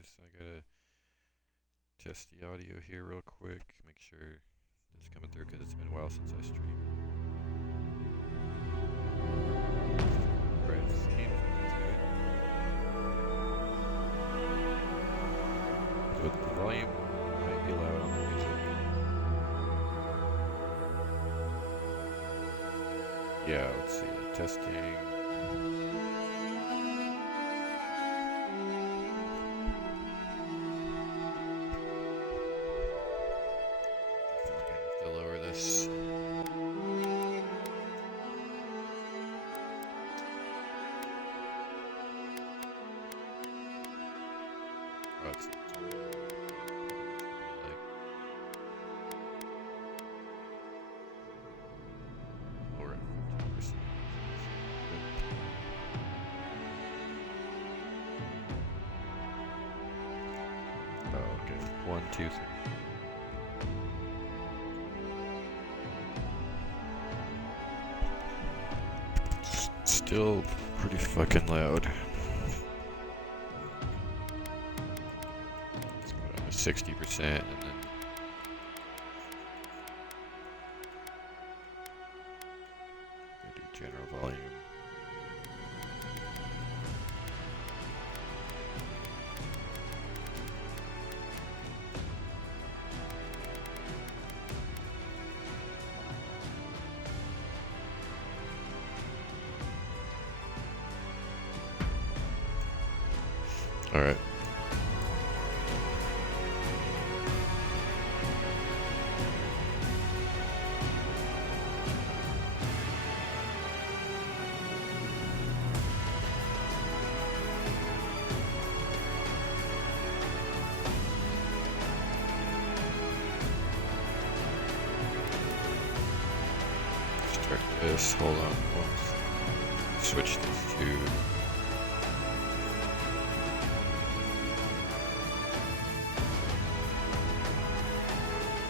Anyways, I gotta test the audio here real quick, make sure it's coming through because it's been a while since I streamed. Alright, seems like it's good. But the volume might be loud on the music. Yeah, let's see. Testing. To lower this. Oh, it's like lower at 15%. Oh, okay. 1, 2, 3. Still pretty fucking loud. Let's go down to 60% and then we'll do general volume. All right. Start this. Hold on. Switch this to.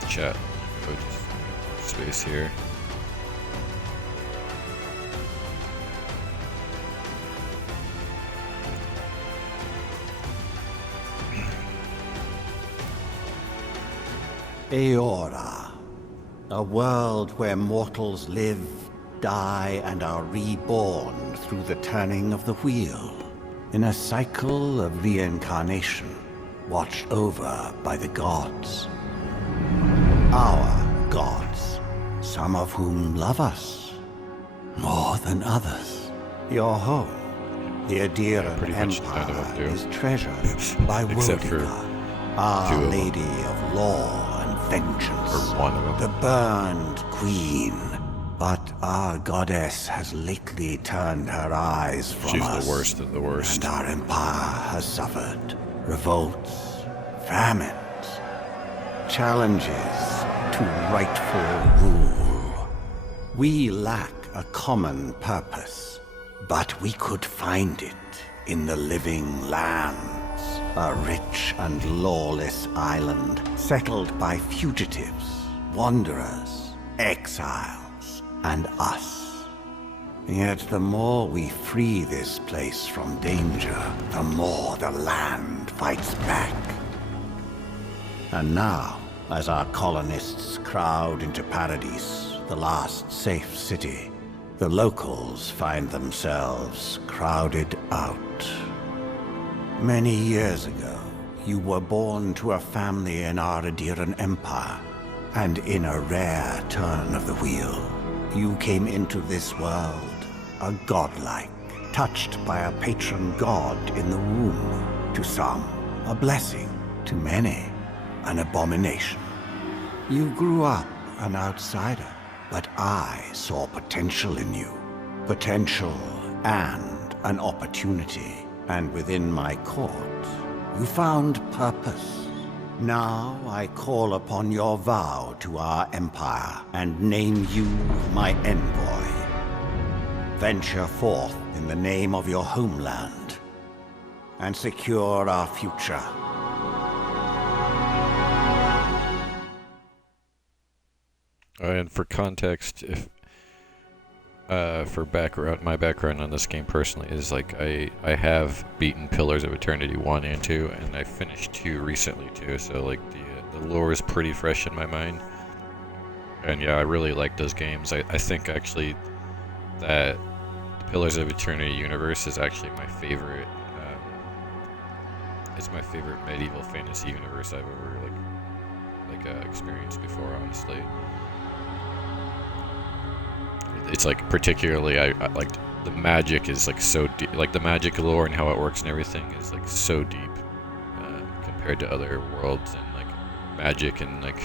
Chat. Put space here. Aora, a world where mortals live, die, and are reborn through the turning of the wheel, in a cycle of reincarnation, watched over by the gods. Our gods, some of whom love us more than others. Your home, the Adiran Empire, is treasured by Wodika, Our Lady of Law and Vengeance, or one of them. the Burned Queen. But our goddess has lately turned her eyes from us. She's the worst of the worst. And our empire has suffered revolts, famines, challenges to rightful rule. We lack a common purpose, but we could find it in the living lands, a rich and lawless island settled by fugitives, wanderers, exiles, and us. Yet the more we free this place from danger, the more the land fights back. And now, as our colonists crowd into Paradise, the last safe city, the locals find themselves crowded out. Many years ago, you were born to a family in our Adiran Empire, and in a rare turn of the wheel, you came into this world a godlike, touched by a patron god in the womb. To some, a blessing. To many, an abomination. You grew up an outsider, but I saw potential in you. Potential and an opportunity. And within my court, you found purpose. Now I call upon your vow to our empire and name you my envoy. Venture forth in the name of your homeland and secure our future. And for context, if For background, my background on this game personally is like I have beaten Pillars of Eternity 1 and 2, and I finished 2 recently too. So like the lore is pretty fresh in my mind. And yeah, I really like those games. I think actually that the Pillars of Eternity universe is actually my favorite. It's my favorite medieval fantasy universe I've ever experienced before. Honestly, it's like particularly I like the magic is like so deep. Like the magic lore and how it works and everything is like so deep compared to other worlds, and like magic and like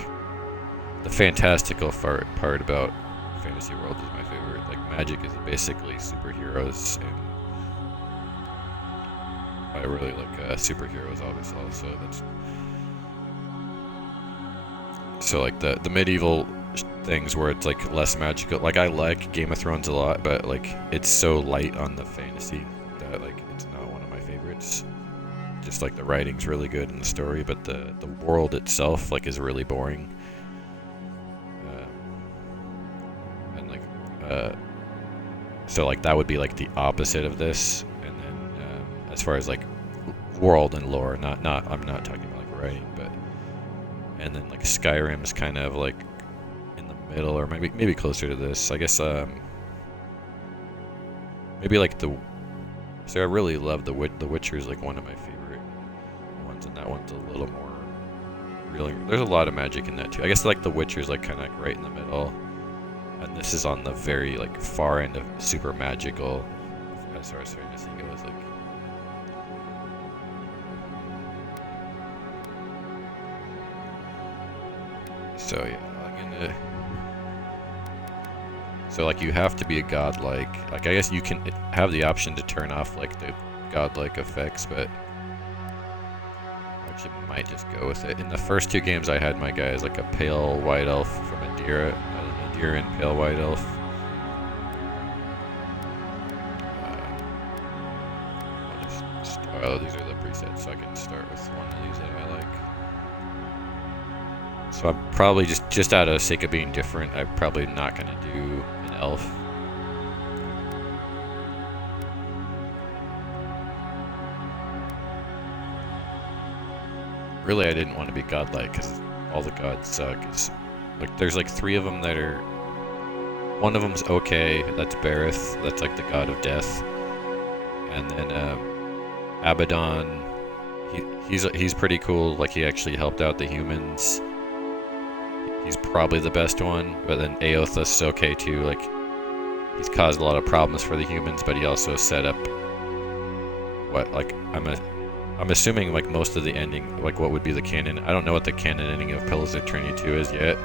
the fantastical part about fantasy world is my favorite. Like magic is basically superheroes, and I really like superheroes obviously also. That's so like the medieval things where it's like less magical. Like I like Game of Thrones a lot, but like it's so light on the fantasy that like it's not one of my favorites. Just like the writing's really good in the story, but the world itself like is really boring. And like so like that would be like the opposite of this. And then as far as like world and lore, not I'm not talking about like writing, but and then like Skyrim's kind of like in the middle, or maybe closer to this, I guess. Maybe like so I really love the Witcher's like one of my favorite ones, and that one's a little more really. There's a lot of magic in that too. I guess like the Witcher's like kind of like right in the middle, and this is on the very like far end of super magical as far as fantasy goes. Like so yeah, so like you have to be a godlike. Like I guess you can have the option to turn off like the godlike effects, but I actually might just go with it. In the first 2 games I had my guy as like a pale white elf from Adira, an Adiran pale white elf. Oh, these are the presets, so I can start with one of these that I like. So I'm probably just out of sake of being different, I'm probably not gonna do an elf. Really, I didn't want to be godlike because all the gods suck. Like there's like 3 of them that are. One of them's okay. That's Barith. That's like the god of death. And then Abaddon. He's pretty cool. Like he actually helped out the humans. He's probably the best one. But then Aothas is okay too. Like he's caused a lot of problems for the humans, but he also set up what like I'm assuming like most of the ending, like what would be the canon. I don't know what the canon ending of Pillars of Eternity 2 is yet,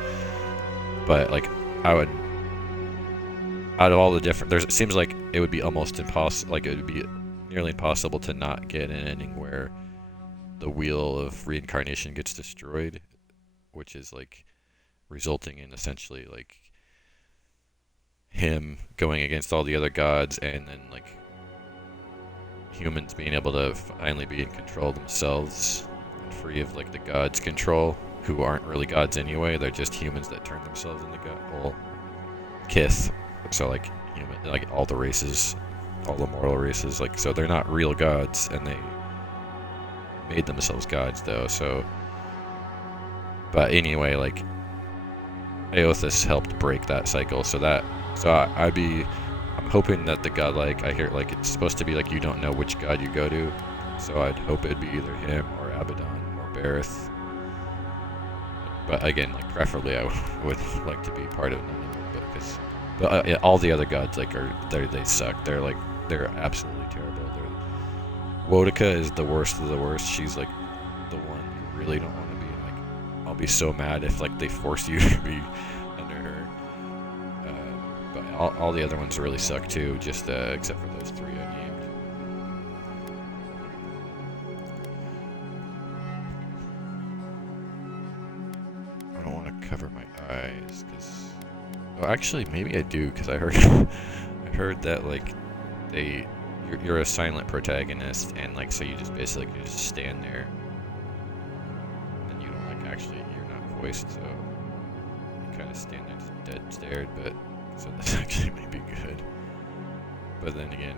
but like I would, out of all the different, it seems like it would be almost impossible. Like it would be nearly impossible to not get an ending where the wheel of reincarnation gets destroyed, which is like resulting in essentially like him going against all the other gods, and then like humans being able to finally be in control themselves and free of like the gods' control, who aren't really gods anyway. They're just humans that turn themselves into god. Well, Kith. So like human, like all the races, all the mortal races. Like so they're not real gods, and they made themselves gods though. So, but anyway, like Aothas helped break that cycle. So I'm hoping that the god, like I hear like it's supposed to be like you don't know which god you go to, so I'd hope it'd be either him or Abaddon or Barith. But again, like preferably I would like to be part of none of them, but yeah, all the other gods like they suck. They're absolutely terrible. Woedica is the worst of the worst. She's like the one you really don't want to be. Like I'll be so mad if like they force you to be under her. But all the other ones really suck too, just except for those 3 I named. I don't want to cover my eyes, because... Oh, actually, maybe I do, because I heard that, like, you're a silent protagonist, and, like, so you just basically just stand there. And you don't, like, you're not voiced, so you kind of stand there just dead stared, but... So that's actually maybe good. But then again,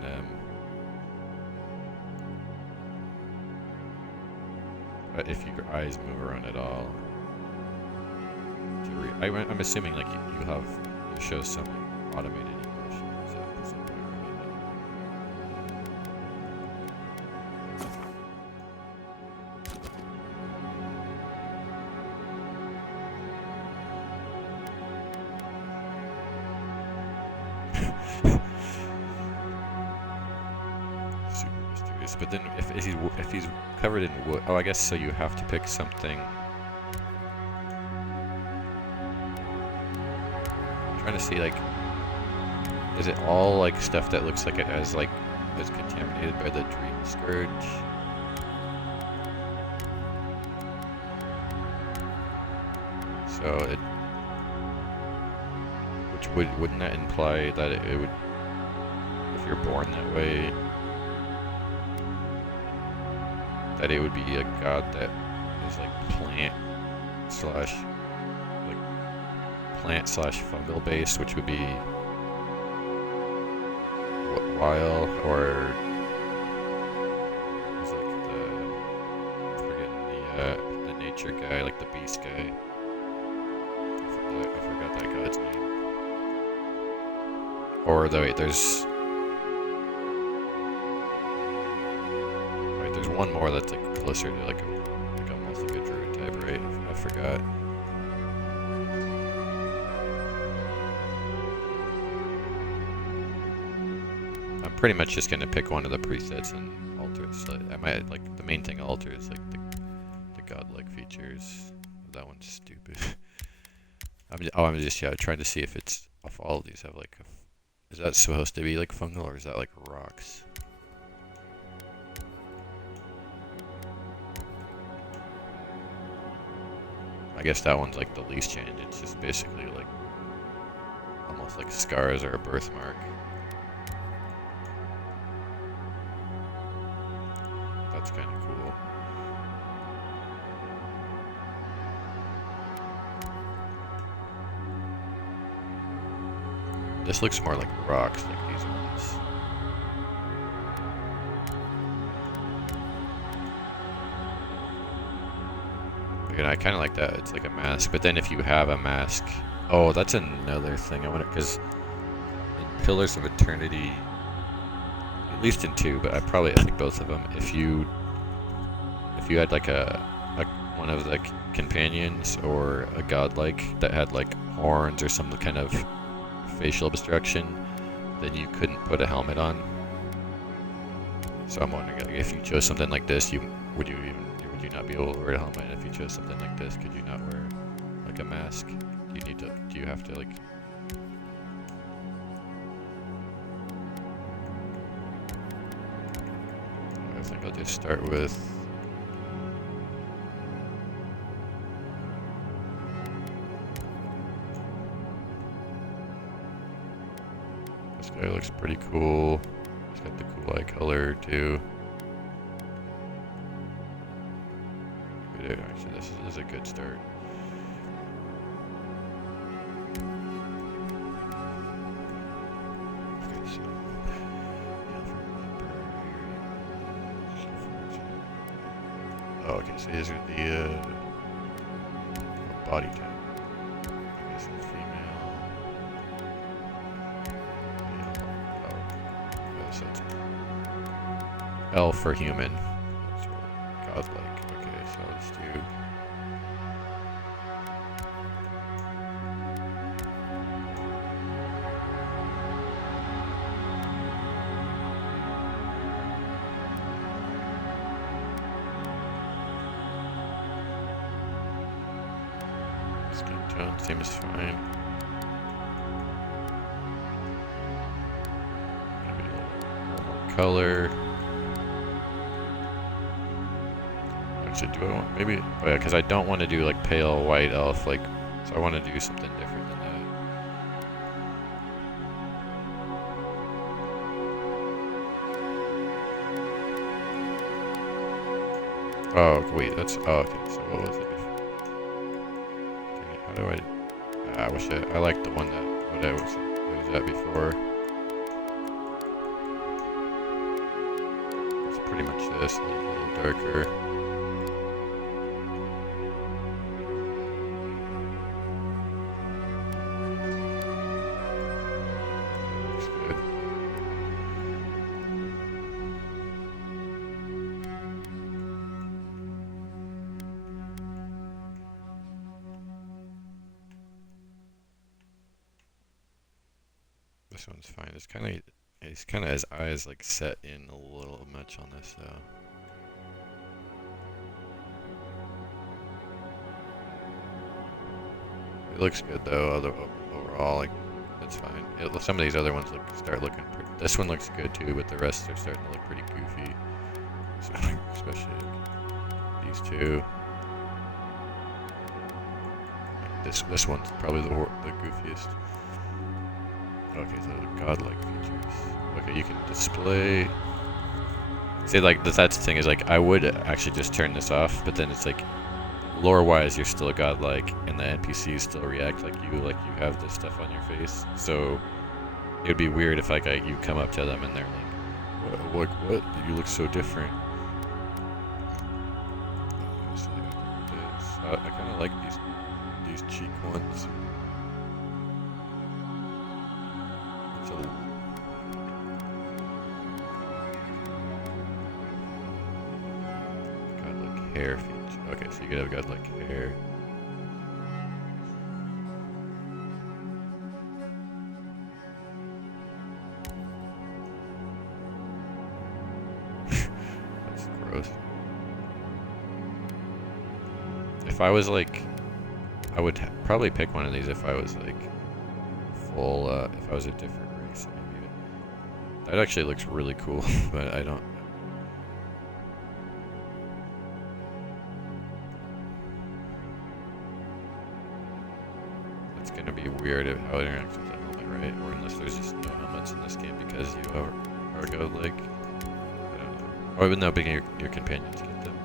if your eyes move around at all, I'm assuming like you have, it shows some like, automated emotions at some point, right? Super mysterious. But then if he's covered in wood, oh, I guess so. You have to pick something. Trying to see like, is it all like stuff that looks like it has like is contaminated by the dream scourge? So it, wouldn't that imply that it would, if you're born that way, that it would be a god that is like plant slash fungal based, which would be wild, or it's like I'm forgetting the nature guy, like the beast guy. I forgot that god's name. Or there's one more that's like closer to like almost like a druid type, right? I forgot. I'm pretty much just gonna pick one of the presets and alter it. So I might like the main thing I'll alter is like the godlike features. That one's stupid. I'm just trying to see if all of these have like is that supposed to be like fungal or is that like rocks? I guess that one's like the least change. It's just basically like almost like scars or a birthmark. That's kind of cool. This looks more like rocks, like these ones. Again, I kind of like that. It's like a mask. But then if you have a mask... Oh, that's another thing I want to... Because in Pillars of Eternity... At least in 2, but I think both of them. If you had like one of the companions or a godlike that had like horns or some kind of facial obstruction, then you couldn't put a helmet on. So I'm wondering, like, if you chose something like this, would you not be able to wear a helmet? And if you chose something like this, could you not wear like a mask? Do you have to like... I think I'll just start with... This guy looks pretty cool. He's got the cool eye color too. Actually, this is a good start. Okay, so oh, okay, so here's the body type. I guess it's female. Oh, so it's L for human. That's godlike. Okay, so let's do. Skin tone seems fine. Maybe a little more color. Actually, do I want maybe? Oh yeah, because I don't want to do like pale white elf, like, so I want to do something different than that. Oh wait, that's okay. So what was it? How do I? I wish I liked the one that what I was was at before. It's pretty much this, a little darker. Looks good. This one's fine. It's kind of his eyes like set in a little much on this though. It looks good though. Overall, like that's fine. Some of these other ones start looking pretty. This one looks good too, but the rest are starting to look pretty goofy. So especially like, these two. Like this one's probably the goofiest. Okay, so godlike features. Okay, you can display. See, like that's the thing is like I would actually just turn this off, but then it's like lore-wise you're still godlike, and the NPCs still react like you have this stuff on your face. So it would be weird if like you come up to them and they're like, what? You look so different. So I kind of like these cheek ones. Godlike hair feature. Okay, so you could have godlike hair. That's gross. If I was like, I would probably pick one of these if I was like full. If I was a different race, maybe. That actually looks really cool, but I don't. It's gonna be weird how it interacts with the helmet, right? Or unless there's just no helmets in this game because you are godlike. I don't know. Or even though being your companions get them.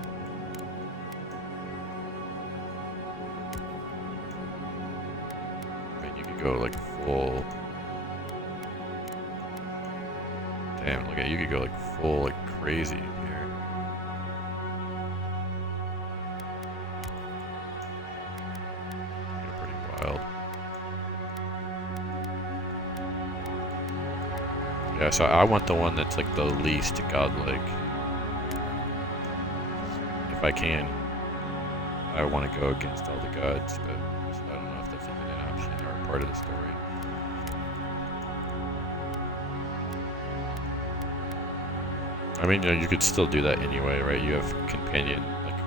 I mean, you could go like full. Damn, look at you could go like full like crazy here. You're pretty wild. Yeah, so I want the one that's like the least godlike. If I can. I want to go against all the gods, but so I don't know if that's even an option or a part of the story. I mean, you know, you could still do that anyway, right? You have companion, like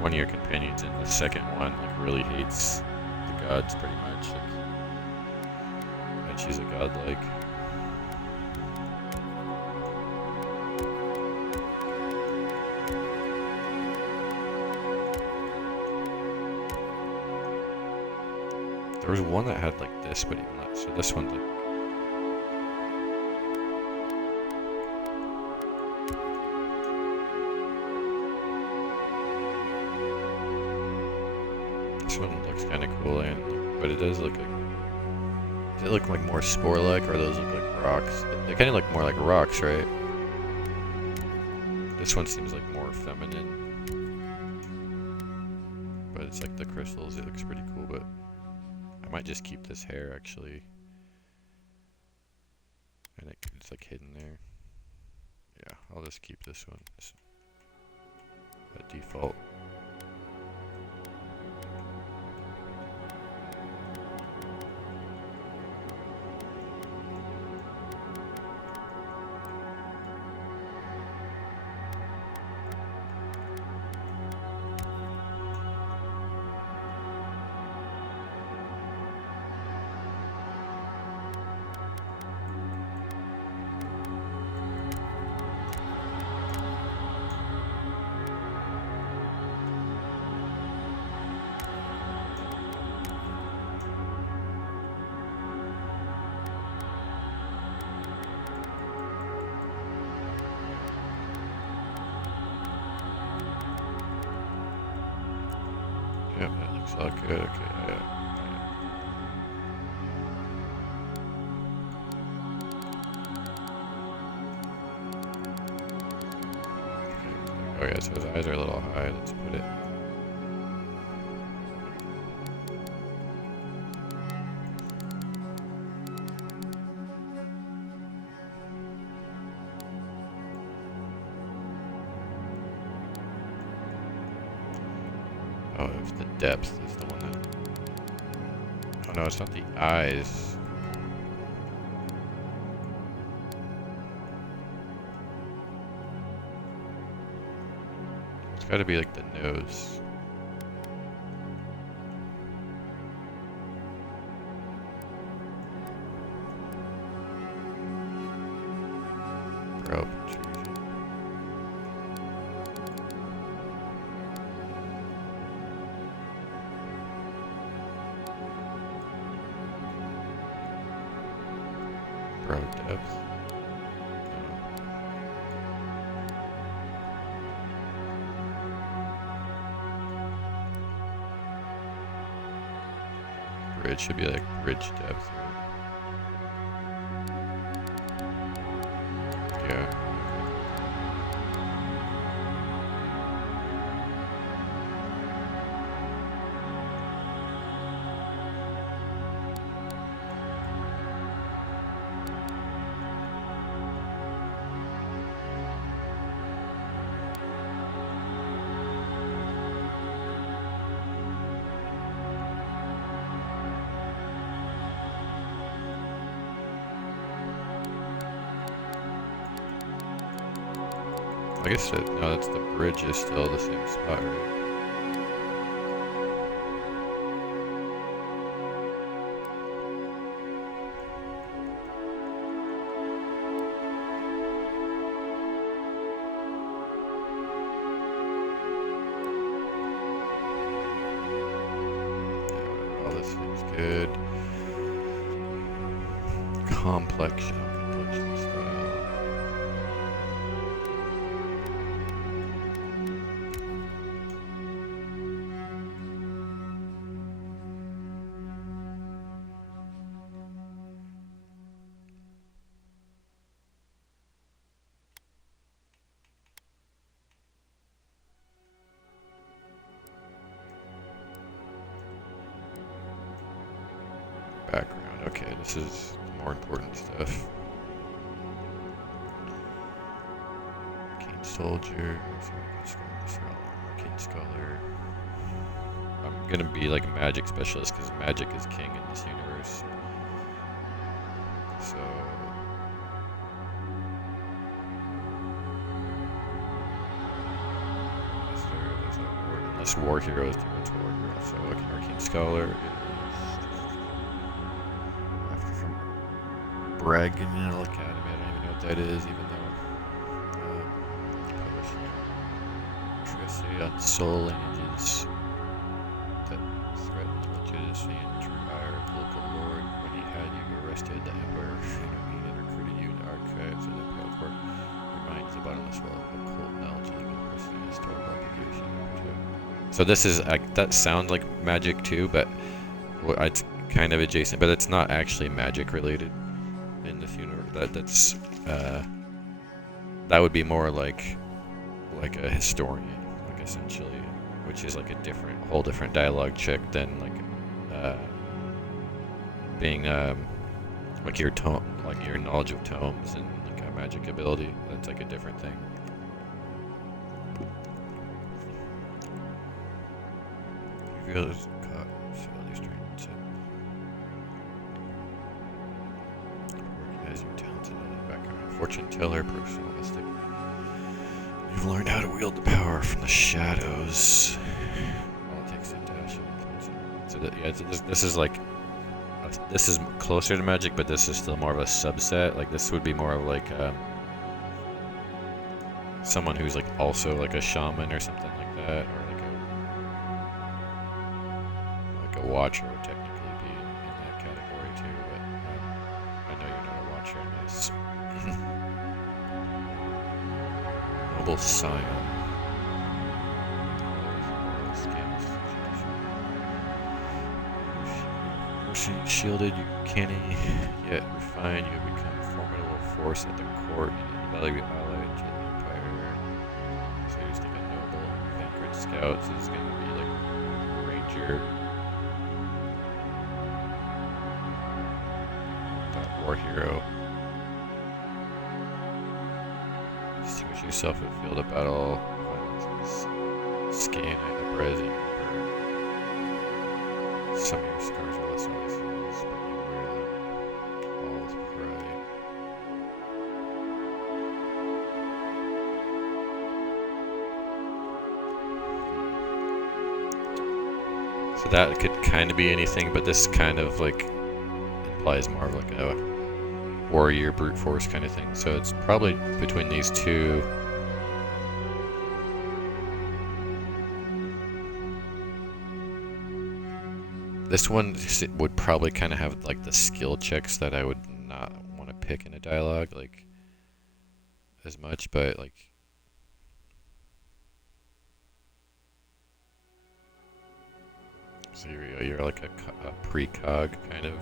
one of your companions in the second one, like really hates the gods pretty much, like, and she's a godlike. There was one that had like this, but even less. So this one's like. This one looks kind of cool, but it does look like. Does it look like more spore-like, or those look like rocks? They kind of look more like rocks, right? This one seems like more feminine, but it's like the crystals. It looks pretty cool, but I might just keep this hair actually, and it's like hidden there. Yeah, I'll just keep this one. By default. Yep, that looks all good. Okay, yeah. Oh yeah, so his eyes are a little high. Let's put it. Oh, it's the depth is the one that. Oh no, it's not the eyes. It's gotta be like the nose. Brow protrusion. Brow depth. Bridge should be like bridge depth, right? Yeah. I guess that, no, that's the bridge is still the same spot, right? Yeah, all this seems good. Complexion style. Background. Okay, this is the more important stuff. Arcane Soldier. Arcane Scholar. I'm gonna be like a magic specialist because magic is king in this universe. So. Unless war heroes do it's war hero. So like an Arcane Scholar. Bragnell Academy, I don't even know what that is, even though published Tricity on soul lineages that threatened legitimacy and true ire of the local lord. When he had you arrested, the Emperor intervened and recruited you in the archives of the Imperial Court. Your mind is the bottomless well of occult knowledge, legal person, and historical obligation. So this is, that sounds like magic too, but it's kind of adjacent, but it's not actually magic related. In this universe, that's that would be more like a historian, like essentially, which is like a whole different dialogue check than like being like your knowledge of tomes and like a magic ability. That's like a different thing. Fortune teller, personal mystic. You've learned how to wield the power from the shadows. Politics and dash. So that, yeah, this is like this is closer to magic, but this is still more of a subset. Like this would be more of like someone who's like also like a shaman or something like that, or like a watcher would technically be in that category too. But I know you're not a watcher in this. Noble Scion. Shielded, you canny, yet refined, you have become a formidable force at the court and an invaluable ally to the Empire. So he's like scouts is gonna be like ranger. That war hero. Distinguish yourself in field of battle. Scan and uprising. Some of your scars are less obvious, but you wear them all with pride. So that could kind of be anything, but this kind of like implies more of like a warrior brute force kind of thing. So it's probably between these two. This one would probably kind of have like the skill checks that I would not want to pick in a dialogue like as much, but like so you're like a precog kind of.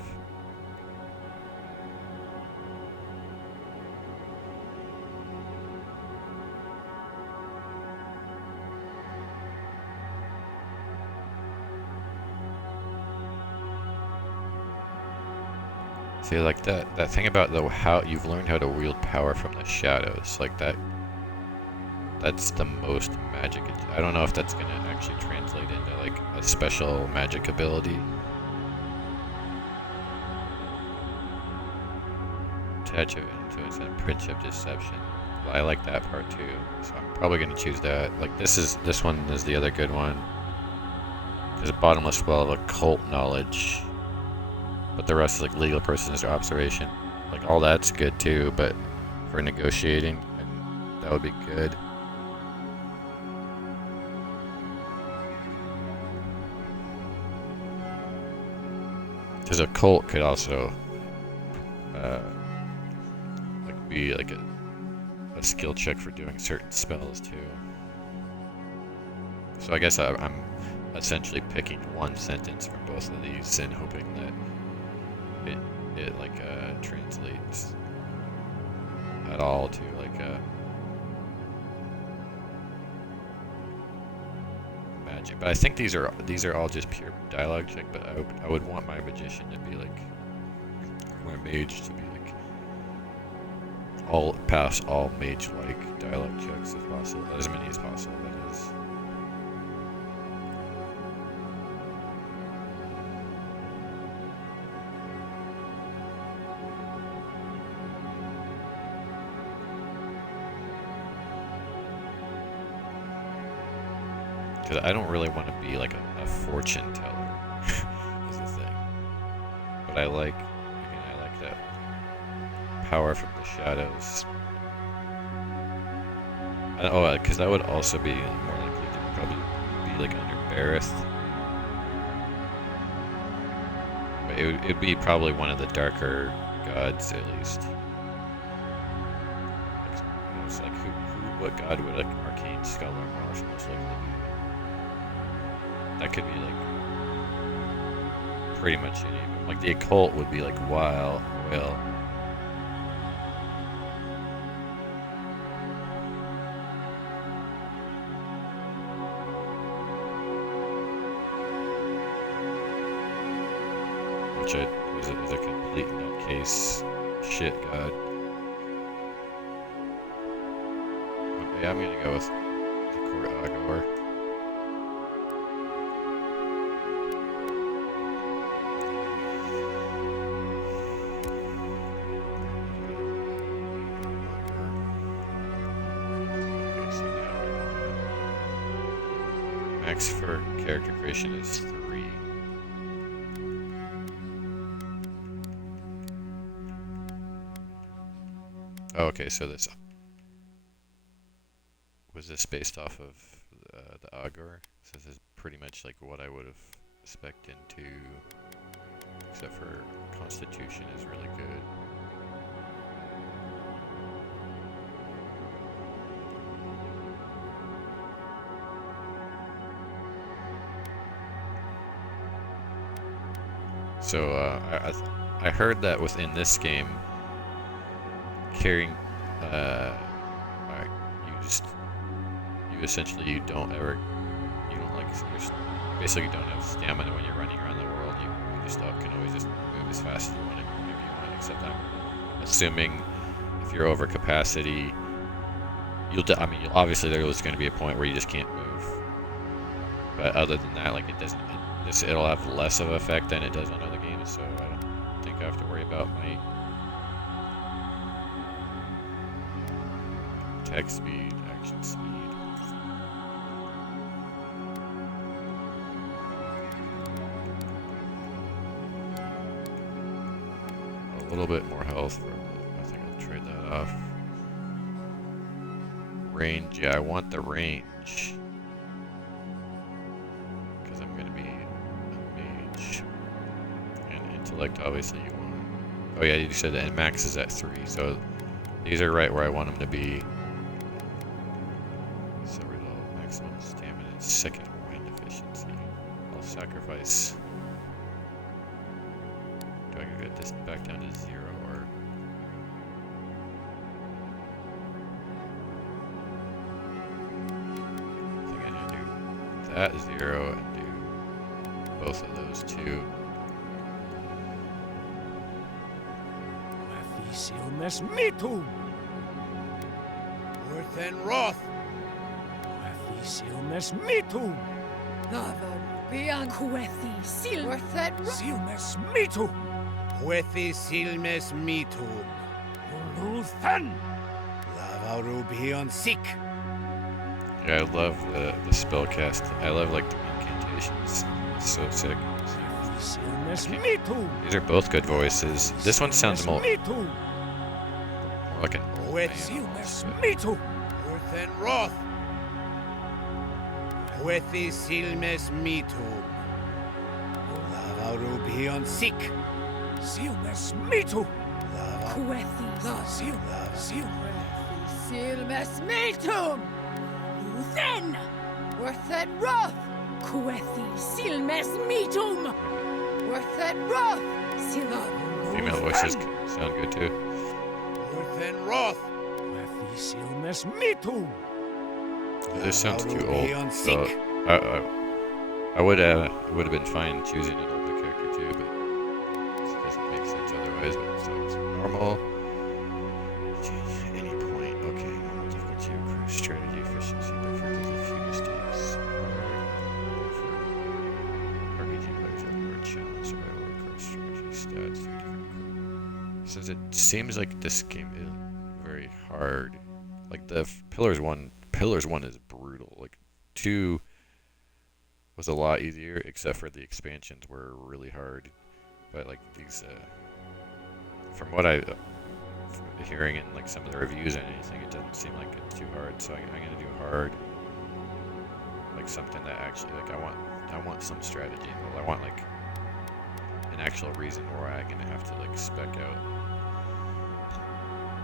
See, like that thing about how you've learned how to wield power from the shadows, like that's the most magic. I don't know if that's gonna actually translate into like a special magic ability. Touch of influence and Prince of Deception. I like that part too, so I'm probably gonna choose that. Like this one is the other good one. There's a bottomless well of occult knowledge. But the rest is like legal persons or observation. Like all that's good too, but for negotiating, and that would be good. Because a cult could also like be like a skill check for doing certain spells too. So I guess I'm essentially picking one sentence from both of these and hoping that it like translates at all to like magic. But I think these are all just pure dialogue check. But I would want my magician to be like, my mage to be like pass all mage-like dialogue checks if possible, as many as possible. That is. Because I don't really want to be like a fortune teller, is the thing. But I like that power from the shadows. Because that would also be more likely to probably be like under Bareth. But it'd be probably one of the darker gods at least. It's like what god would like Arcane Scholar Marsh most likely be? That could be like pretty much any. Like the occult would be like Will. Which is a complete nutcase shit god. Yeah, I'm gonna go with the Court Agor. Max for character creation is 3. Oh, okay, so this was this based off of the Agor. So this is pretty much like what I would have spec'd into, except for Constitution is really good. So I heard that within this game, carrying, you essentially don't ever basically don't have stamina when you're running around the world. You just can always just move as fast as you want, whenever you want. Except I'm assuming if you're over capacity, obviously there's going to be a point where you just can't move. But other than that, like it'll have less of an effect than it does on other games. So I don't think I have to worry about my attack speed, action speed. A little bit more health. I think I'll trade that off. Range, yeah, I want the range. Because I'm going to be a mage. And intellect, obviously, you want. Oh, yeah, you said that max is at 3, so these are right where I want them to be. So we're maximum stamina and second wind efficiency. I'll sacrifice. Do I get this back down to 0 or? I think I need to do that 0 and do both of those 2. Silmes mitu. Worth and Wrath. Silmes mitu. Bian Kuethi Sil Worthet Silmes mitu. Huethi Silmes Mitu. Uluthan. Lavarubion Sik. Yeah, I love the spellcast. I love like the incantations. It's so sick. Silmes mitu. These are both good voices. This one sounds more mitu. like an old man. Silmes almost, mitu. Worth and Wrath. Huethi Silmes Mitu. Lavarubion Sik. Silmes mitu. Kuethi Silmes Silmes Mitum Then Worthet Roth Kuethi Silmes Mitum Worthet Roth Female voices sound good too. Worth and Wrath. Silmes mitu. This sounds too Lavarubion old. Sik. So I would have been fine choosing an older character too, but it doesn't make sense otherwise. But so it's normal. Change at any point. Okay, normal difficulty, crew strategy, efficiency, difficulty, a few mistakes. For RPG players, or challenge, survival, crew strategy, stats, different crew. Since it seems like this game isn't very hard. Like the Pillars 1 is brutal. Like 2 was a lot easier, except for the expansions were really hard. But like these, from what I'm hearing in like some of the reviews and anything, it doesn't seem like it's too hard. So I'm gonna do hard, like something that actually like I want some strategy. Well, I want like an actual reason where I'm gonna have to like spec out,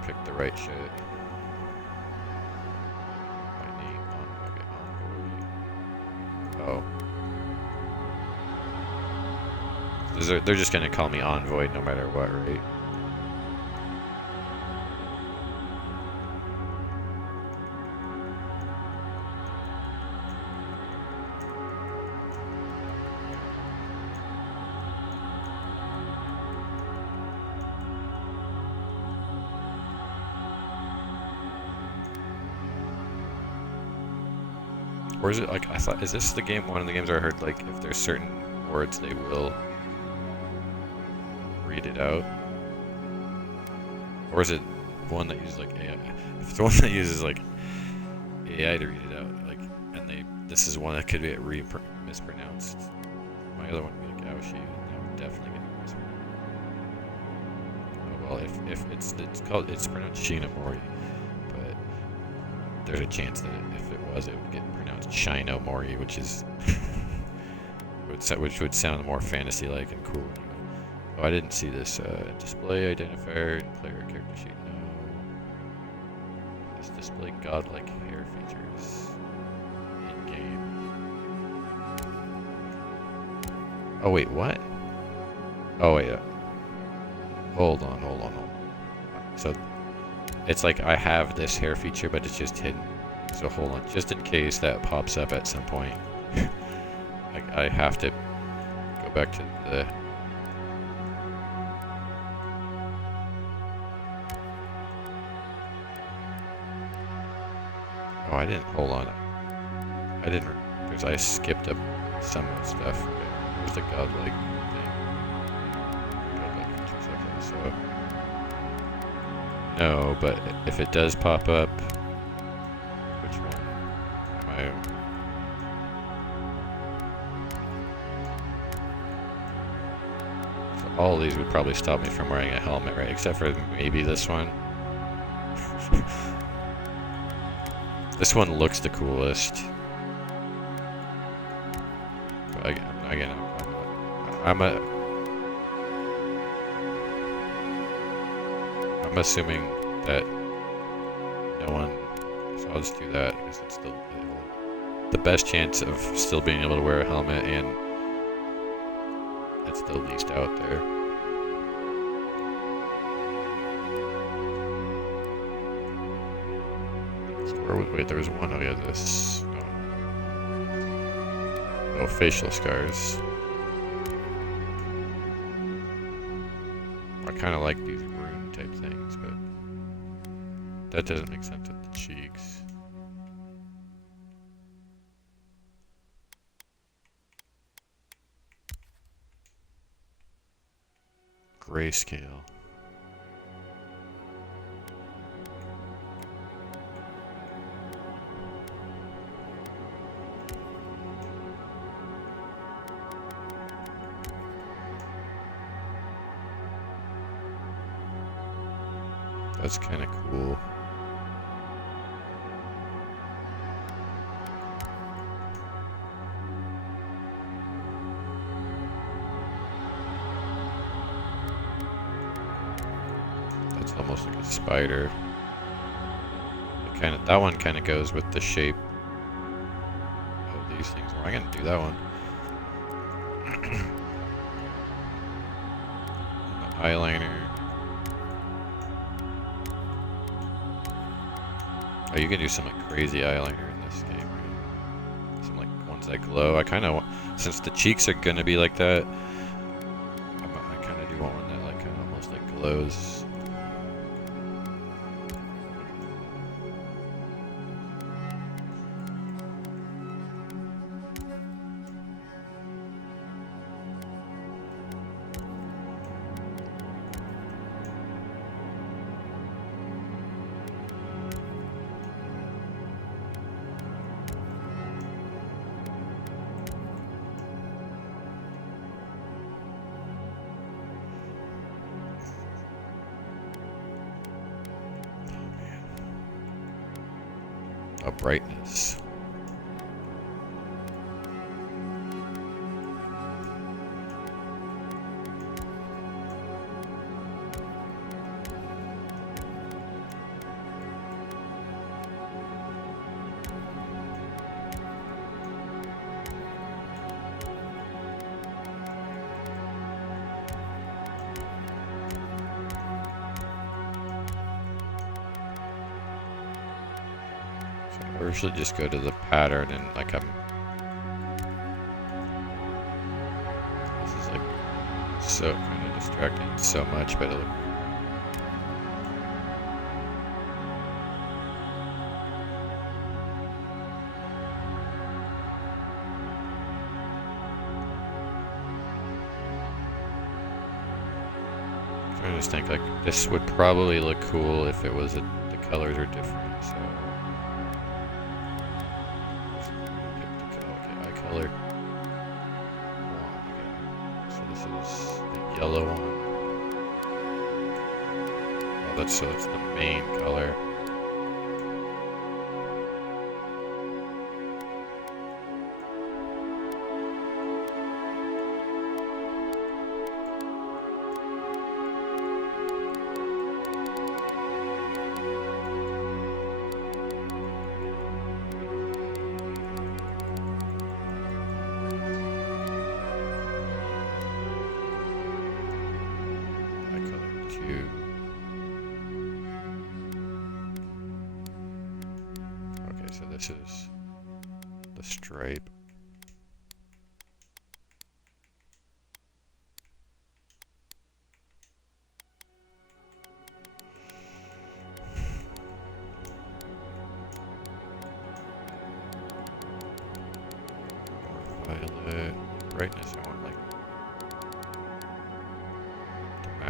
pick the right shit. Oh. They're just gonna call me Envoy no matter what, right? Or is it like, I thought, is this the game, one of the games where I heard like if there's certain words they will read it out? Or is it one that uses like AI? If it's one that uses like AI to read it out, like, and this is one that could get mispronounced. My other one would be like Aoshi, and that would definitely get mispronounced. Oh well, if it's pronounced Shinomori, but there's a chance that if it would get pronounced Shinomori, which is which would sound more fantasy-like and cool. Anyway. Oh, I didn't see this display identifier and player character sheet. No. This display godlike hair features in game. Oh wait, what? Oh wait. Hold on. So it's like I have this hair feature, but it's just hidden. So hold on, just in case that pops up at some point. I have to go back to the... Oh, I didn't, hold on. I didn't, because I skipped up some of the stuff. Okay, where's the godlike thing? Godlike features, okay, so... No, but if it does pop up... Which one am I... So all of these would probably stop me from wearing a helmet, right? Except for maybe this one. This one looks the coolest. But again, I'm assuming that no one. So I'll just do that because it's the best chance of still being able to wear a helmet, and it's the least out there. Wait, there was one. Oh yeah, this. Oh, facial scars. I kind of like these rune type things, but that doesn't make sense with the cheeks. Grayscale. That's kind of cool. That's almost like a spider. That one kind of goes with the shape of these things. Well, I'm gonna do that one. Eyeliner. Oh, you can do some like crazy eyeliner in this game, right? Some like ones that glow. I kind of want, since the cheeks are gonna be like that, I kind of do want one that like kind of almost like glows. A brightness. I usually just go to the pattern and like this is like so kind of distracting so much, but I'm trying to just think like this would probably look cool if it was the colors are different, so. Color. So this is the yellow one. Oh, that's the main color. Okay, so this is the stripe.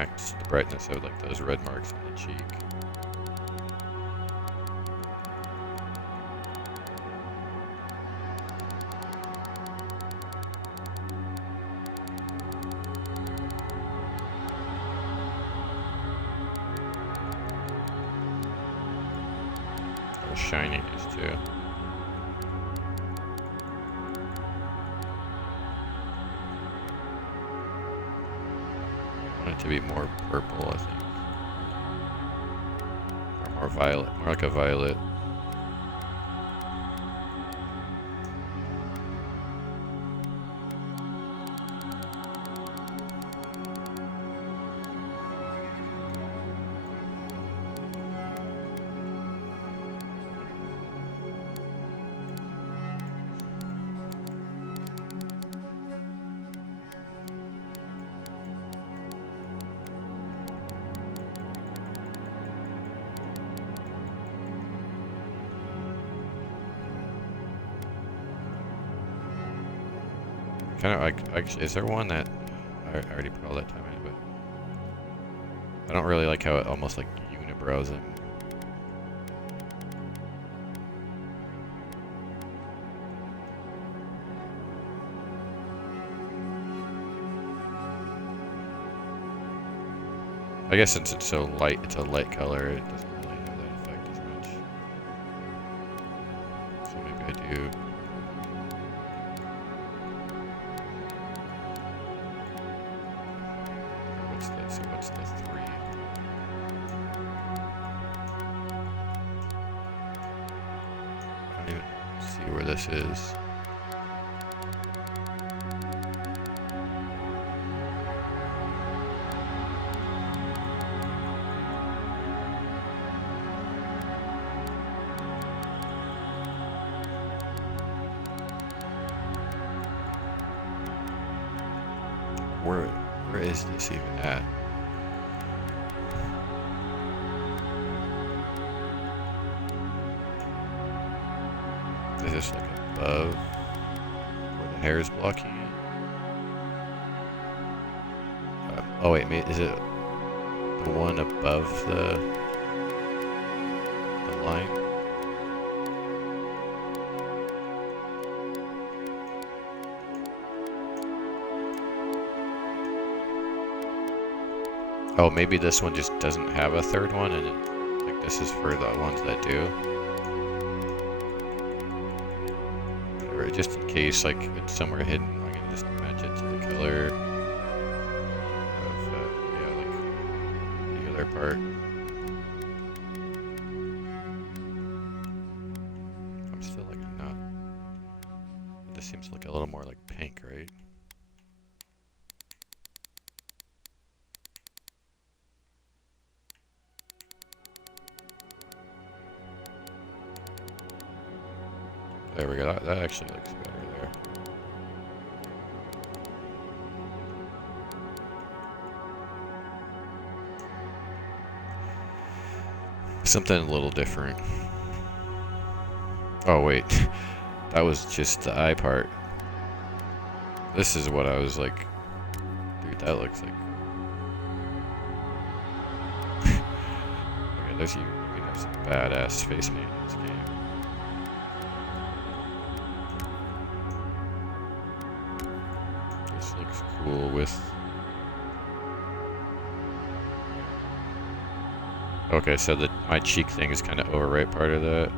max the brightness of like those red marks on the cheek. How shiny it is too. I want it to be more purple, I think. Or more violet, more like a violet. Kind of like, actually, is there one that I already put all that time in, but I don't really like how it almost like unibrows him. I guess since it's so light, it's a light color, it doesn't really have that effect as much. So maybe I do. What's this? So what's the 3? I don't even see where this is. Where is this even at? Is this like above where the hair is blocking it? Oh wait, is it the one above the line? Oh, maybe this one just doesn't have a third one, and like this is for the ones that do. Or just in case, like it's somewhere hidden, I'm gonna just match it to the color of yeah, like the other part. I'm still like not. This seems like a little more like pink, right? There we go, that actually looks better there. Something a little different. Oh wait, that was just the eye part. This is what I was like, dude, that looks like... Okay, there's you can have some badass face paint in this game. Looks cool with... Okay, so my cheek thing is kind of overwrite part of that.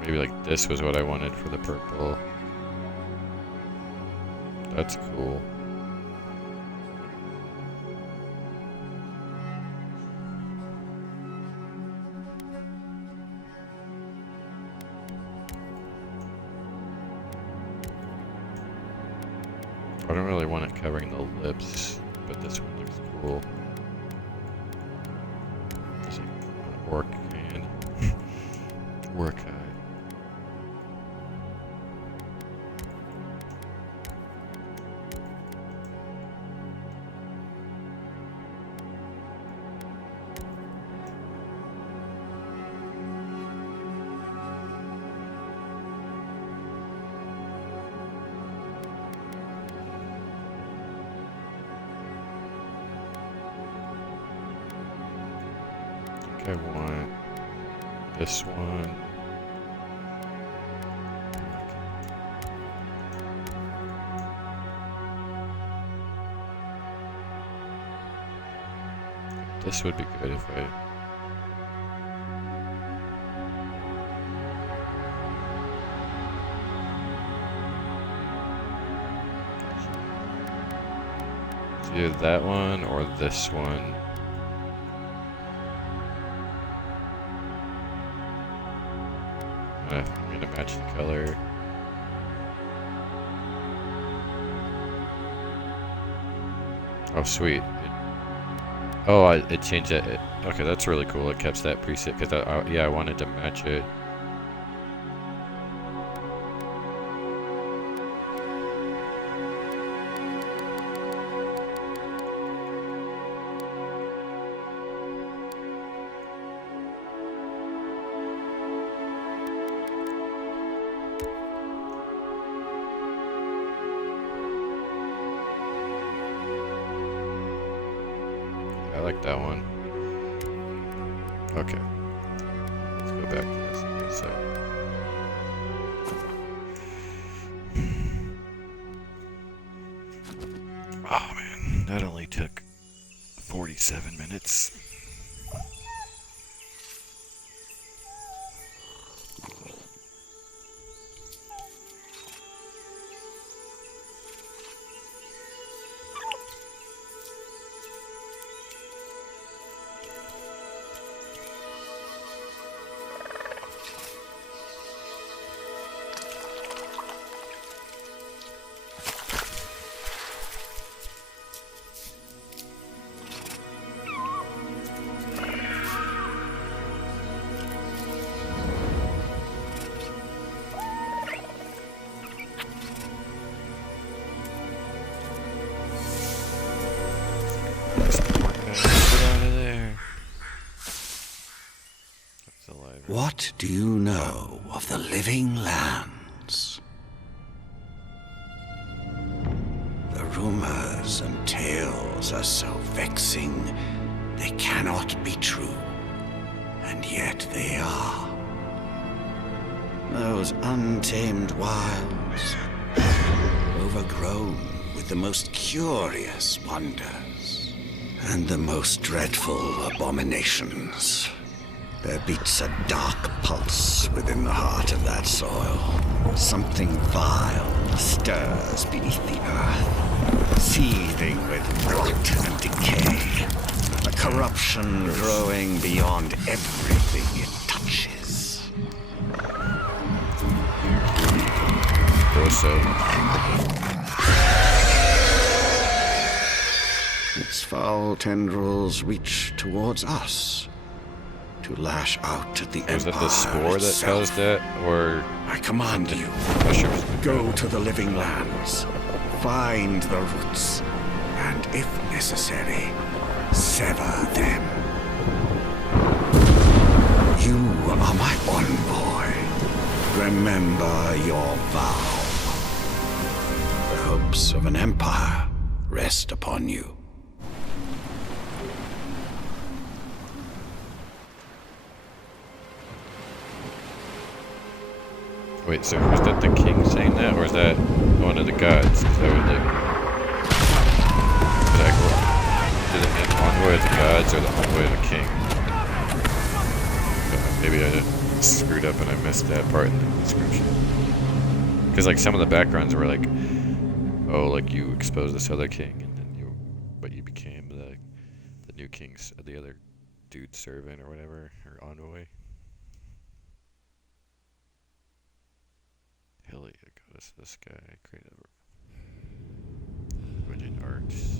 Maybe like this was what I wanted for the purple. That's cool. I don't really want it covering the lips, but this one looks cool. It's like an orc hand. Orc eye. I want this one. This would be good if I... It's either that one or this one. I'm gonna match the color. Oh, sweet. It changed it. Okay, that's really cool. It kept that preset because I wanted to match it. I like that one. Okay. Let's go back to this on this side. Oh man, that only took 47 minutes. What do you know of the living lands? The rumors and tales are so vexing, they cannot be true, and yet they are. Those untamed wilds, overgrown with the most curious wonders and the most dreadful abominations. There beats a dark pulse within the heart of that soil. Something vile stirs beneath the earth, seething with rot and decay. A corruption growing beyond everything it touches. Its foul tendrils reach towards us, to lash out at the Empire. Was that the spore that caused that, or I command you, mushrooms? go to the living lands, find the roots, and if necessary, sever them. You are my envoy. Remember your vow. The hopes of an empire rest upon you. Wait, so was that the king saying that, or is that one of the gods? Because I would did it mean envoy of the gods or the envoy of the king? Maybe I screwed up and I missed that part in the description. Because like some of the backgrounds were like, oh, like you exposed this other king, and then but you became the new king's, the other dude's servant or whatever, or envoy. Hilly, goddess, this guy created Within Arts.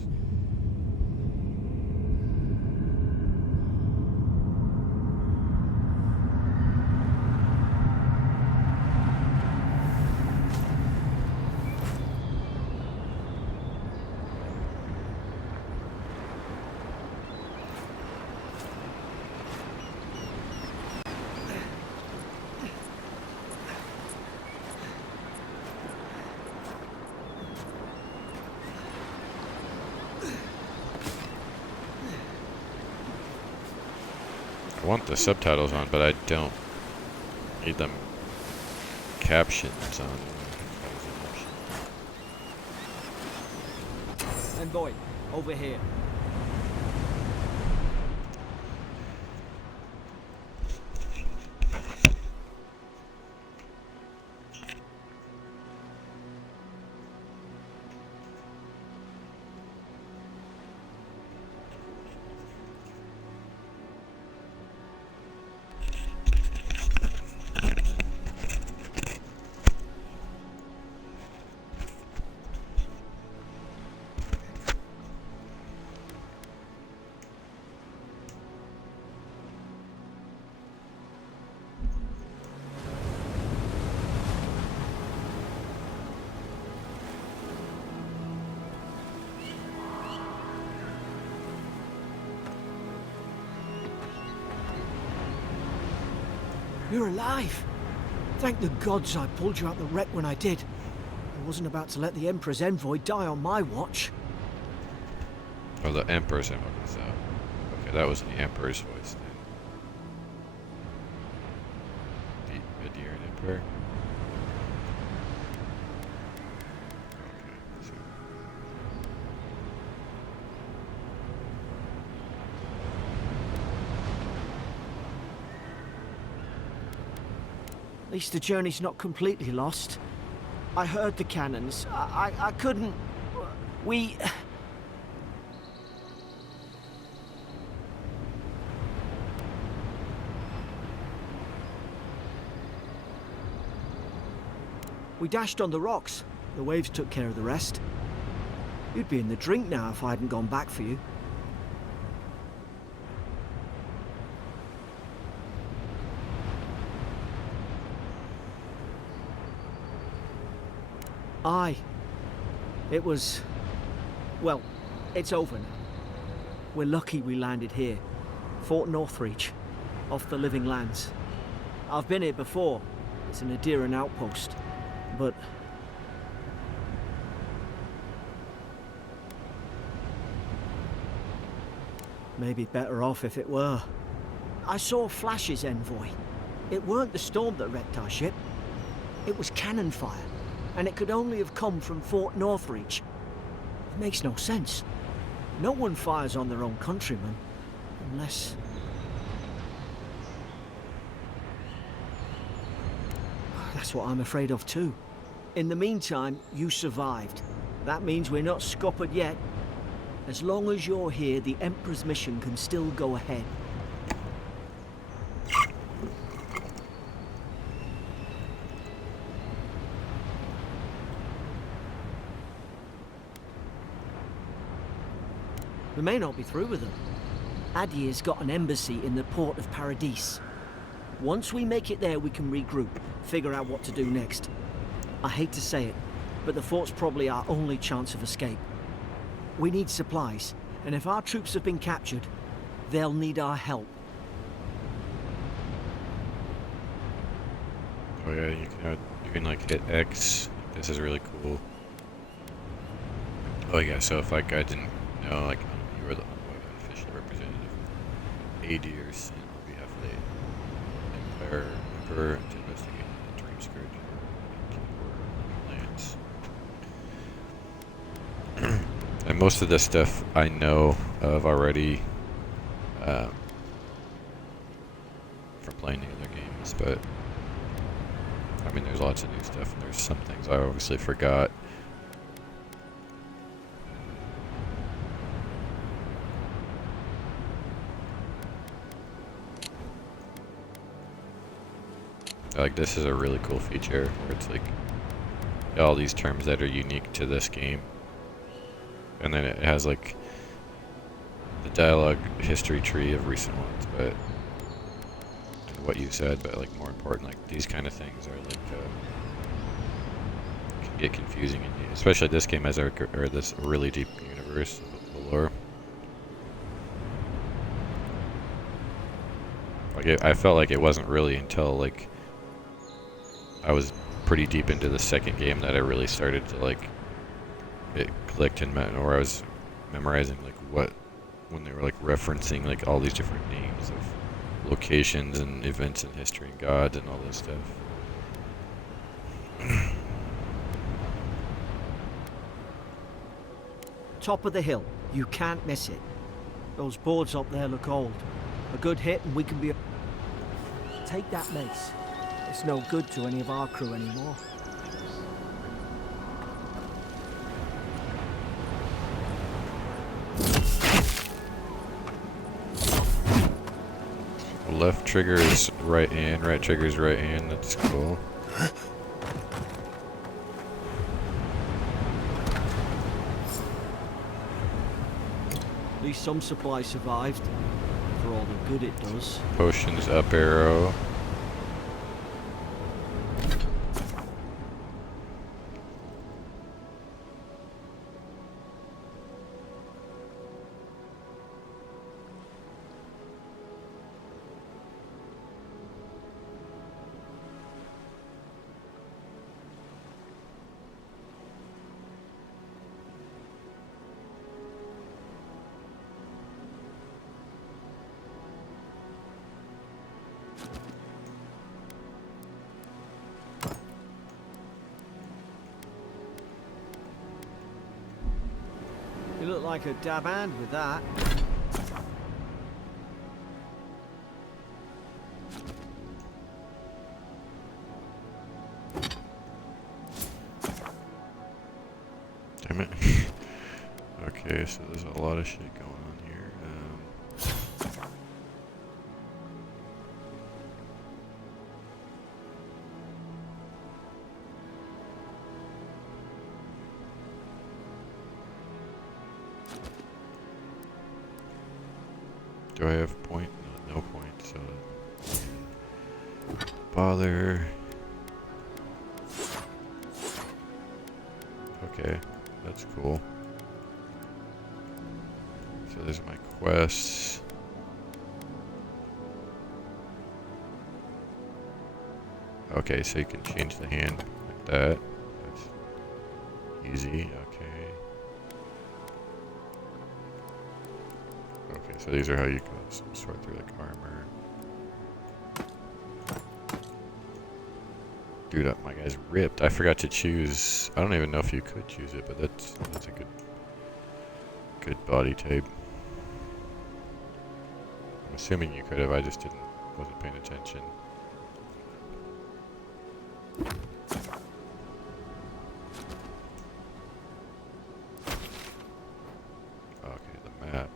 want the subtitles on, but I don't need them captions on. Envoy, over here. You're alive! Thank the gods I pulled you out the wreck when I did. I wasn't about to let the Emperor's envoy die on my watch. Oh, the Emperor's envoy. So, okay, that was the Emperor's voice then. You're an Emperor? Okay, so. At least the journey's not completely lost. I heard the cannons. I couldn't... We... We dashed on the rocks. The waves took care of the rest. You'd be in the drink now if I hadn't gone back for you. Aye. It was... Well, it's over now. We're lucky we landed here. Fort Northreach, off the Living Lands. I've been here before. It's an Adiran outpost. But... maybe better off if it were. I saw flashes, Envoy. It weren't the storm that wrecked our ship. It was cannon fire. And it could only have come from Fort Northreach. It makes no sense. No one fires on their own countrymen, unless... That's what I'm afraid of too. In the meantime, you survived. That means we're not scuppered yet. As long as you're here, the Emperor's mission can still go ahead. We may not be through with them. Adir's got an embassy in the port of Paradis. Once we make it there, we can regroup, figure out what to do next. I hate to say it, but the fort's probably our only chance of escape. We need supplies, and if our troops have been captured, they'll need our help. Oh yeah, you can like hit X. This is really cool. Oh yeah, so if like I didn't know, like you were the official representative of Adir sent on behalf of the Emperor to investigate the dream scourge lands. And most of this stuff I know of already from playing the other games, but I mean there's lots of new stuff and there's some things I obviously forgot. Like this is a really cool feature where it's like all these terms that are unique to this game. And then it has like the dialogue history tree of recent ones, but what you said, but like more important, like these kind of things are like can get confusing, especially this game has this really deep universe of the lore. Like I felt like it wasn't really until like I was pretty deep into the second game that I really started to like it clicked and or I was memorizing like what when they were like referencing like all these different names of locations and events in history and gods and all this stuff. Top of the hill. You can't miss it. Those boards up there look old. A good hit and we can be... Take that mace. It's no good to any of our crew anymore. Left trigger is right hand, right trigger is right hand. That's cool. At least some supply survived. For all the good it does. Potions up arrow. You look like a dab hand with that. Damn it. Okay, so there's a lot of shit going on here. Do I have a point? No, no point, so... Bother... Okay, that's cool. So there's my quests. Okay, so you can change the hand like that. That's easy, okay. Okay, so these are how you can sort through like armor. Dude, my guy's ripped. I forgot to choose. I don't even know if you could choose it, but that's a good body type. I'm assuming you could have. I just wasn't paying attention. Okay, the map.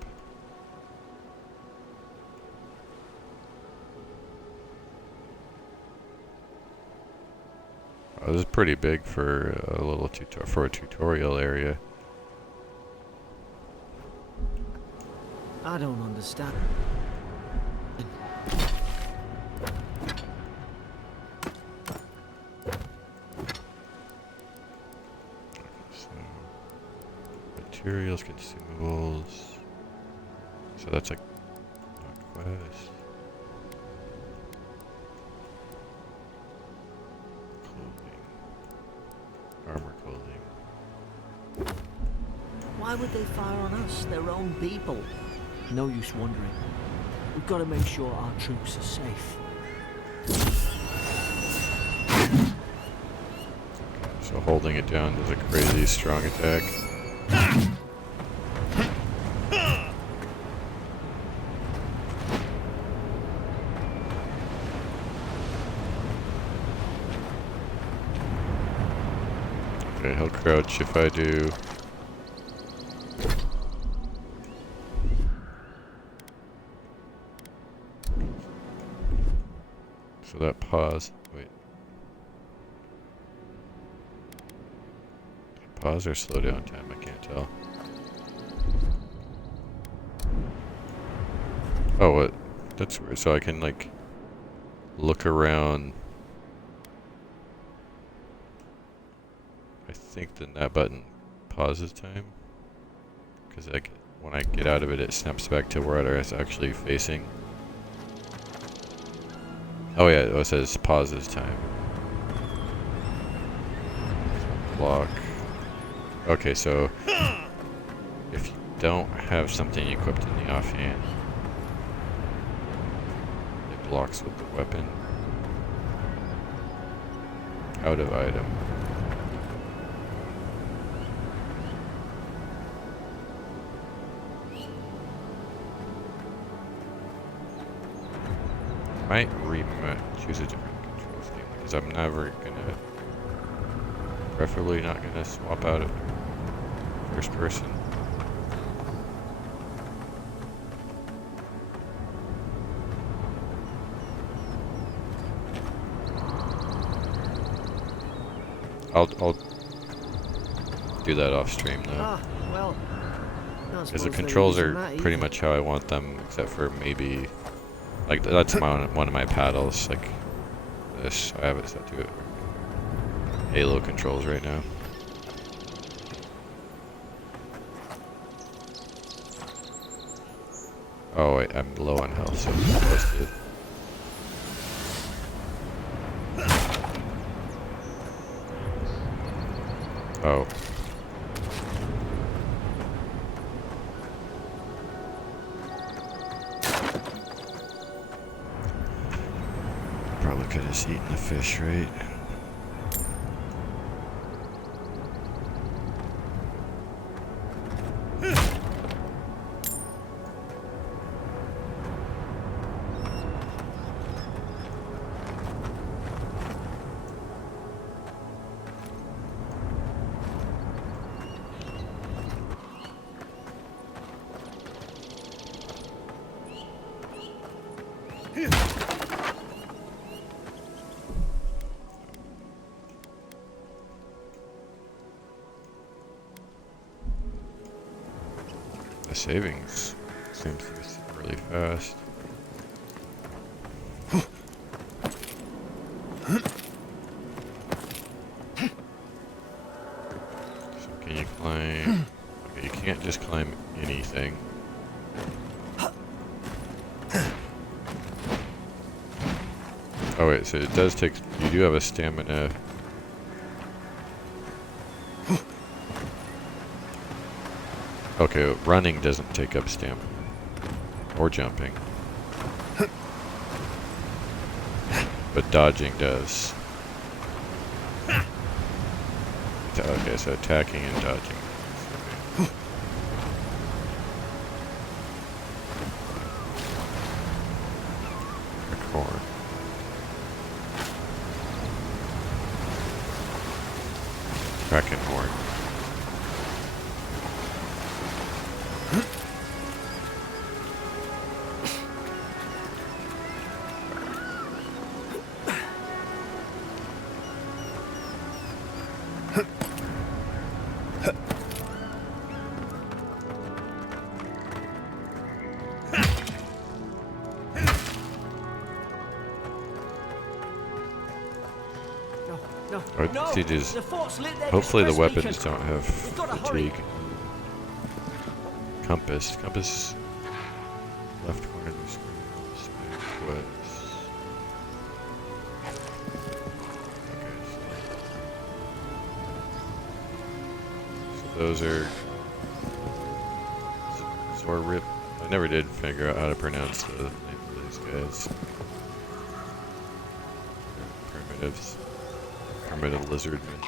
Oh, this is pretty big for a little tutorial area. I don't understand. So, materials, consumables. So that's like a quest. Armor clothing. Why would they fire on us, their own people? No use wondering. We've got to make sure our troops are safe. So holding it down does a crazy strong attack. Okay, he'll crouch if I do. So that pause. Wait. Pause or slow down time? I can't tell. Oh, what? That's weird. So I can like look around. I think then that button pauses time. Because like when I get out of it, it snaps back to where I was actually facing. Oh yeah, it says pauses time. Block. Okay, so if you don't have something equipped in the offhand, blocks with the weapon. Out of item. Might choose a different control scheme because I'm never gonna, preferably not gonna swap out of first person. I'll do that off stream though. Ah, well. Because the controls are pretty much how I want them, except for maybe, like that's one of my paddles. Like this, I have it set to it. Halo controls right now. Oh wait, I'm low on health, so I'm supposed to. Oh. Probably could have just eaten the fish, right? The savings seems to be really fast. So can you climb? Okay, you can't just climb anything. Oh wait, so it does take, you do have a stamina. Okay, running doesn't take up stamina. Or jumping. But dodging does. Okay, so attacking and dodging. A corn. Kraken horn. No, See, these, the fort's lit there. hopefully the Express weapons beacon. don't have We've gotta hurry. fatigue. Compass. Compass. Left corner of the screen. Spin quest. Okay, so those are Zorrip. I never did figure out how to pronounce the name of these guys. They're primitives. Primitive lizardmen.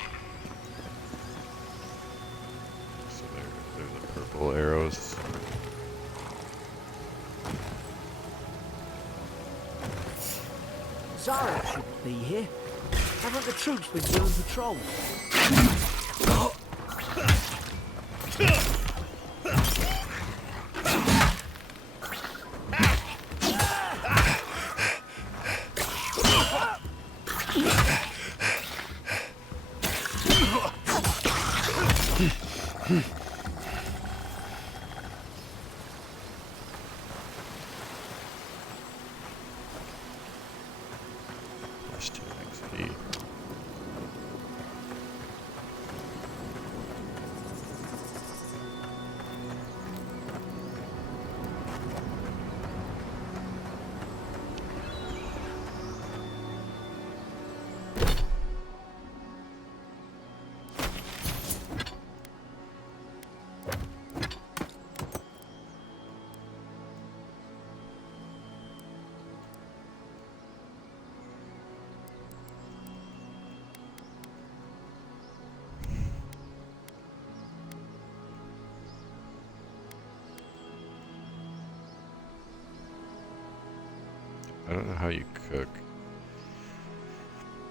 So they're the purple arrows. Zara should be here. Haven't the troops been doing patrol? Plus 2 XP. I don't know how you cook.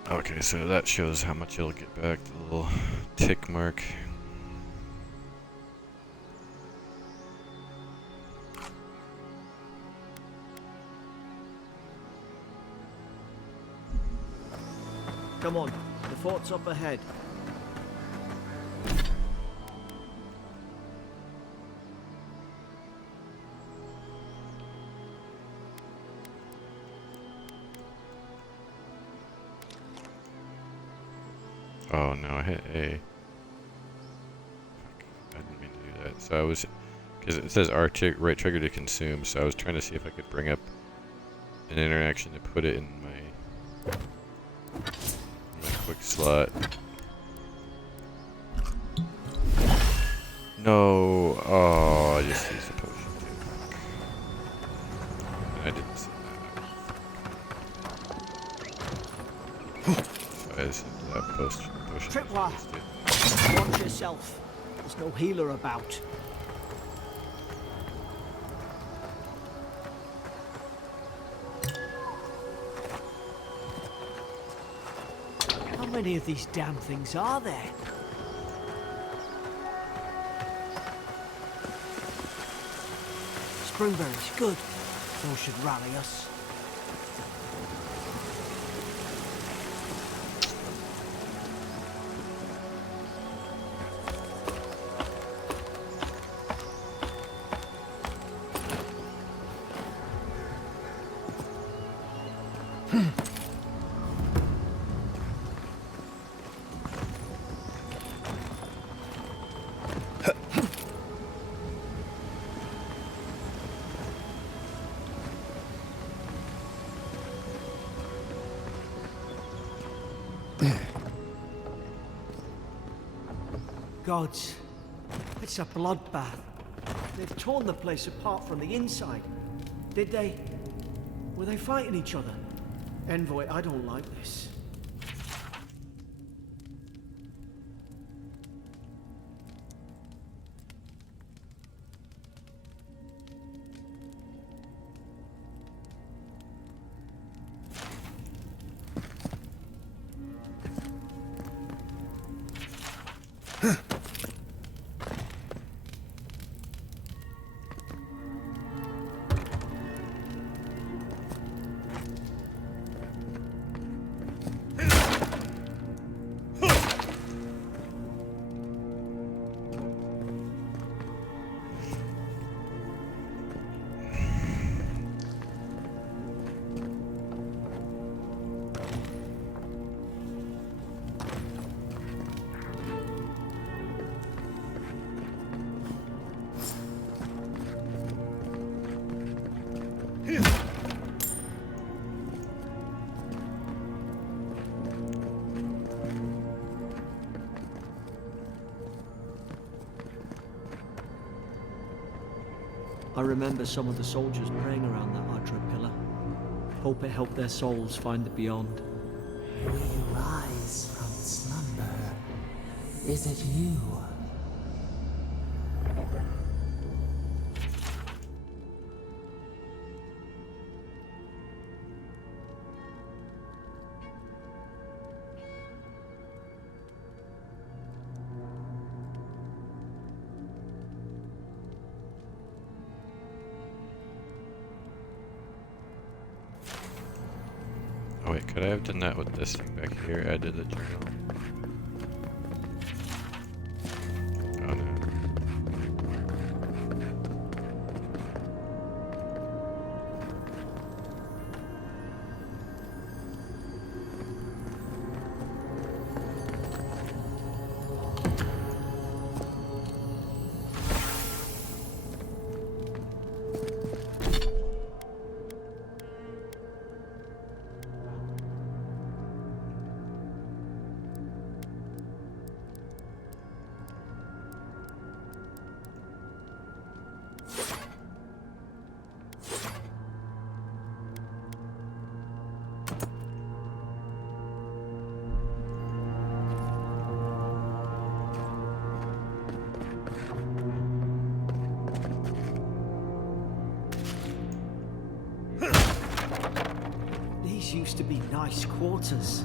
Okay, so that shows how much it'll get back, the little tick mark. Come on, the fort's up ahead. Oh no, I hit A. Fuck, I didn't mean to do that. So I was, because it says right trigger to consume, so I was trying to see if I could bring up an interaction to put it in my quick slot. No, oh, I just used a potion too. And I didn't see that. So I just did that potion. Tripwire, watch yourself. There's no healer about. How many of these damn things are there? Springberries, good. Those should rally us. Gods, it's a bloodbath. They've torn the place apart from the inside. Did they? Were they fighting each other? Envoy, I don't like this. I remember some of the soldiers praying around that Adra pillar. Hope it helped their souls find the beyond. We rise from slumber. Is it you? Oh wait, could I have done that with this thing back here? Added the journal. Oh no. used to be nice quarters.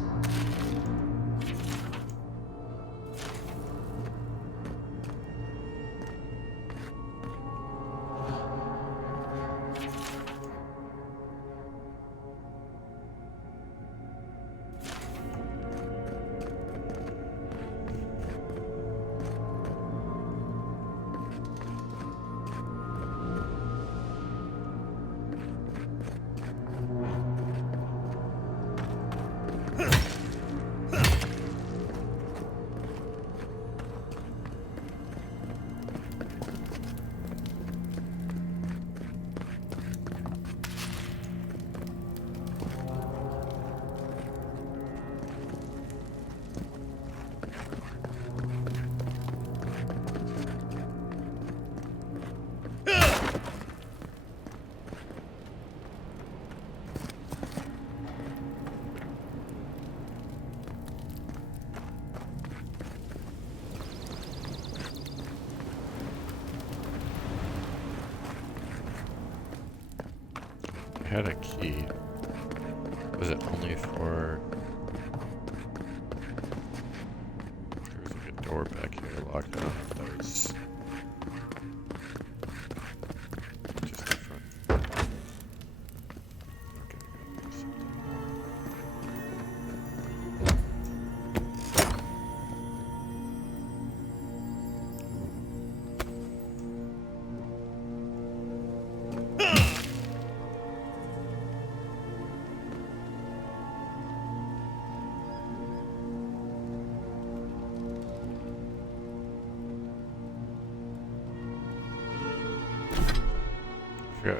I had a key. Was it only for... There was like a door back here locked up. That was... just different. Okay, I gotta do something more.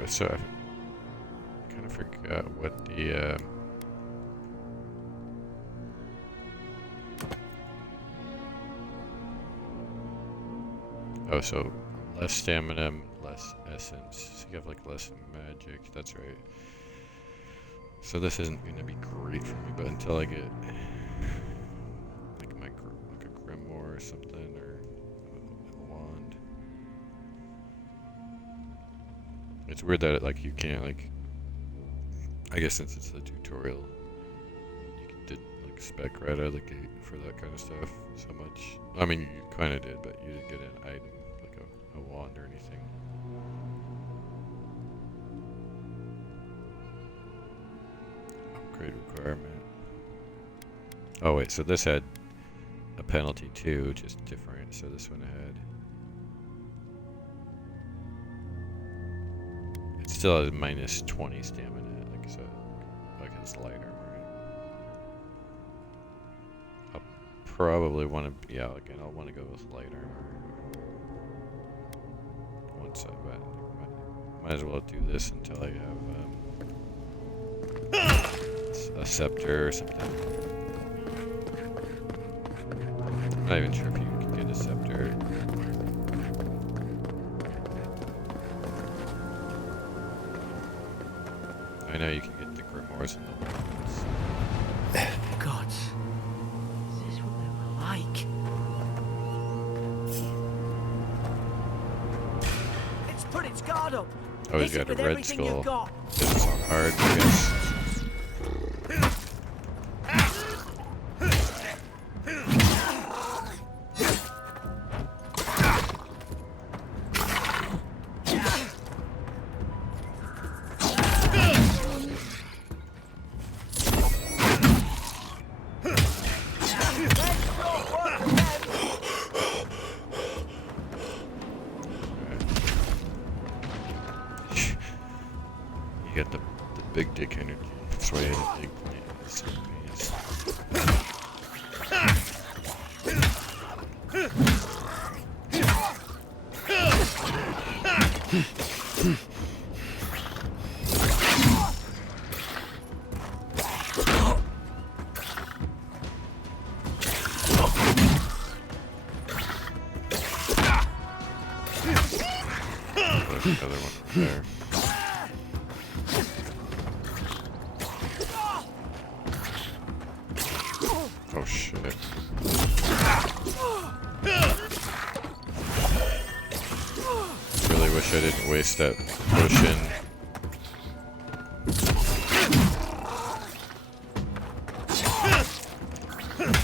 So I kind of forgot what the oh, so less stamina, less essence. So you have like less magic. That's right. So this isn't gonna be great for me, but until I get like my like a grimoire or something, or a wand. It's weird that like you can't like. I guess since it's the tutorial, you did like spec right out of the gate for that kind of stuff so much. I mean, you kind of did, but you didn't get an item like a wand or anything. Upgrade requirement. Oh wait, so this had a penalty too, just different. So this one had. It still has minus 20 stamina, like so, like it's light armor. I'll probably want to, yeah, again, I'll want to go with light armor. Once I might as well do this until I have a scepter or something. I'm not even sure if you can get a scepter. I know you can get the grimoires and the weapons. God, is this what they were like? It's put its guard up. Oh, he's Hit it got a with red everything you've skull. got. This is on hard, I guess. You got the big dick energy. That's why you had a big penis. There's another one right there. Oh shit. Really wish I didn't waste that potion.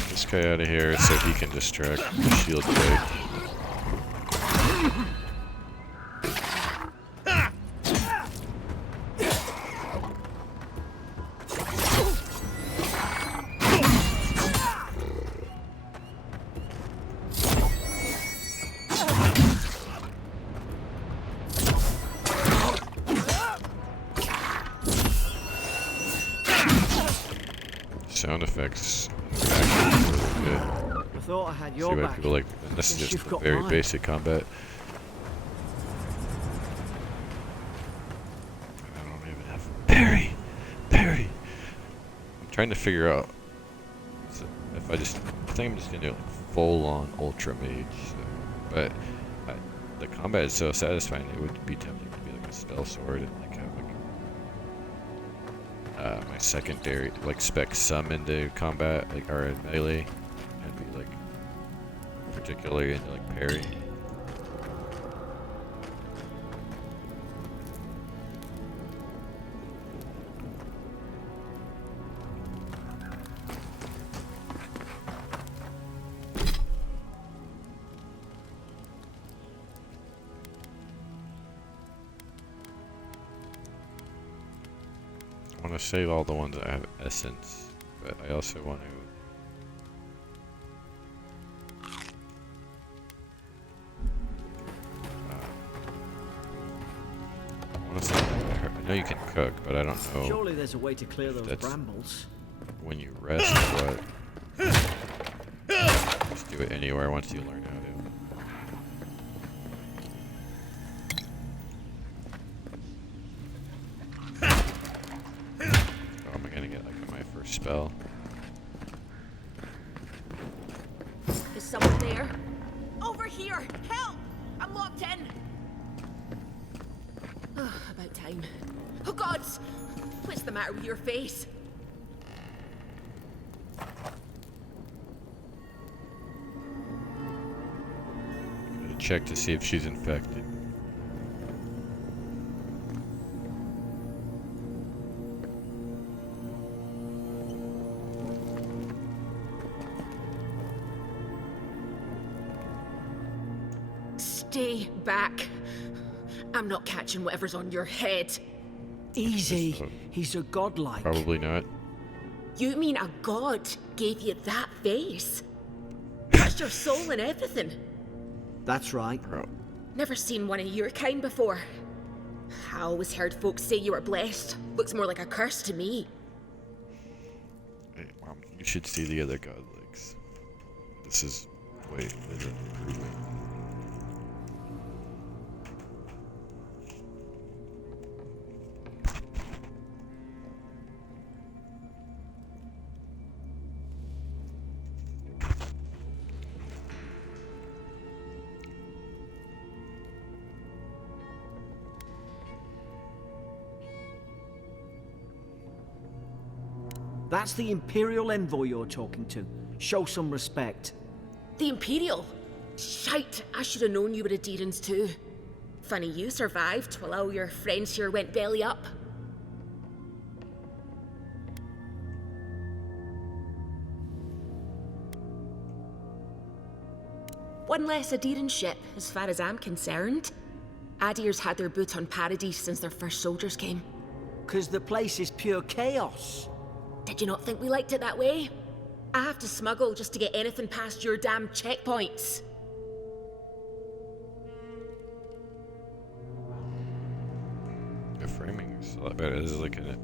this guy out of here so he can distract the shield break. Sound effects actually really good. I thought I had See your why back. people like, and this is Guess just you've got very mine. basic combat. I don't even have parry. Parry. I'm trying to figure out if I think I'm just gonna do like full on ultra mage. So, but the combat is so satisfying. It would be tempting to be like a spell sword and like have like my secondary like spec some into combat like or in melee and be like particularly into like parry. I want to save all the ones that have essence, but I also want to I know you can cook, but I don't know Surely there's a way to clear those that's- brambles. when you rest what. Just do it anywhere once you learn how to. Oh, am I gonna get like my first spell? Is someone there? Over here! Help! I'm locked in! About time. Oh gods! What's the matter with your face? Gotta check to see if she's infected. Stay back. I'm not catching whatever's on your head. Easy. So- He's a godlike. Probably not. You mean a god gave you that face? Touched your soul and everything? That's right. Bro. Never seen one of your kind before. I always heard folks say you were blessed. Looks more like a curse to me. Hey, Mom, you should see the other godlings. This is there's an improvement. That's the Imperial envoy you're talking to. Show some respect. The Imperial? Shite, I should have known you were a Deerans too. Funny you survived while all your friends here went belly up. One less Aderan ship, as far as I'm concerned. Adir's had their boot on Paradise since their first soldiers came. 'Cause the place is pure chaos. Did you not think we liked it that way? I have to smuggle just to get anything past your damn checkpoints. The framing is a lot better. This is like a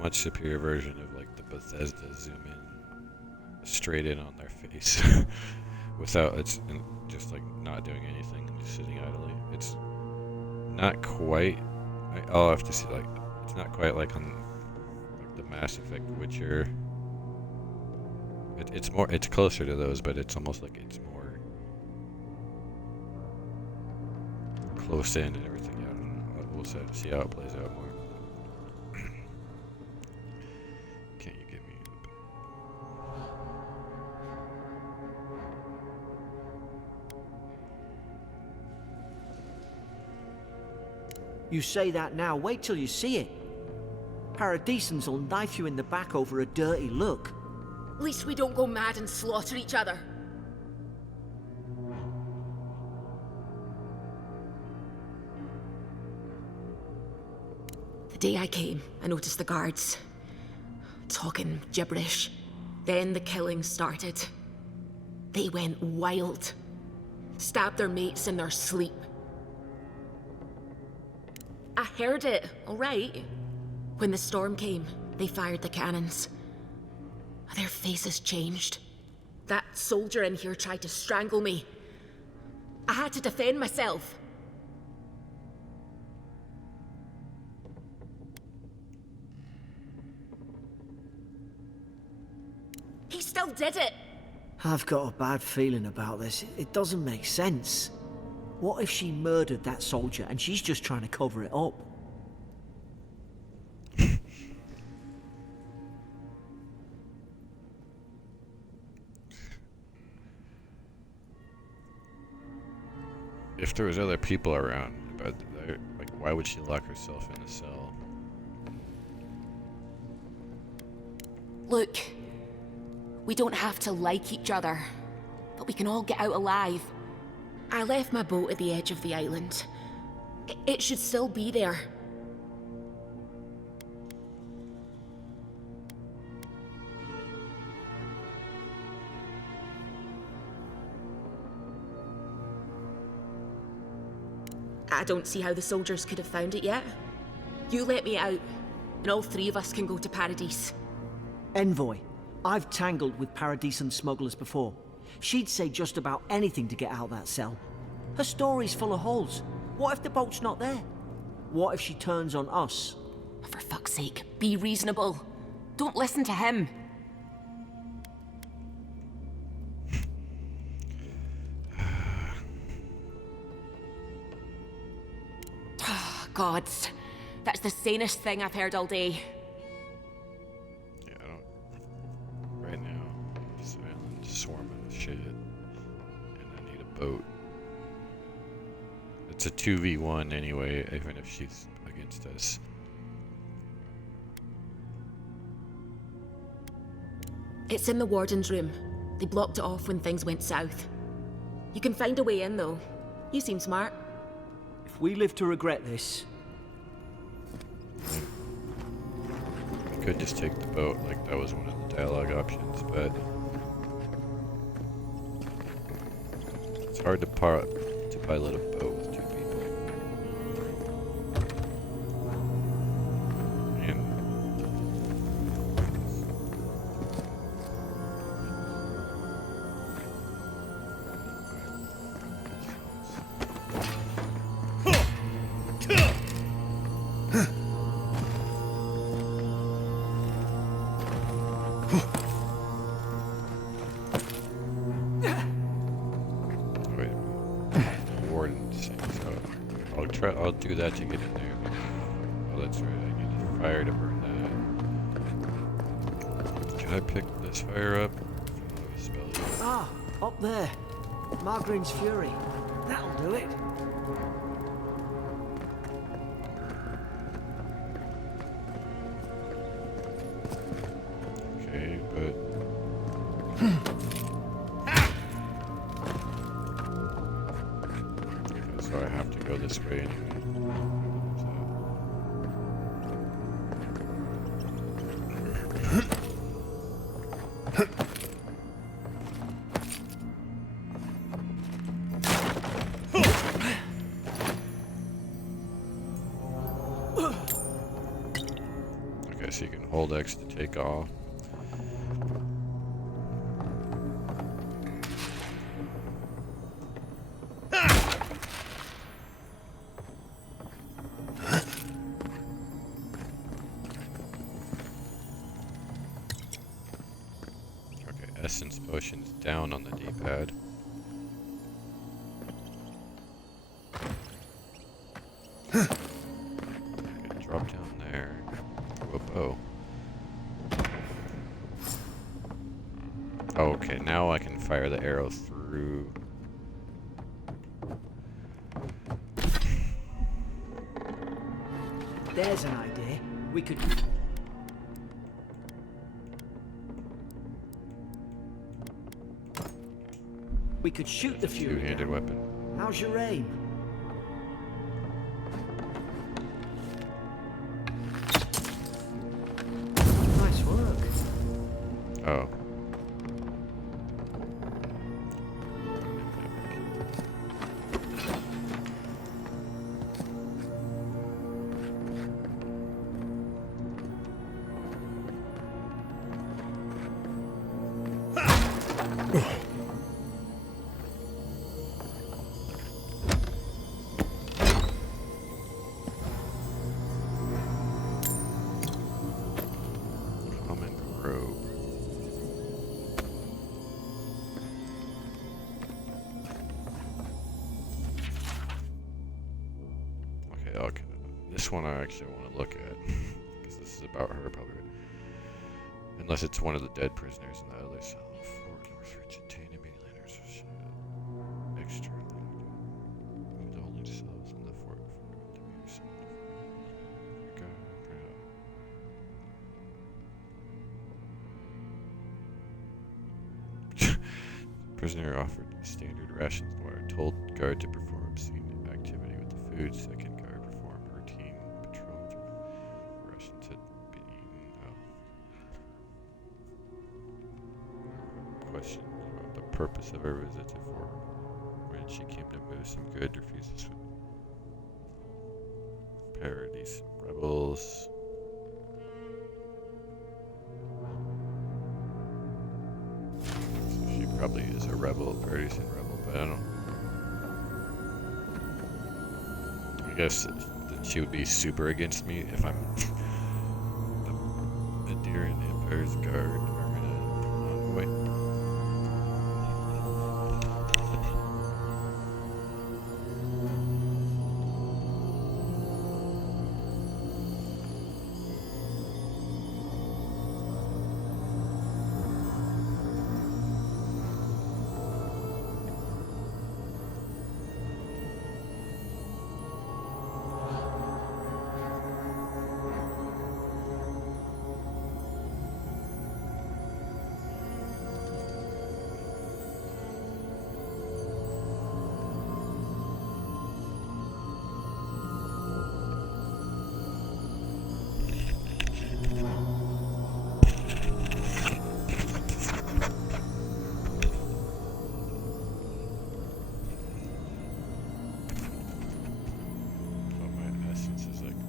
much superior version of like the Bethesda zoom in straight in on their face without just like not doing anything and just sitting idly. It's not quite. I'll have to see like it's not quite like on like the Mass Effect Witcher. It's closer to those, but it's almost like it's more close in and everything. Yeah, I don't know. We'll see how it plays out more. Can't you get me up? You say that now, wait till you see it. Paradisans will knife you in the back over a dirty look. At least we don't go mad and slaughter each other. The day I came, I noticed the guards talking gibberish. Then the killing started. They went wild. Stabbed their mates in their sleep. I heard it, all right. When the storm came, they fired the cannons. Their faces changed. That soldier in here tried to strangle me. I had to defend myself. He still did it. I've got a bad feeling about this. It doesn't make sense. What if she murdered that soldier and she's just trying to cover it up? If there was other people around, but like, why would she lock herself in a cell? Look, we don't have to like each other, but we can all get out alive. I left my boat at the edge of the island. It should still be there. I don't see how the soldiers could have found it yet. You let me out, and all three of us can go to Paradise. Envoy, I've tangled with Paradisan smugglers before. She'd say just about anything to get out of that cell. Her story's full of holes. What if the boat's not there? What if she turns on us? For fuck's sake, be reasonable. Don't listen to him. Gods, that's the sanest thing I've heard all day. Yeah, I don't. Right now, this island's swarming with shit, and I need a boat. It's a 2v1 anyway, even if she's against us. It's in the warden's room. They blocked it off when things went south. You can find a way in, though. You seem smart. If we live to regret this... I could just take the boat, like that was one of the dialogue options, but it's hard to pilot a boat with two people. And wait a minute. Warden sinks out. I'll do that to get in there. Oh, that's right. I need the fire to burn that. Can I pick this fire up? Spell it. Ah, up there. Margarine's Fury. That'll do it. Okay, but okay, so I have to go this way anyway. Okay, so you can hold X to take off. Essence potions down on the D-pad. Okay, drop down there. Whoop, oh, okay, now I can fire the arrow through. There's an idea. We could... We could shoot the Fury Two-handed down. weapon. How's your aim? Nice work. Oh. Common robe. Okay, this one I actually want to look at because this is about her, probably. Unless it's one of the dead prisoners in the other cell. Fort North Ridge, Tana mainlanders. Extra. The only cells in the fort. Prisoner offered standard rations while told guard to perform obscene activity with the food. Second guard performed routine patrol. Rations had been eaten. Questions about the purpose of her visit to Fort. When she came to move some good, refuses Paradise rebels. She probably is a rebel, Paradise rebel, but I don't. I guess that she would be super against me if I'm the deer and Empire's guard. I'm gonna put on away.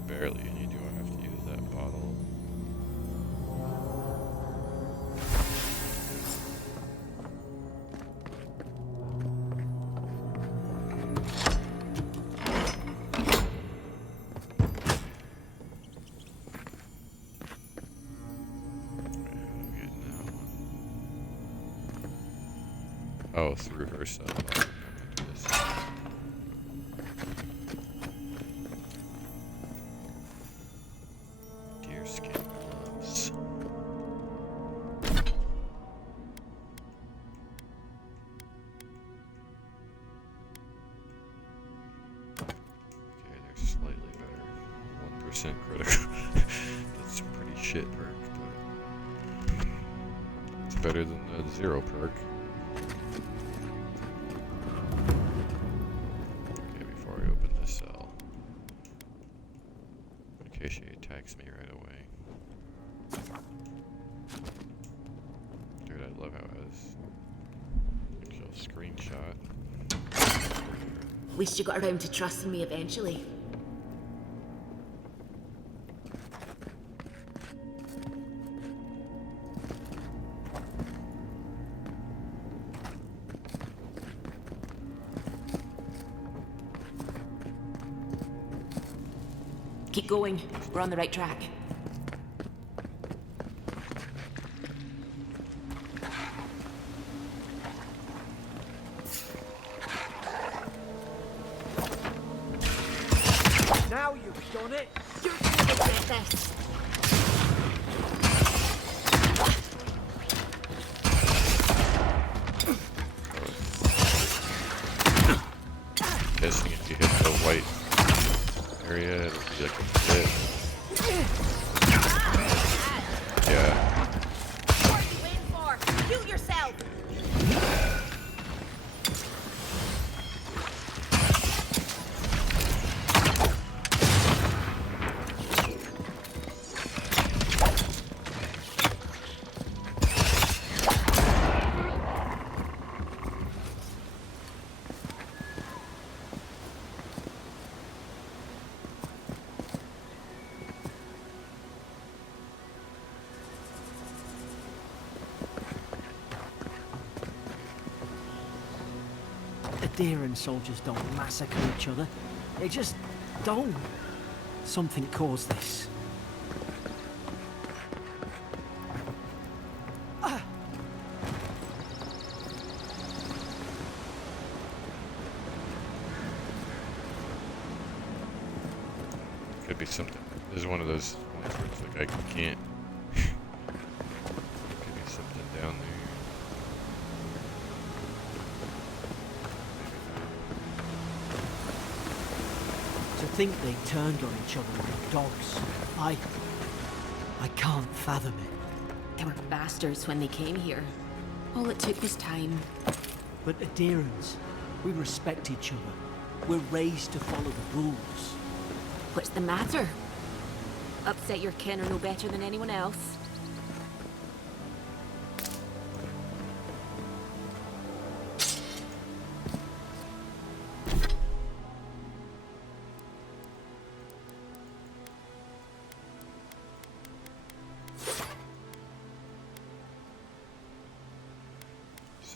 Barely any. Do I have to use that bottle? Oh, through her cell. Deerskin gloves. Okay, they're slightly better. 1% critical. That's a pretty shit perk, but it's better than the 0 perk. Okay, before I open this cell. In case she attacks me right away. Dude, I love how it has actual screenshot. At least you got around to trusting me eventually. Keep going. We're on the right track. Now you've done it. You're gonna regret this. Guessing if you hit the white area, it'll be like a hit. Yeah. What are you waiting for? Kill yourself! Adherent soldiers don't massacre each other. They just don't. Something caused this. Could be something. This is one of those ones where it's like I can't. Could be something down there. To think they turned on each other like dogs. I can't fathom it. They were bastards when they came here. All it took was time. But adherents, we respect each other. We're raised to follow the rules. What's the matter? Upset your kin are no better than anyone else.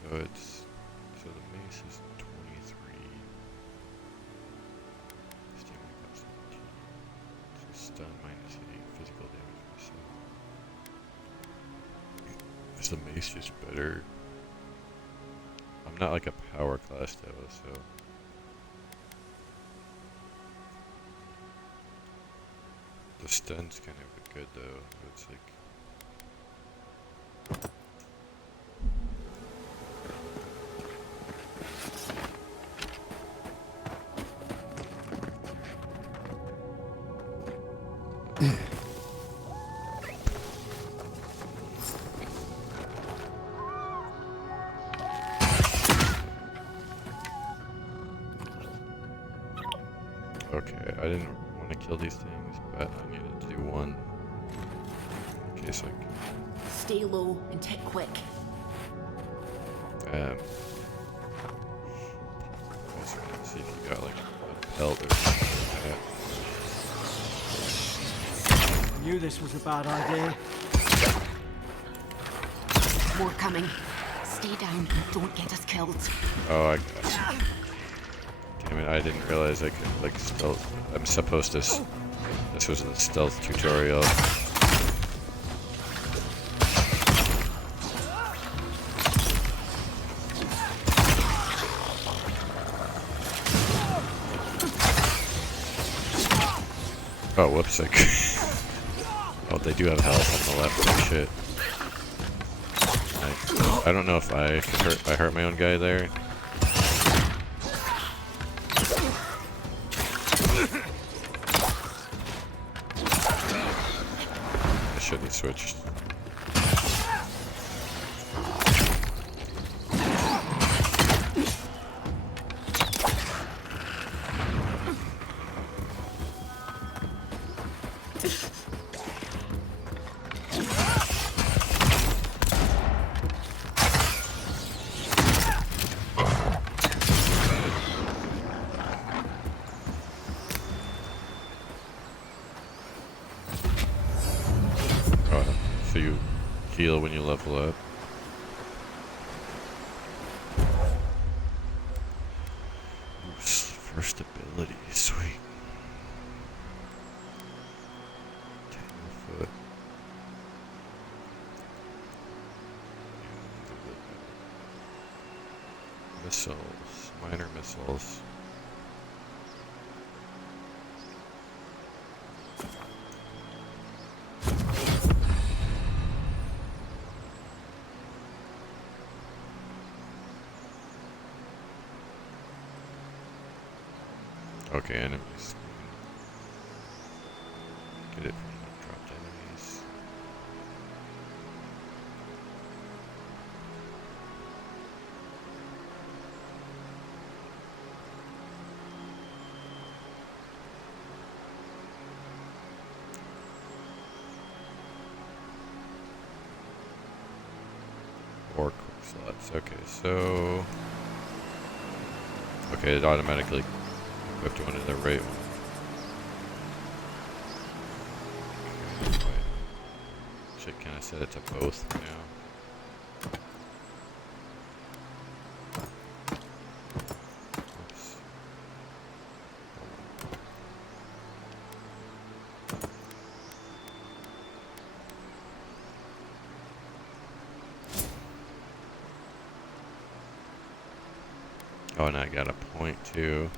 So the mace is 23. Stamina cost 17. So stun minus 8, physical damage plus 7. Is the mace just better? I'm not like a power class though, so. The stun's kind of good though. It's like. Okay, I didn't want to kill these things, but I needed to do one. In case like. Stay low and tick quick. Also wanted to see if you got like a pelt or something like that. Knew this was a bad idea. More coming. Stay down and don't get us killed. Oh, I got you. Damn it, I didn't realize I could like stealth. I'm supposed to. This was the stealth tutorial. Oh, whoops, like. Oh, they do have health on the left, oh shit. I don't know if I hurt my own guy there. I should have switched. So you heal when you level up. Ooh, first ability, sweet. 10-foot. Missiles, minor missiles. Okay, enemies. Get it from dropped enemies. Or quick slots. Okay, so. Okay, it automatically equipped one of the right one. Okay, wait. Should kind of set it to both for now. Oh, and I got a point too.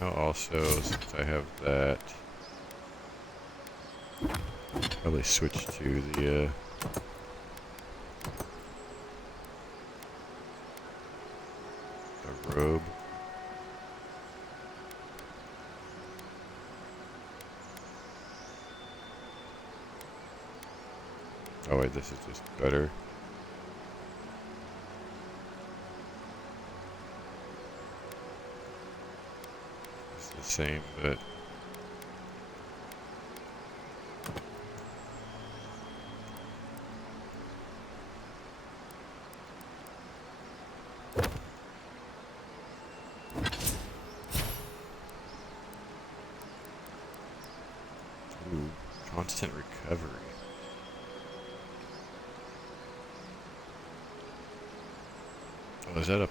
Now also, since I have that, probably switch to the robe. Oh wait, this is just better. It's the same, but ooh, constant recovery. Oh, is that a...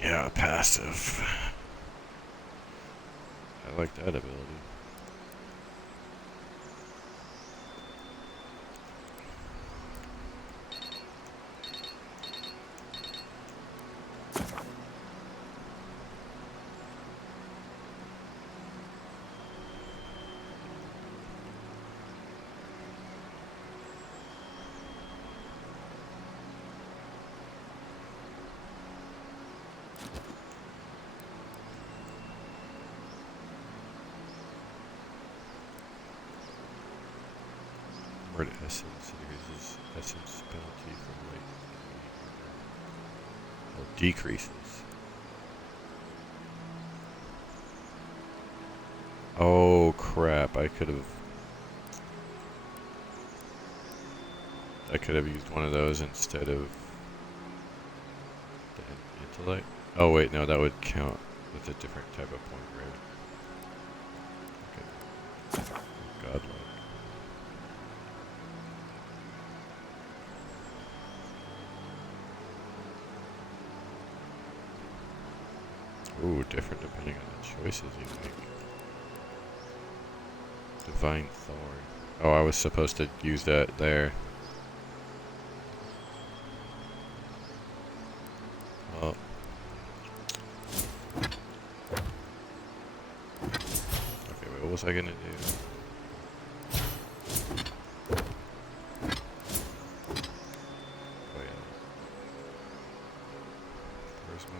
Yeah, passive. I like that ability. Word essence increases essence penalty for late or decreases. Oh crap! I could have used one of those instead of the intellect. Oh wait, no, that would count with a different type of point, right? Okay. Godlike. Ooh, different depending on the choices you make. Divine Thorn. Oh, I was supposed to use that there. Well. Okay, wait, what was I gonna do? Oh yeah. Where's my...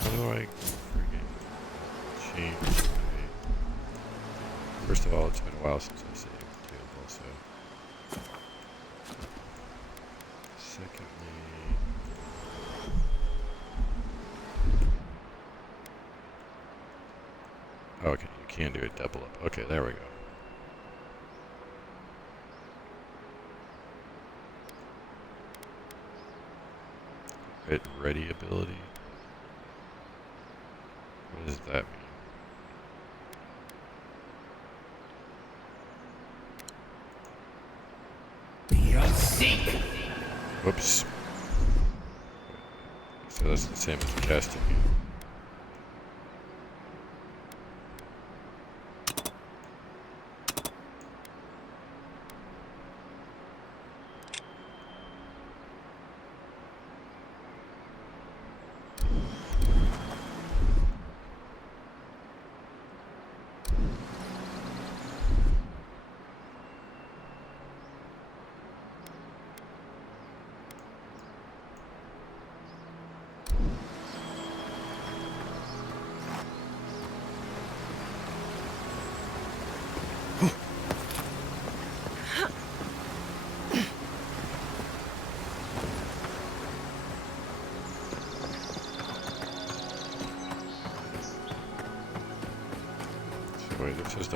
How do I freaking change my... First of all, it's been a while since I saved too, also. Secondly... Oh, okay, you can do a double up. Okay, there we go. Hit ready ability. What does that mean? Be on sync. Whoops. So that's the same as casting.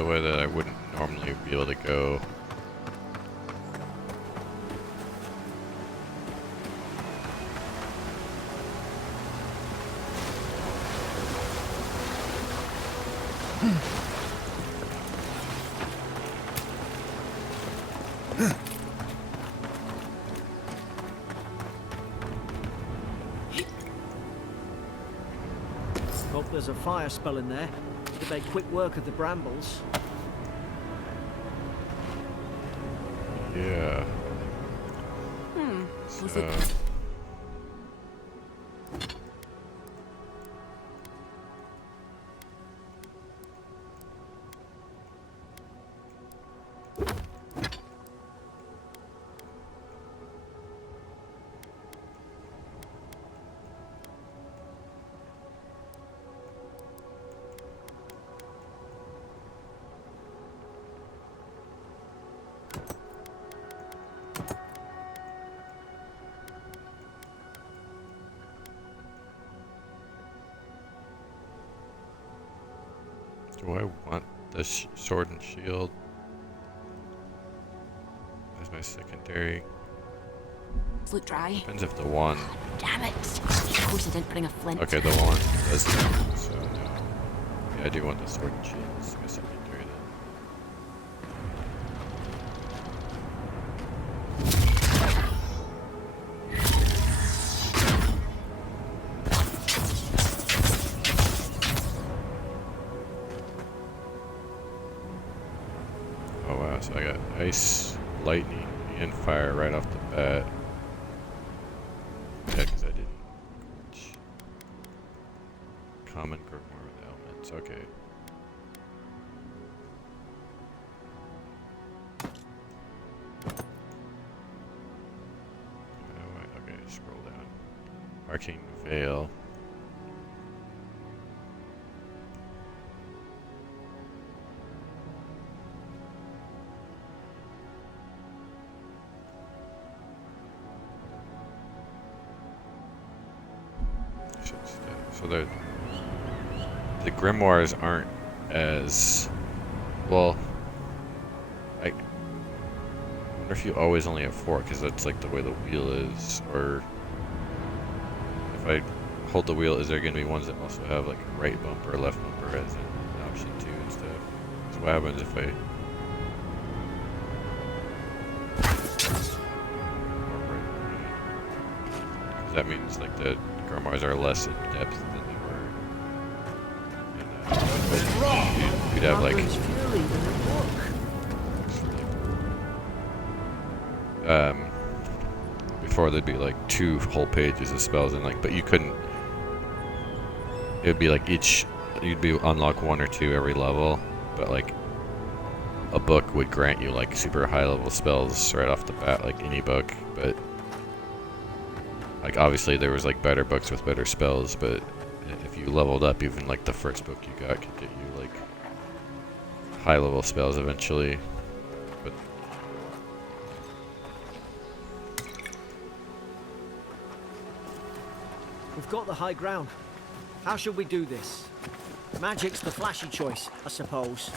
the way that I wouldn't normally be able to go. Hope there's a fire spell in there. Could make quick work of the brambles. Yeah. Was So, it? do I want the sword and shield as my secondary? Look dry. Depends if the wand. Damn it! Of course I didn't bring a flint. Okay, the wand does that, so no. Yeah, I do want the sword and shield as my secondary then. Oh wow, so I got ice, lightning, and fire right off the bat. Yeah, because I didn't. Common grimoire with elements, okay. Okay, scroll down. Arcane Veil. So the grimoires aren't as well. I wonder if you always only have 4 because that's like the way the wheel is, or if I hold the wheel, is there going to be ones that also have like right bumper, left bumper as an option too and stuff? So what happens if I? Because that means like the grimoires are less in depth than they were in you'd have like Hammer's Fury in the book. before there'd be like 2 whole pages of spells and like, but you couldn't, it would be like you'd be unlock 1 or 2 every level, but like a book would grant you like super high level spells right off the bat, like any book. But like obviously there was like better books with better spells, but if you leveled up, even like the first book you got could get you like high level spells eventually. But We've got the high ground. How should we do this? Magic's the flashy choice, I suppose.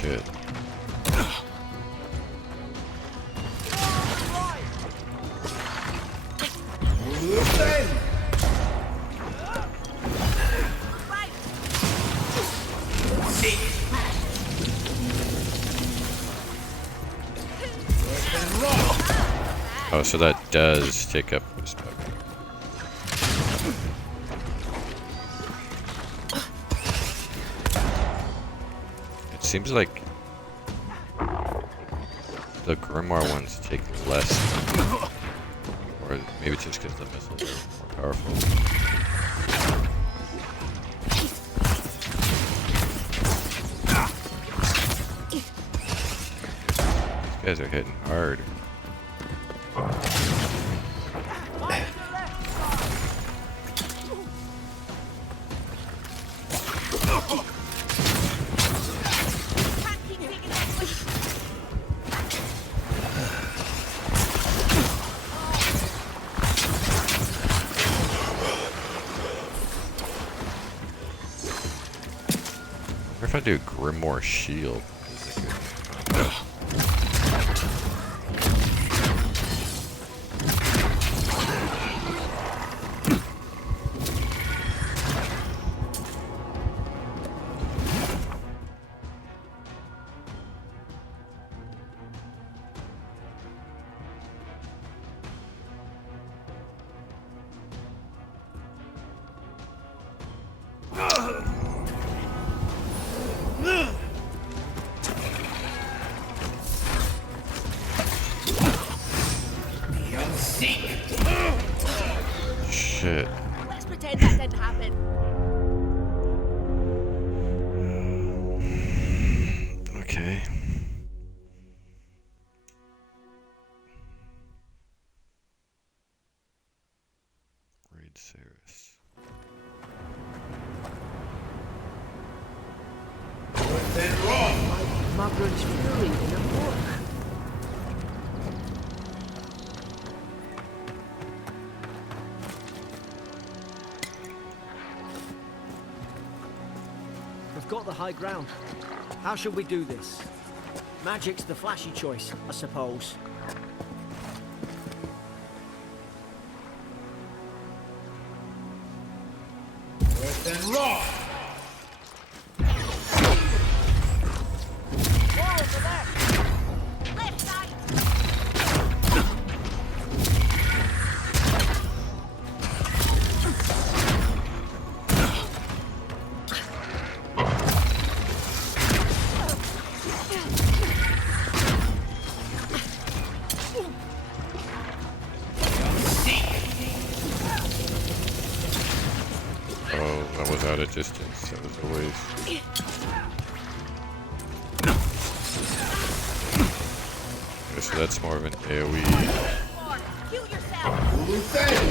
shit. Oh, so that does take up this bug. It seems like the Grimoire ones take less, or maybe it's just because the missiles are more powerful. These guys are hitting hard. if I do Grimoire Shield? Is it good? Shit. Let's pretend that didn't happen. Okay. Raid Ceres. Then Roth! Margaret's fury in a book. We've got the high ground. How should we do this? Magic's the flashy choice, I suppose. Then Roth! Left side. Oh, that was out of distance. That was a waste. Okay, so that's more of an AoE. Heal yourself. Luthen!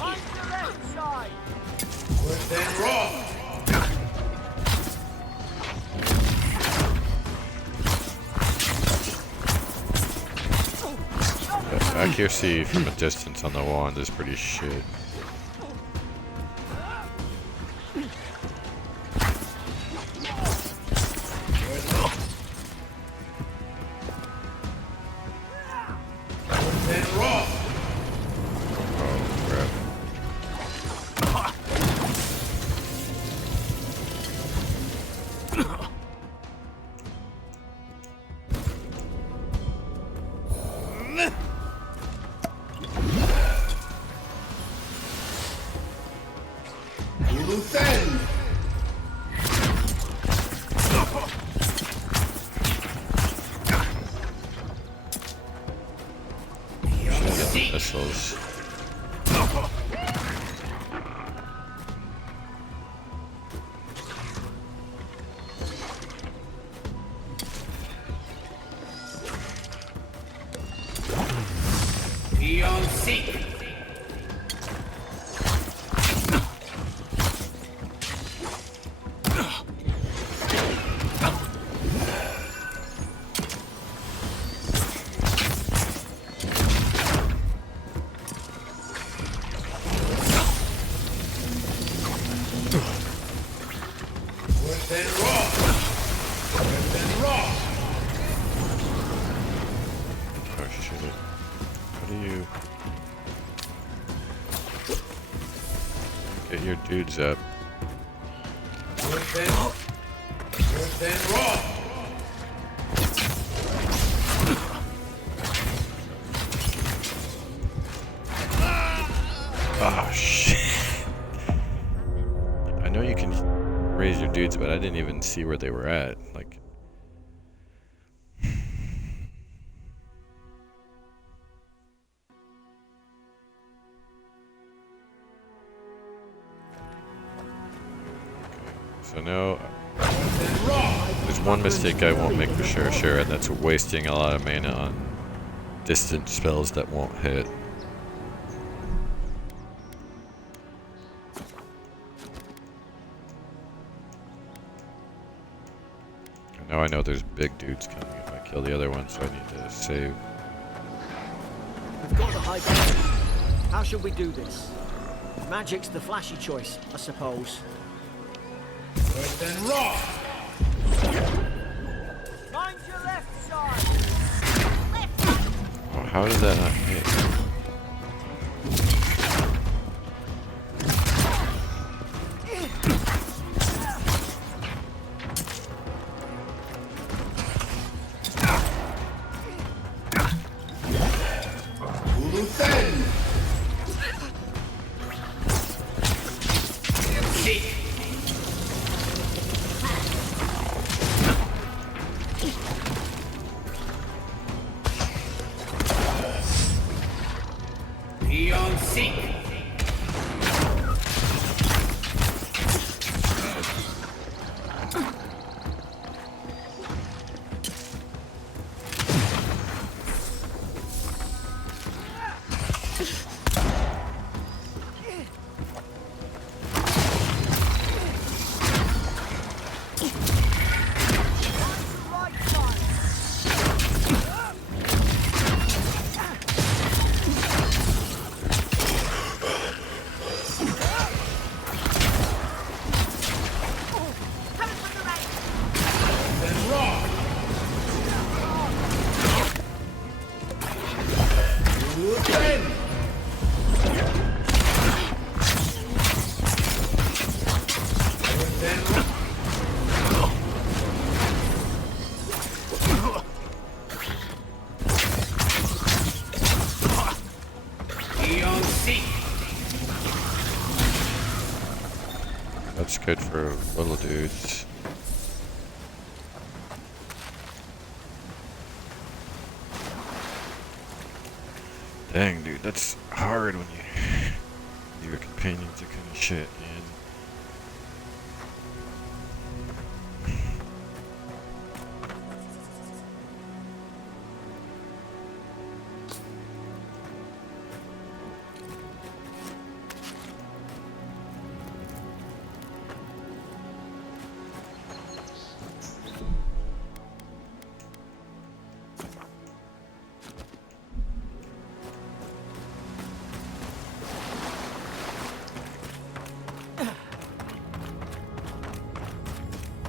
On the left side! Then Roth! The accuracy from a distance on the wand is pretty shit. Then Roth! Oh, crap. Luthen! Missiles. Eon Seek! Then Roth! Then Roth! Oh shit. How do you get your dudes up? Then Roth! Oh shit. I know you can raise your dudes, but I didn't even see where they were at. Like, so now there's one mistake I won't make for sure, and that's wasting a lot of mana on distant spells that won't hit. Now I know there's big dudes coming if I kill the other one, so I need to save. We've got the high ground. How should we do this? Magic's the flashy choice, I suppose. Earth and rock. Mind your left side! Oh, how did that not hit? Uluthen. Seek. Beyond seek. Right side! Coming from the right. Then rock. Uluthen. Earth and rock. Beyond seek. That's good for little dudes. Dang, dude, that's hard when you your companions are kind of shit, man.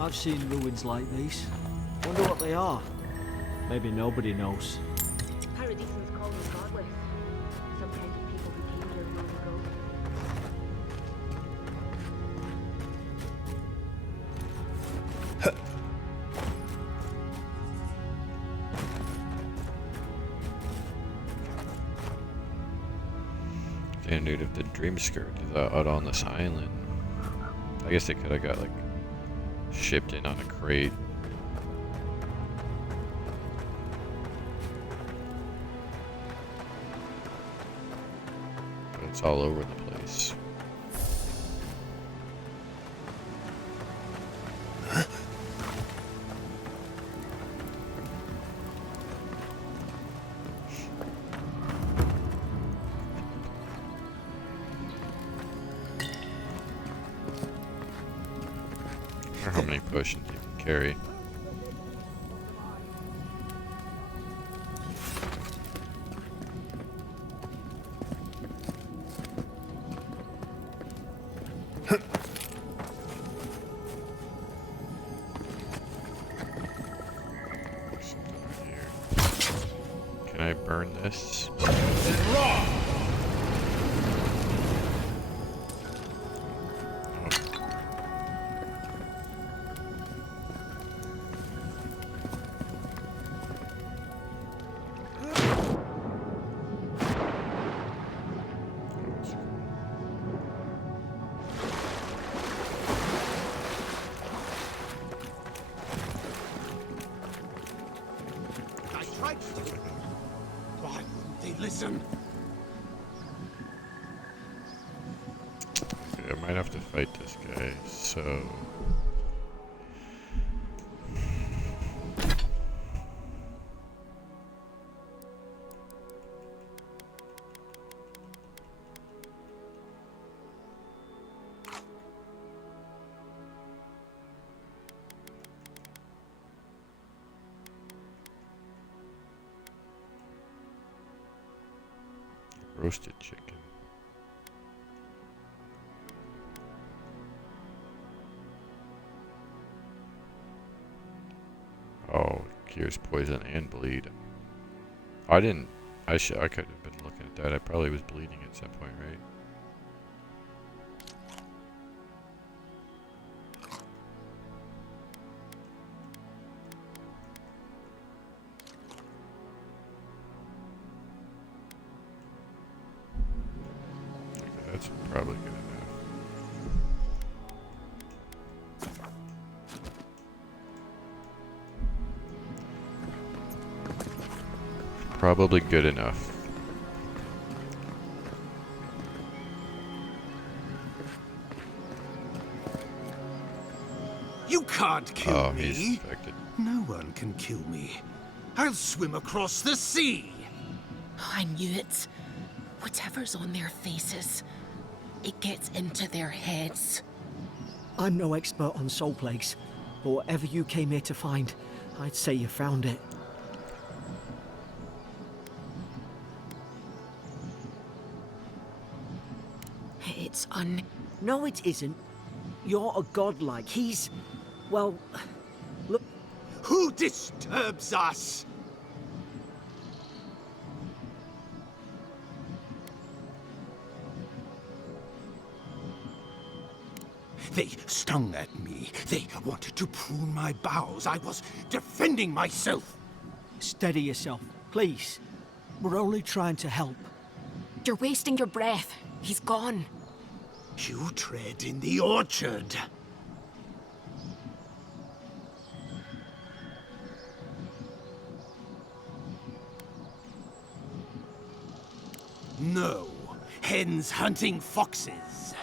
I've seen ruins like these. Wonder what they are. Maybe nobody knows. Paradisans call them godless. Some kind of people who came here long ago. Damn, dude, if the dream skirt is out on this island, I guess they could have got like shipped in on a crate. But it's all over the place. I wonder how many potions you can carry. Something right here. Can I burn this? Then rock. I tried to. Why wouldn't they listen? Okay, I might have to fight this guy, so... Roasted chicken. Cures poison and bleed. I didn't. I could have been looking at that. I probably was bleeding at some point, right? Okay, that's probably good enough. Probably good enough. You can't kill He's me. infected. No one can kill me. I'll swim across the sea. I knew it. Whatever's on their faces, it gets into their heads. I'm no expert on soul plagues, but whatever you came here to find, I'd say you found it. It's No, it isn't. You're a godlike. He's... well... look... Who disturbs us? They stung at me. They wanted to prune my bowels. I was defending myself. Steady yourself, please. We're only trying to help. You're wasting your breath. He's gone. You tread in the orchard. No, hens hunting foxes.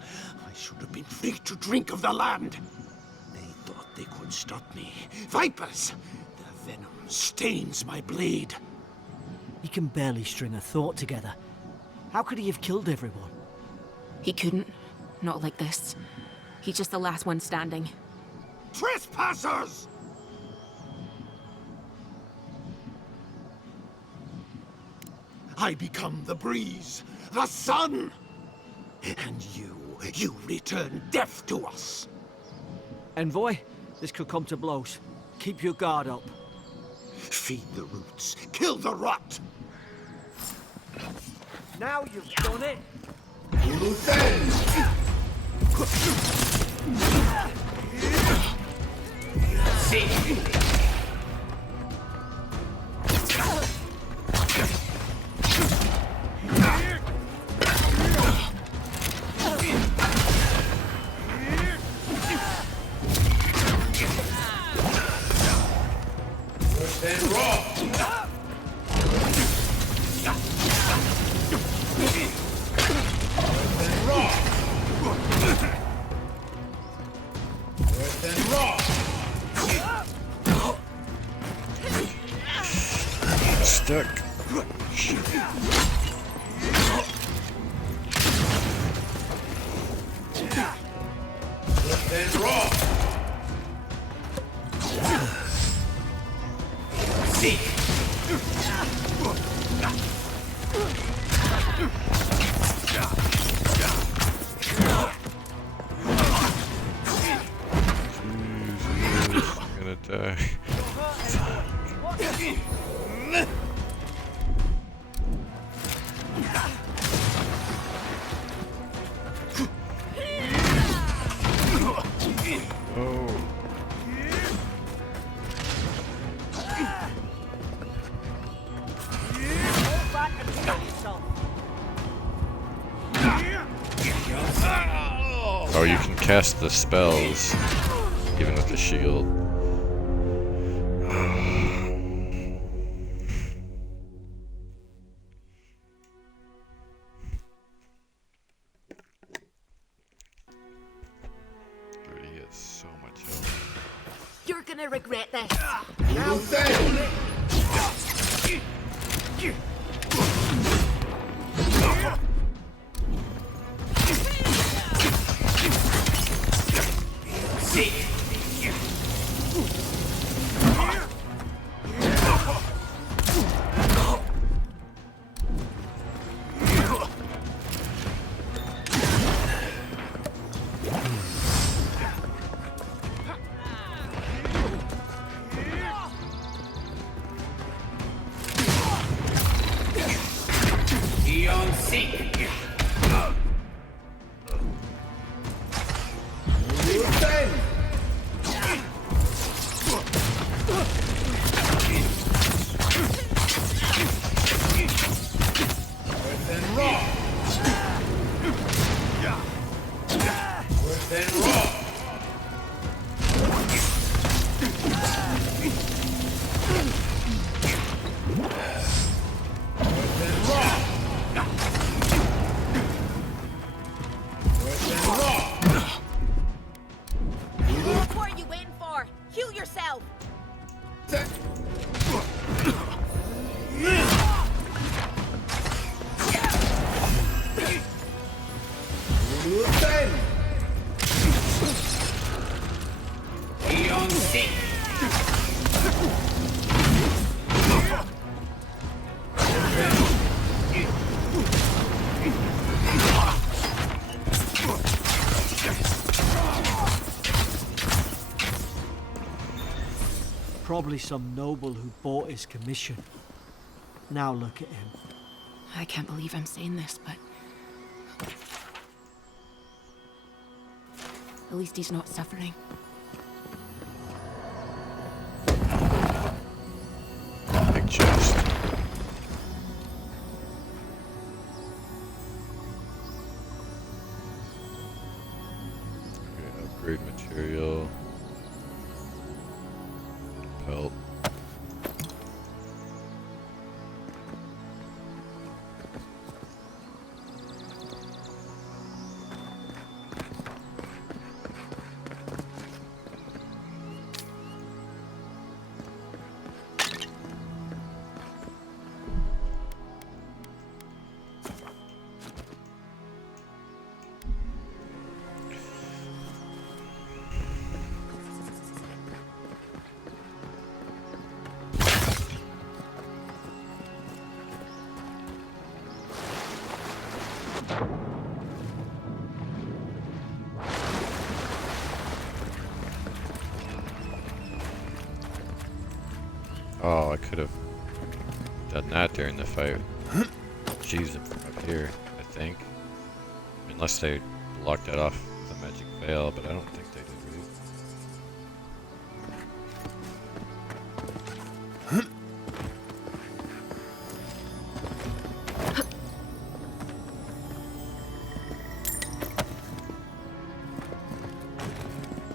I should have been free to drink of the land. They thought they could stop me. Vipers! Their venom stains my blade. He can barely string a thought together. How could he have killed everyone? He couldn't. Not like this. He's just the last one standing. Trespassers! I become the breeze, the sun! And you return death to us! Envoy, this could come to blows. Keep your guard up. Feed the roots, kill the rot! Now you've done it! Stuck. Jesus, I'm gonna die. Oh. Hold back and heal yourself. Oh, you can cast the spells even with the shield. Dude, he has so much health. You're gonna regret this. Probably some noble who bought his commission. Now look at him. I can't believe I'm saying this, but... at least he's not suffering. Big chest. Okay, upgrade material. Pelt. Oh, I could have done that during the fight. Jeez, them from up here, I think. Unless they blocked that off with a magic veil, but I don't think they did.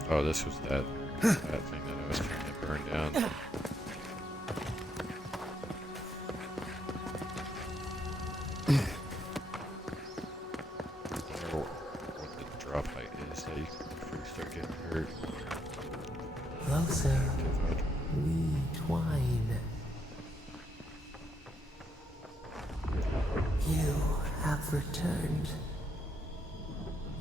Oh, this was that thing that I was trying to burn down. Closer, we twine. You have returned.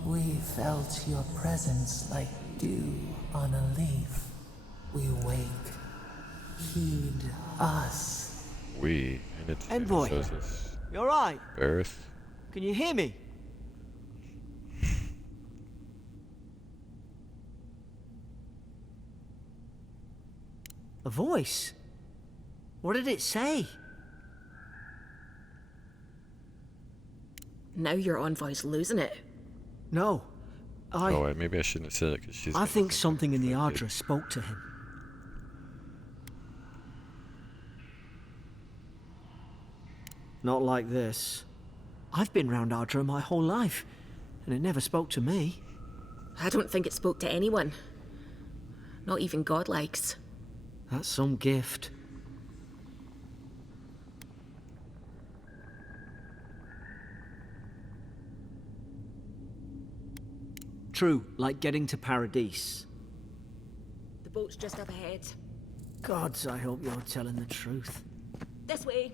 We felt your presence like dew on a leaf. We wake. Heed us. We, and it's Envoy, so this you alright? Barrett. Can you hear me? A voice? What did it say? Now your envoy's losing it. No. Oh, wait, maybe I shouldn't have said it because she's. I think something in the affected. Ardra spoke to him. Not like this. I've been round Ardra my whole life, and it never spoke to me. I don't think it spoke to anyone. Not even godlikes. That's some gift. True, like getting to Paradise. The boat's just up ahead. Gods, I hope you're telling the truth. This way.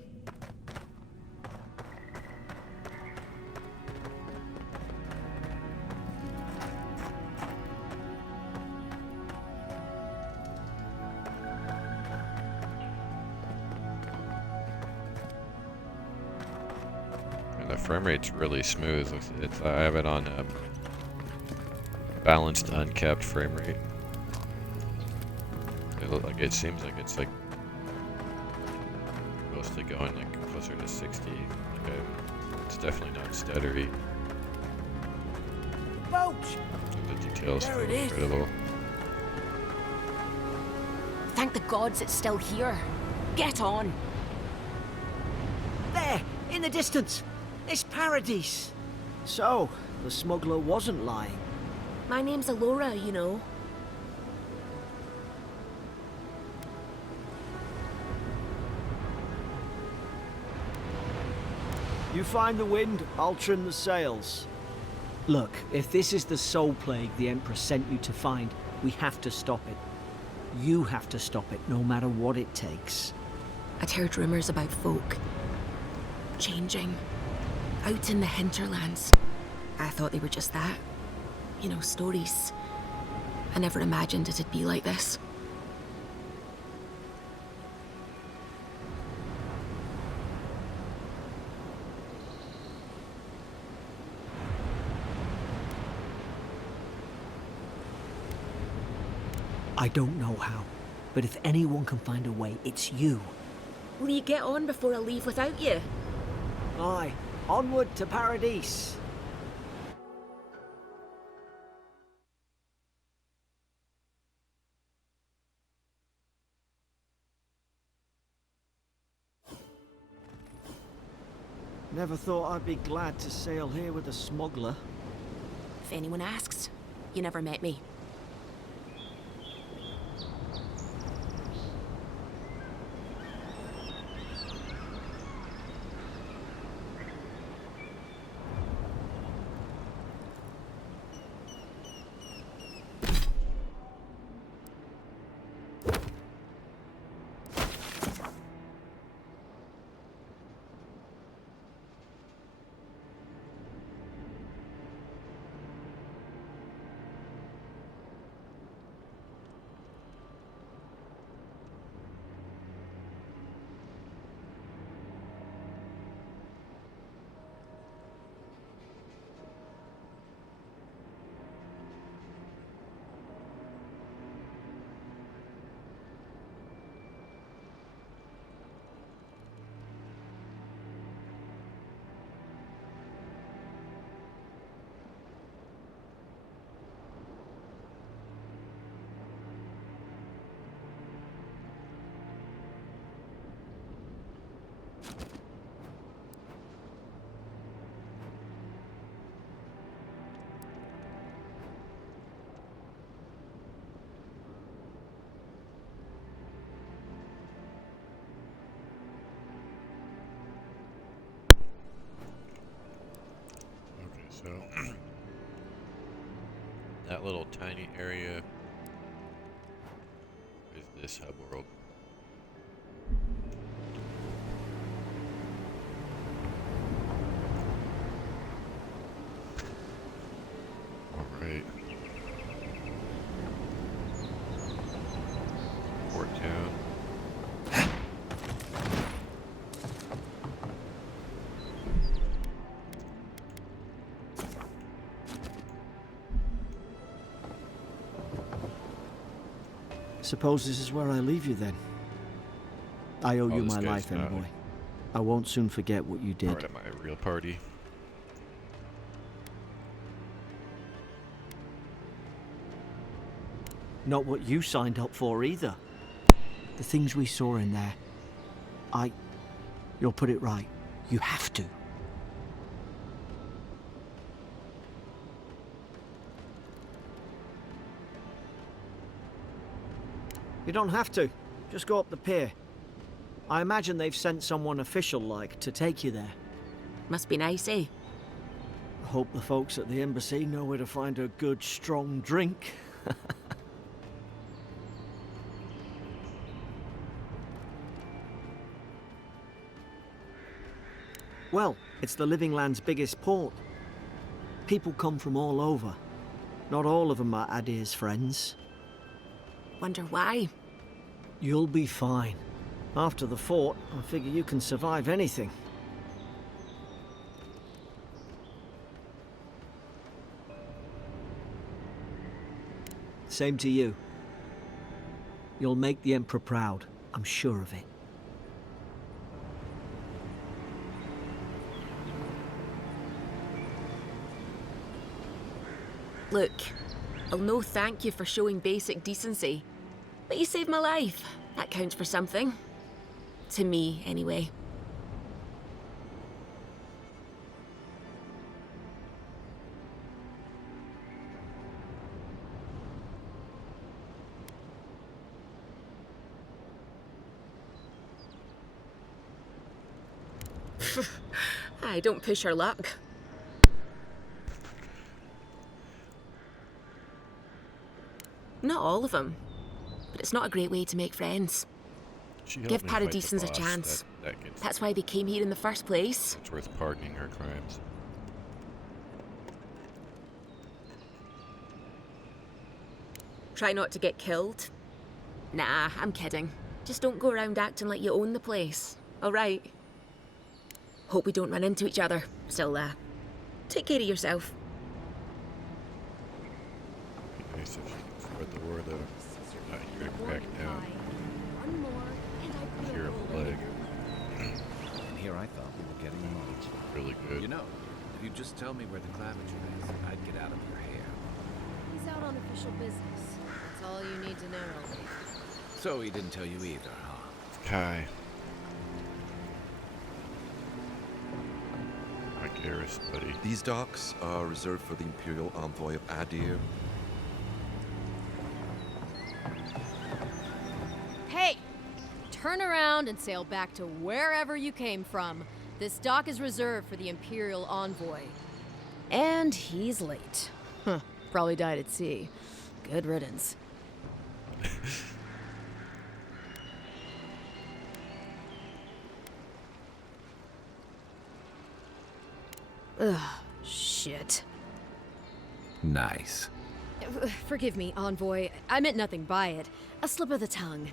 And the frame rate's really smooth. I have it on balanced, uncapped frame rate. It seems like it's like mostly going like closer to 60. It's definitely not stuttery. Boat! The details There feel it is. incredible. Thank the gods it's still here. Get on. There, in the distance. It's Paradise. So, the smuggler wasn't lying. My name's Alora, you know. You find the wind, I'll trim the sails. Look, if this is the soul plague the Emperor sent you to find, we have to stop it. You have to stop it, no matter what it takes. I'd heard rumors about folk changing out in the hinterlands. I thought they were just that. You know, stories. I never imagined it'd be like this. I don't know how, But if anyone can find a way, it's you. Will you get on before I leave without you? Aye, onward to Paradise. Never thought I'd be glad to sail here with a smuggler. If anyone asks, you never met me. So that little tiny area is this hub world. Alright. Port town. Suppose this is where I leave you then. I owe you this my guy's life, not- Envoy. I won't soon forget what you did. Alright, at my real party. Not what you signed up for either. The things we saw in there. You'll put it right. You have to. You don't have to. Just go up the pier. I imagine they've sent someone official-like to take you there. Must be nice, eh? I hope the folks at the embassy know where to find a good, strong drink. Well, it's the Living Land's biggest port. People come from all over. Not all of them are Adir's friends. Wonder why? You'll be fine. After the fort, I figure you can survive anything. Same to you. You'll make the Emperor proud, I'm sure of it. Look, I'll no thank you for showing basic decency. But you saved my life. That counts for something. To me, anyway. I don't push her luck. Not all of them, but it's not a great way to make friends. She helped Give me fight the Paradisans a boss. chance. That That's why they came here in the first place. it's worth pardoning her crimes. Try not to get killed. Nah, I'm kidding. Just don't go around acting like you own the place. Alright? Hope we don't run into each other. Still, take care of yourself. Be nice if she could spread the word that I'm not here to crack down. Earlier, I thought we were getting much. Really good. You know, if you just tell me where the claviture is, I'd get out of your hair. He's out on official business. That's all you need to know. So he didn't tell you either, huh? Kai. Garrus, buddy. These docks are reserved for the Imperial Envoy of Adir. Hey! Turn around and sail back to wherever you came from. This dock is reserved for the Imperial Envoy. And he's late. Huh. Probably died at sea. Good riddance. Ugh, shit. Nice. Forgive me, Envoy. I meant nothing by it. A slip of the tongue.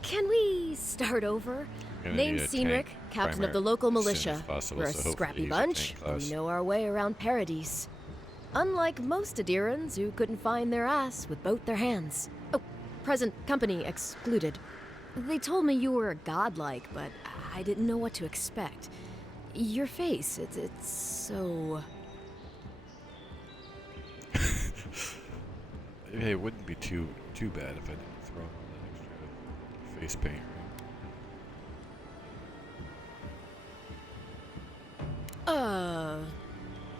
Can we start over? Name's Cynric, captain of the local militia. We're a scrappy bunch, and we know our way around Paradise. Unlike most Adirans who couldn't find their ass with both their hands. Oh, present company excluded. They told me you were godlike, but I didn't know what to expect. Your face, it's so... Hey, it wouldn't be too bad if I didn't throw on that extra face paint.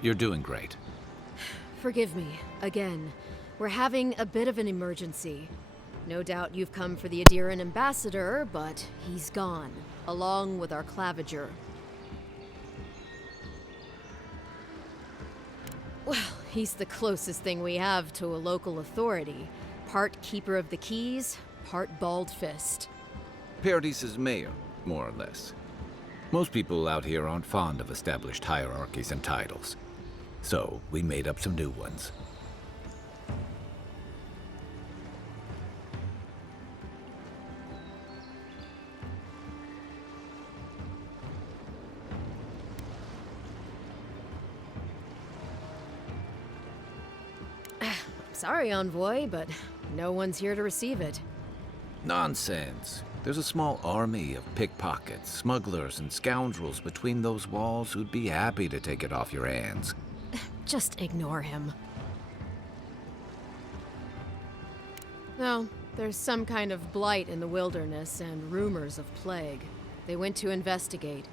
You're doing great. Forgive me, again. We're having a bit of an emergency. No doubt you've come for the Adiran ambassador, but he's gone, along with our claviger. Well, he's the closest thing we have to a local authority. Part keeper of the keys, part bald fist. Paradise's mayor, more or less. Most people out here aren't fond of established hierarchies and titles. So, we made up some new ones. Sorry, Envoy, but no one's here to receive it. Nonsense. There's a small army of pickpockets, smugglers, and scoundrels between those walls who'd be happy to take it off your hands. Just ignore him. No, there's some kind of blight in the wilderness and rumors of plague. They went to investigate.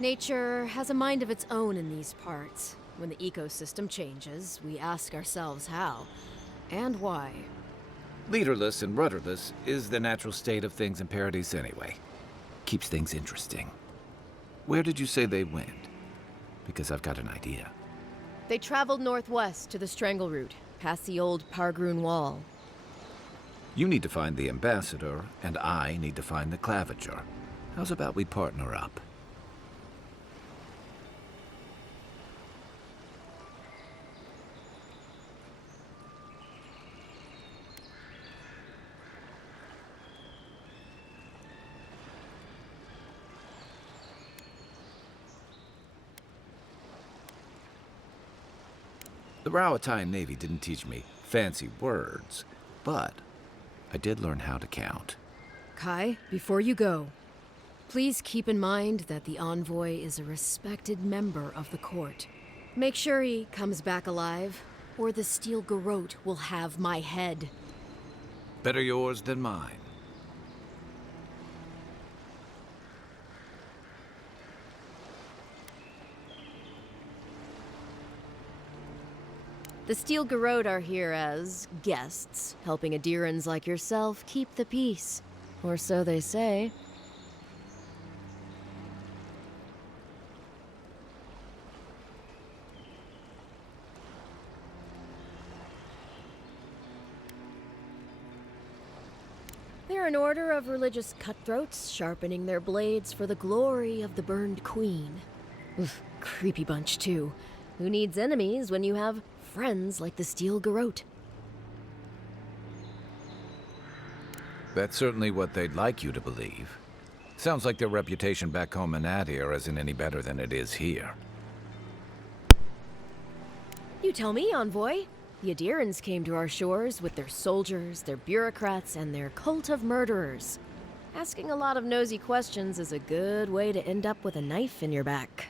Nature has a mind of its own in these parts. When the ecosystem changes, we ask ourselves how and why. Leaderless and rudderless is the natural state of things in Paradise anyway. Keeps things interesting. Where did you say they went? Because I've got an idea. They traveled northwest to the Strangle Route, past the old Pargroon Wall. You need to find the ambassador, and I need to find the claviger. How's about we partner up? The Rawatine Navy didn't teach me fancy words, but I did learn how to count. Kai, before you go, please keep in mind that the Envoy is a respected member of the court. Make sure he comes back alive, or the Steel Garrote will have my head. Better yours than mine. The Steel Garrote are here as guests, helping Adirans like yourself keep the peace. Or so they say. They're an order of religious cutthroats, sharpening their blades for the glory of the burned queen. Oof, creepy bunch, too. Who needs enemies when you have friends like the Steel Garrote? That's certainly what they'd like you to believe. Sounds like their reputation back home in Adir isn't any better than it is here. You tell me, Envoy. The Adirans came to our shores with their soldiers, their bureaucrats, and their cult of murderers. Asking a lot of nosy questions is a good way to end up with a knife in your back.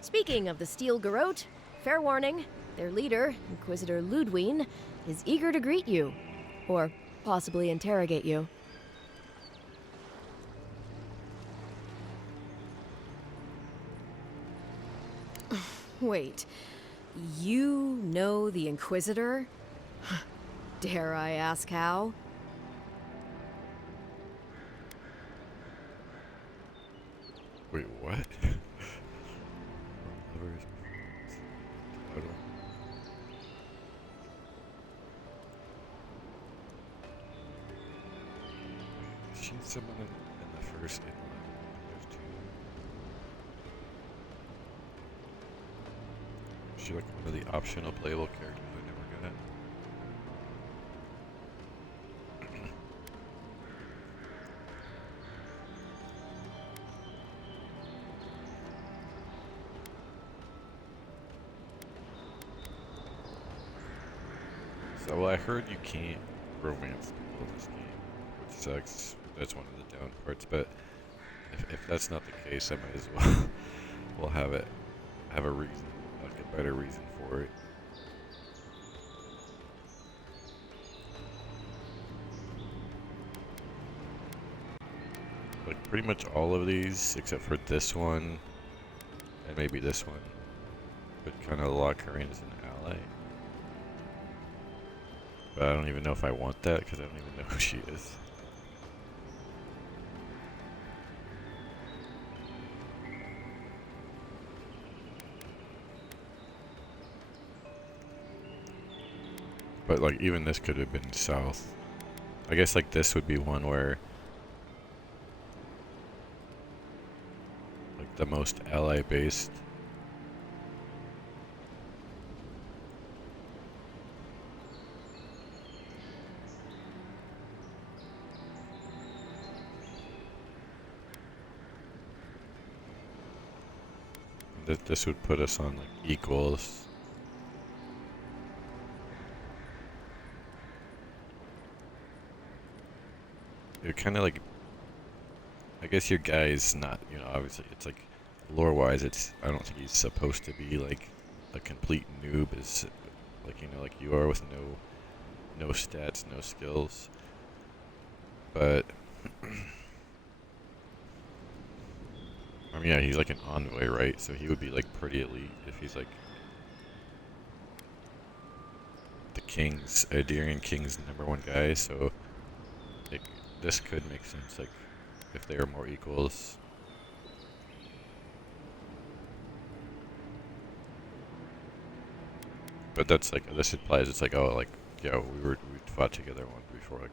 Speaking of the Steel Garrote, fair warning, their leader, Inquisitor Ludwine, is eager to greet you. Or possibly interrogate you. Wait, you know the Inquisitor? Dare I ask how? Wait, what? She's someone in the first inland. Is she like one of the optional playable characters I never got? So, well, I heard you can't romance people in this game, which sucks. That's one of the down parts, but if that's not the case, I might as well we'll have a reason, like a better reason for it. Like pretty much all of these, except for this one and maybe this one, would kind of lock her in as an ally. But I don't even know if I want that because I don't even know who she is. But like even this could have been south. I guess like this would be one where like the most ally based. This would put us on like equals. It kind of like, I guess your guy is not, you know, obviously it's like lore wise I don't think he's supposed to be like a complete noob, is like, you know, like you are with no stats, no skills. But I mean, yeah, he's like an envoy, right? So he would be like pretty elite if he's like the king's, Adirian king's #1 guy. So like, this could make sense, like if they are more equals. But that's like, this implies it's like, oh, like, yeah, we fought together once before, like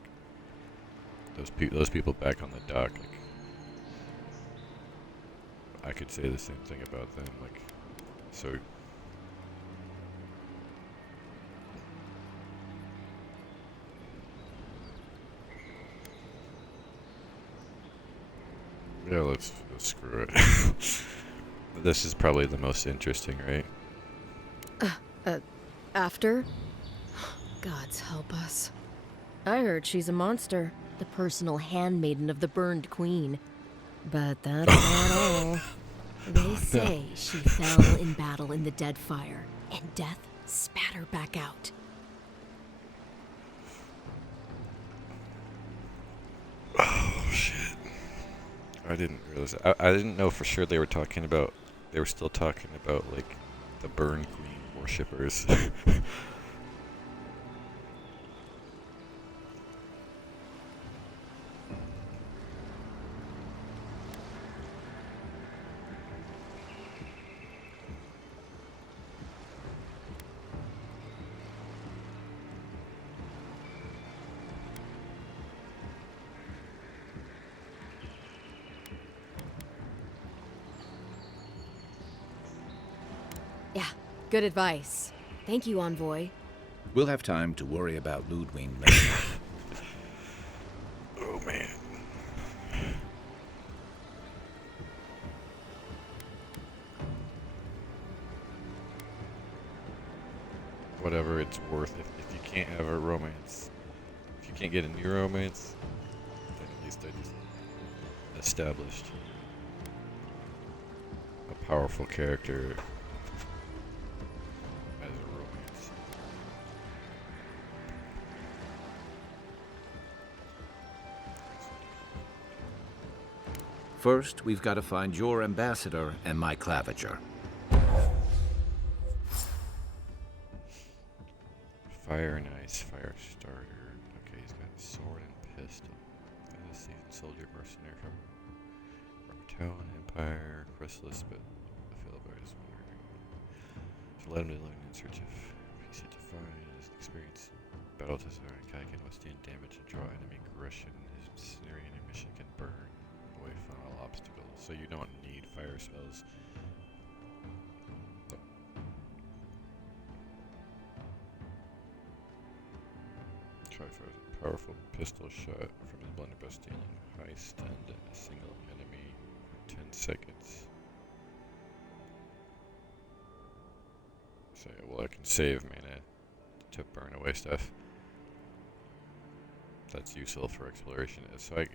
those people back on the dock, like I could say the same thing about them, like, so. Yeah, let's screw it. This is probably the most interesting, right? After? Gods help us. I heard she's a monster, the personal handmaiden of the burned queen. But that's not all. They say she fell in battle in the dead fire, and death spat her back out. Oh, shit. I didn't realize. I didn't know for sure they were still talking about, like, the Burn Queen worshippers. Yeah, good advice. Thank you, Envoy. We'll have time to worry about Ludwine later. Oh, man. Whatever it's worth, if you can't have a romance, if you can't get a new romance, then at least I just established a powerful character as a romance. First, we've got to find your ambassador and my claviger. Fire and ice, fire starter. Okay, he's got a sword and pistol. He's a seasoned soldier mercenary from Town Empire, Chrysalis, but I feel about his wondering. So let him alone in search of peace yet to find. His experience battle tested Kai can withstand damage and draw enemy aggression. His scenery and mission can burn away from all obstacles. So you don't need fire spells. Fires a powerful pistol shot from his blunderbuss, dealing high stun to a single enemy for 10 seconds. So, well, I can save mana to burn away stuff. That's useful for exploration. So it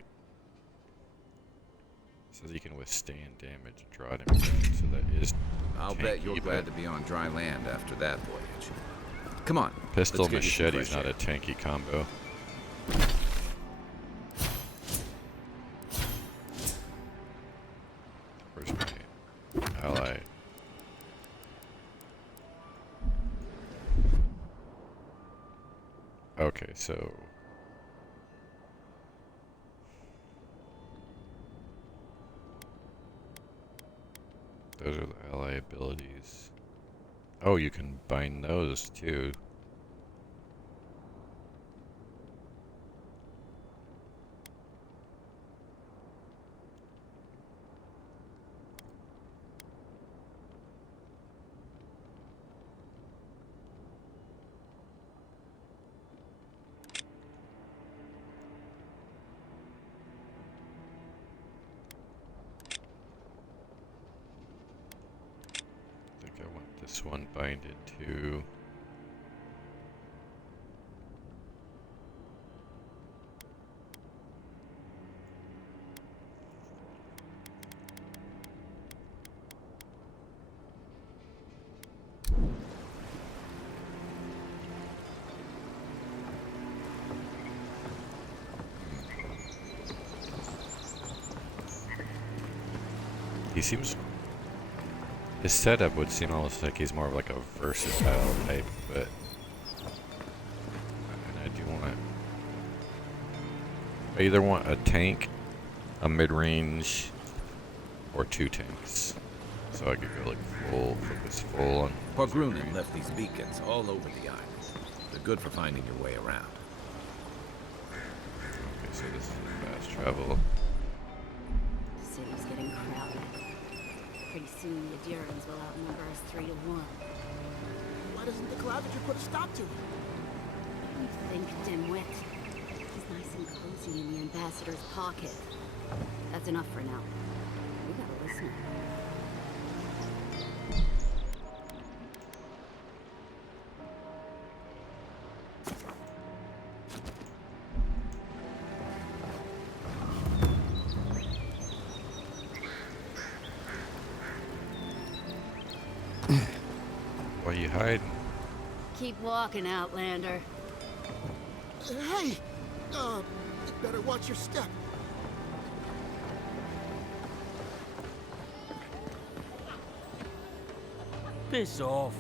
says you can withstand damage and draw enemy aggression, so that is I'll bet you're glad to be on dry land after that voyage. Come on. Pistol machete's not a tanky combo. Where's my ally? Okay, so those are the ally abilities. Oh, you can bind those too. I think I want this one binded to he seems. His setup would seem almost like he's more of like a versatile type, but and I do want. I either want a tank, a mid-range, or 2 tanks, so I could go like focus full on. Pargrunin left these beacons all over the island. They're good for finding your way around. Okay, so this is fast travel. The city's getting crowded. Pretty soon the Durans will outnumber us 3 to 1. Why doesn't the claviger put a stop to it? You think, dimwit? He's nice and cozy in the ambassador's pocket. That's enough for now. We gotta listen. Why are you hiding? Keep walking, Outlander. Hey! You better watch your step. Piss off.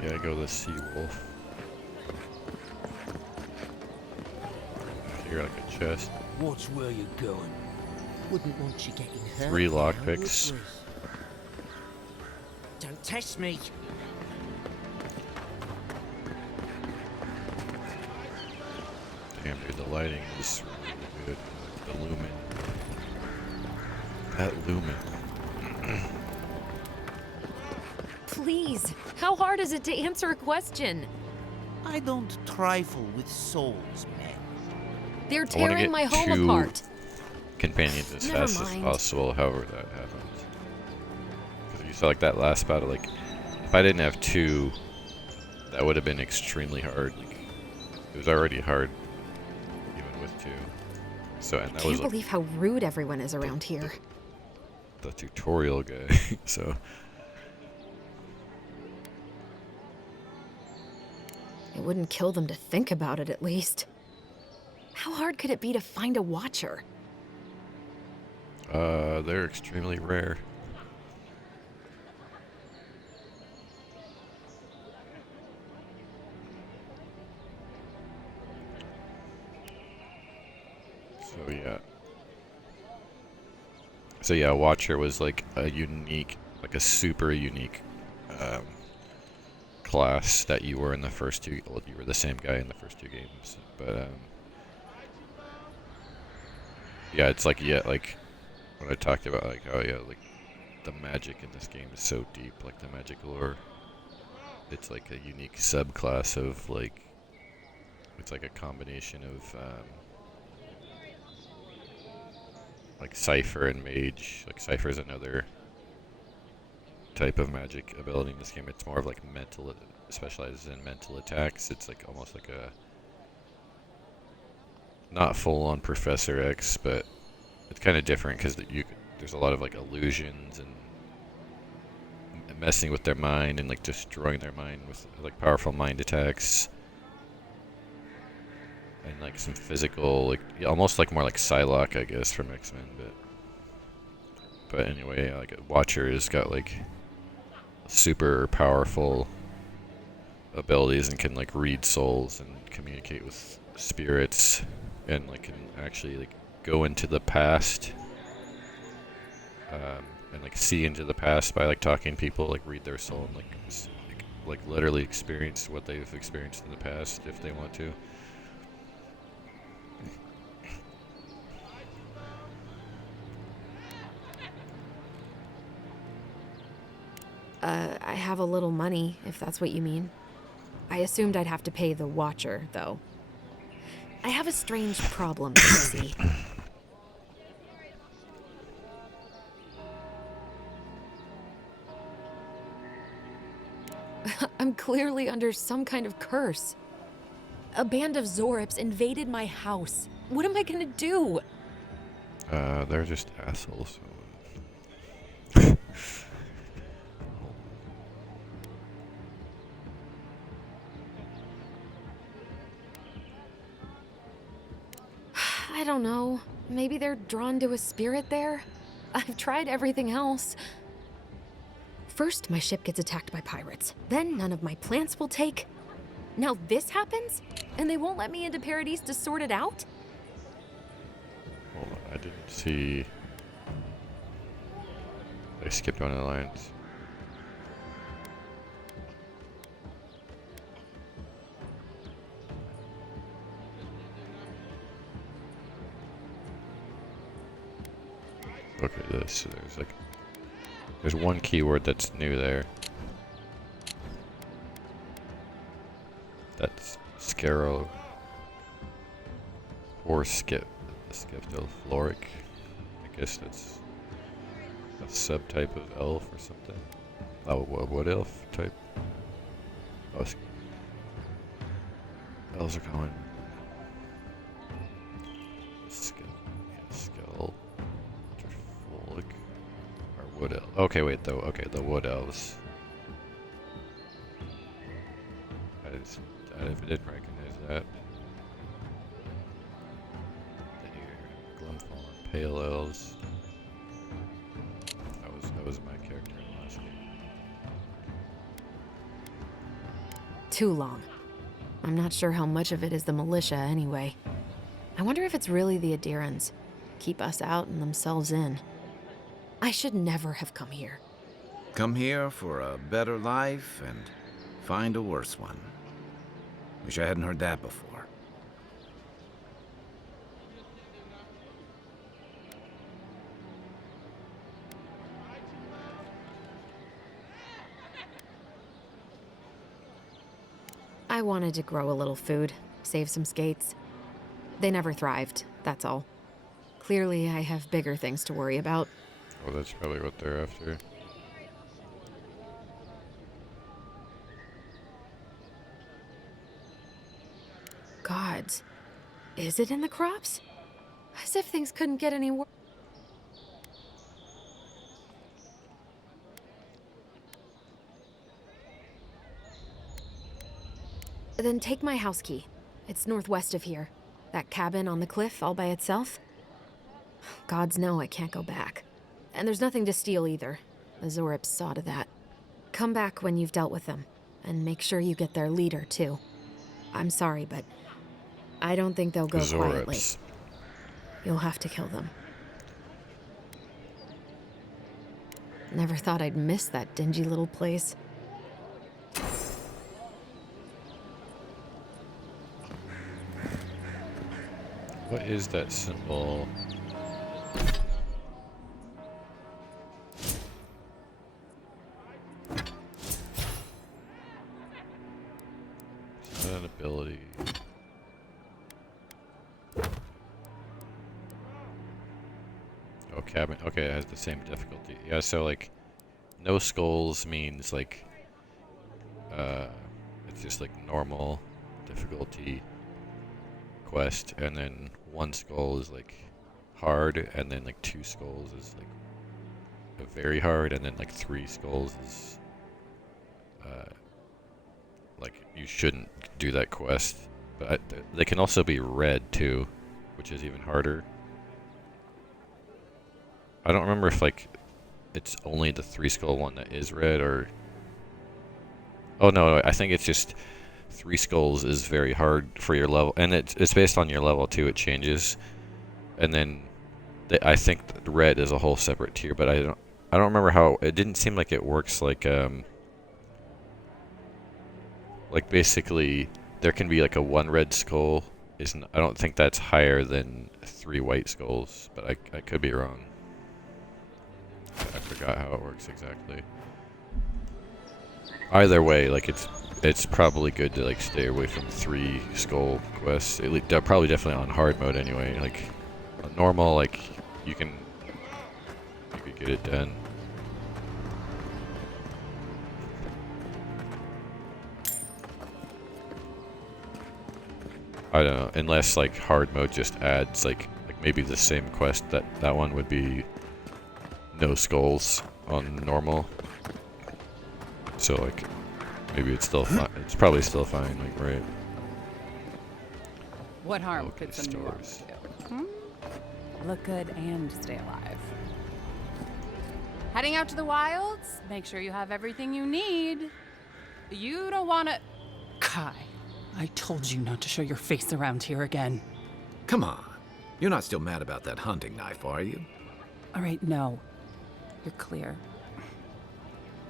Yeah, I go the sea wolf. You're like a chest. Watch where you're going. Wouldn't want you getting hurt. 3 lockpicks. Don't test me. Damn, dude, the lighting is really good. The lumen. That lumen. Please, how hard is it to answer a question? I don't trifle with souls, man. They're tearing my home apart. Companions as fast as possible, however that happens. Because you saw like that last battle, like if I didn't have 2, that would have been extremely hard. Like, it was already hard, even with 2. So, and I that can't was like believe how rude everyone is around here. the tutorial guy. So, It wouldn't kill them to think about it, at least. How hard could it be to find a watcher? they're extremely rare. So yeah. So yeah, Watcher was like a unique, like a super unique class that you were in the first two. Well, you were the same guy in the first two games, but yeah, it's like like when I talked about like how like the magic in this game is so deep, like the magic lore. It's like a unique subclass of like, it's like a combination of like Cypher and Mage. Like Cypher is another type of magic ability in this game. It's more of like mental, specializes in mental attacks. It's like almost like a, not full on Professor X, but it's kind of different because there's a lot of like illusions and messing with their mind and like destroying their mind with like powerful mind attacks. And like some physical, like almost like more like Psylocke, I guess, from X-Men, but anyway, like a Watcher has got like super powerful abilities and can like read souls and communicate with spirits, and like can actually like go into the past, and like see into the past by like talking to people, like read their soul and like literally experience what they've experienced in the past if they want to. I have a little money, if that's what you mean. I assumed I'd have to pay the Watcher, though. I have a strange problem, you see. I'm clearly under some kind of curse. A band of Zorips invaded my house. What am I gonna do? They're just assholes. I don't know. Maybe they're drawn to a spirit there? I've tried everything else. First, my ship gets attacked by pirates. Then none of my plants will take. Now this happens? And they won't let me into Paradise to sort it out? Hold on, I didn't see. I skipped one of the lines. Okay, so there's one keyword that's new there. That's Scaro or Skeptofloric. I guess that's a subtype of elf or something. Oh, what elf type? Oh, elves are common. Or wood elf. Okay, wait, though. Okay, the wood elves. I didn't recognize that. Glumfallen pale elves. That was my character in the last game. Too long. I'm not sure how much of it is the militia anyway. I wonder if it's really the Adirans. Keep us out and themselves in. I should never have come here. Come here for a better life and find a worse one. Wish I hadn't heard that before. I wanted to grow a little food, save some skates. They never thrived, that's all. Clearly, I have bigger things to worry about. Well, that's probably what they're after. Gods. Is it in the crops? As if things couldn't get any worse. Then take my house key. It's northwest of here. That cabin on the cliff all by itself. Gods know I can't go back. And there's nothing to steal either. The Zorips saw to that. Come back when you've dealt with them. And make sure you get their leader, too. I'm sorry, but I don't think they'll go quietly. You'll have to kill them. Never thought I'd miss that dingy little place. What is that symbol? Is that an ability? Oh, cabin. Okay, it has the same difficulty. Yeah, so like, no skulls means like, it's just like normal difficulty quest, and then 1 skull is like hard, and then like 2 skulls is like a very hard, and then like 3 skulls is like you shouldn't do that quest. But they can also be red too, which is even harder. I don't remember if like it's only the 3 skull one that is red, or oh no, I think it's just 3 skulls is very hard for your level, and it's based on your level too. It changes, and then I think that red is a whole separate tier. But I don't remember how. It didn't seem like it works like basically there can be like a 1 red skull. I don't think that's higher than 3 white skulls, but I could be wrong. I forgot how it works exactly. Either way, like it's probably good to like stay away from 3 skull quests. Probably definitely on hard mode anyway. Like on normal, like you could get it done. I don't know, unless like hard mode just adds like maybe the same quest that one would be no skulls on normal. So like maybe it's still fine. It's probably still fine, like right. What harm could some new armor do? Look good and stay alive. Heading out to the wilds? Make sure you have everything you need. You don't wanna... Kai, I told you not to show your face around here again. Come on. You're not still mad about that hunting knife, are you? All right, no. You're clear.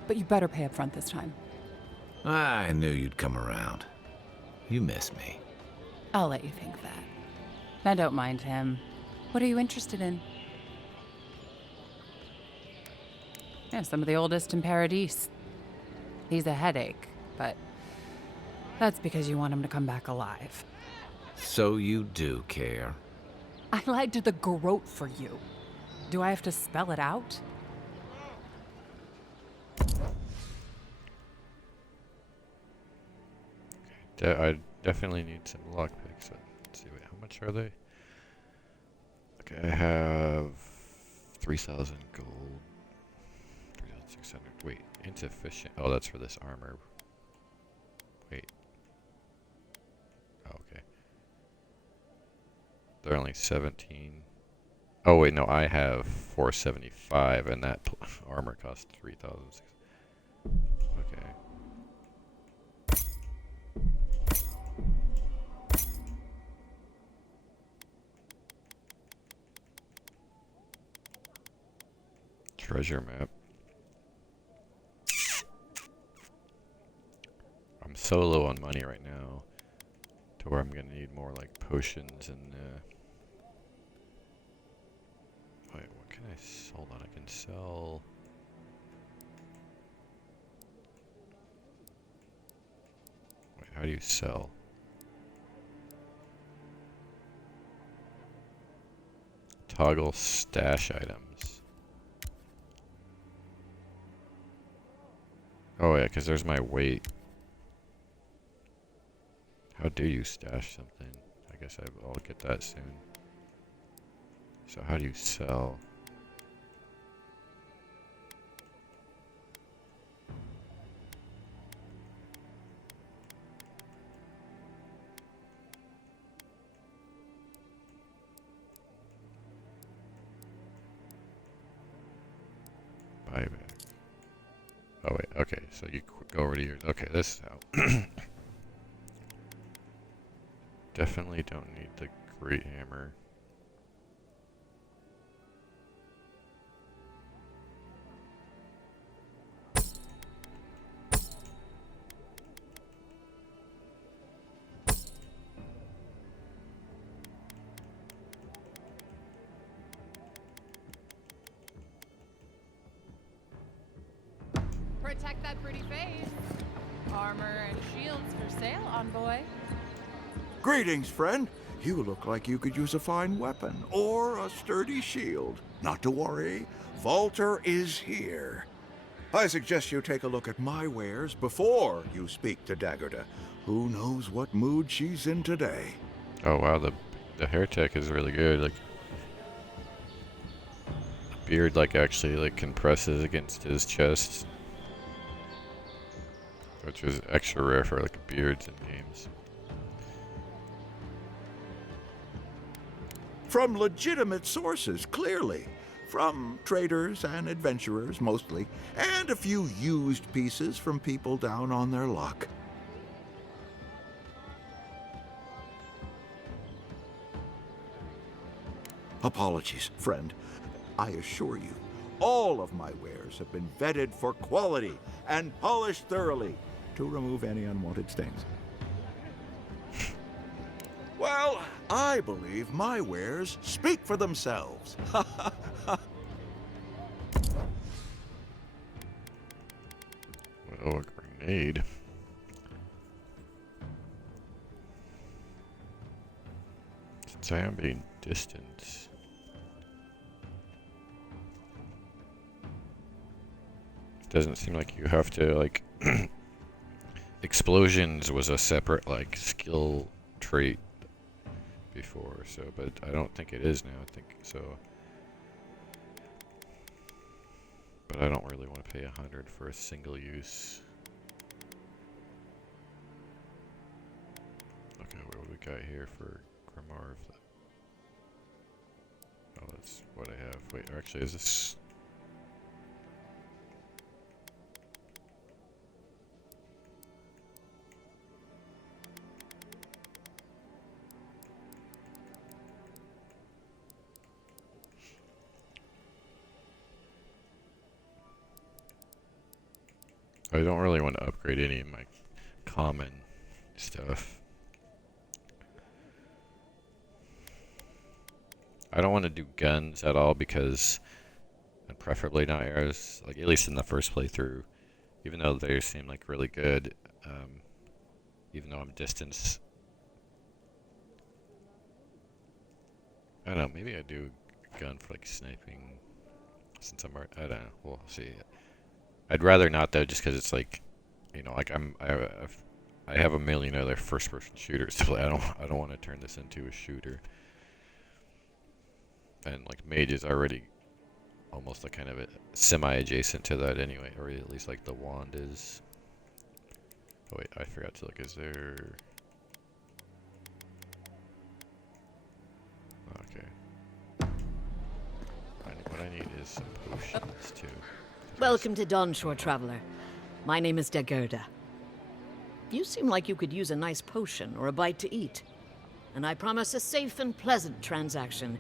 But you better pay up front this time. I knew you'd come around. You miss me. I'll let you think that. Now don't mind him. What are you interested in? Yeah, some of the oldest in Paradise. He's a headache, but that's because you want him to come back alive. So you do care. I lied to the Garrote for you. Do I have to spell it out? I definitely need some lockpicks. Let's see, wait, how much are they? Okay, I have 3,000 gold. 3,600. Wait, insufficient. Oh, that's for this armor. Wait. Oh, okay. They're only 17. Oh, wait, no, I have 475, and that armor costs 3,000. Okay. Treasure map. I'm so low on money right now to where I'm gonna need more like potions and wait, what can I hold on, I can sell wait, how do you sell? Toggle stash items. Oh yeah, because there's my weight. How do you stash something? I guess I'll get that soon. So how do you sell? Buyback. Oh wait, okay, so you go over to yours. Okay, this is how. Definitely don't need the great hammer. Protect that pretty face. Armor and shields for sale, envoy. Greetings, friend. You look like you could use a fine weapon or a sturdy shield. Not to worry, Volter is here. I suggest you take a look at my wares before you speak to Daggerda. Who knows what mood she's in today? Oh wow, the hair tech is really good. Like the beard, like actually like compresses against his chest, which is extra rare for like beards in games. From legitimate sources, clearly. From traders and adventurers, mostly, and a few used pieces from people down on their luck. Apologies, friend. I assure you, all of my wares have been vetted for quality and polished thoroughly to remove any unwanted stains. Well, I believe my wares speak for themselves. Oh, a grenade. Since I am being distant. It doesn't seem like you have to, like... Explosions was a separate, like, skill trait before, so, but I don't think it is now, I think so. But I don't really want to pay 100 for a single use. Okay, what do we got here for Grimoire of the... Oh, that's what I have. Wait, actually, is this... I don't really want to upgrade any of my common stuff. I don't want to do guns at all because, and preferably not arrows, like at least in the first playthrough, even though they seem like really good, even though I'm distance. I don't know, maybe I do a gun for like sniping, since I'm, I don't know, we'll see. I'd rather not though, just because it's like, you know, like I have a million other first-person shooters to play. I don't want to turn this into a shooter. And like mage is already almost like kind of semi-adjacent to that anyway, or at least like the wand is. Oh wait, I forgot to look. Is there? Okay. What I need is some potions too. Welcome to Dawnshore, Traveler. My name is Daggerda. You seem like you could use a nice potion or a bite to eat. And I promise a safe and pleasant transaction,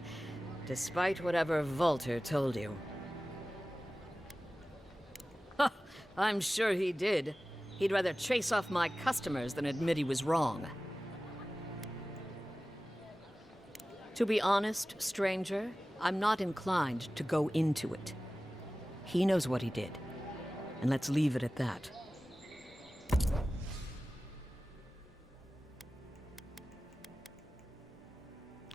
despite whatever Volter told you. Ha! I'm sure he did. He'd rather chase off my customers than admit he was wrong. To be honest, stranger, I'm not inclined to go into it. He knows what he did, and let's leave it at that.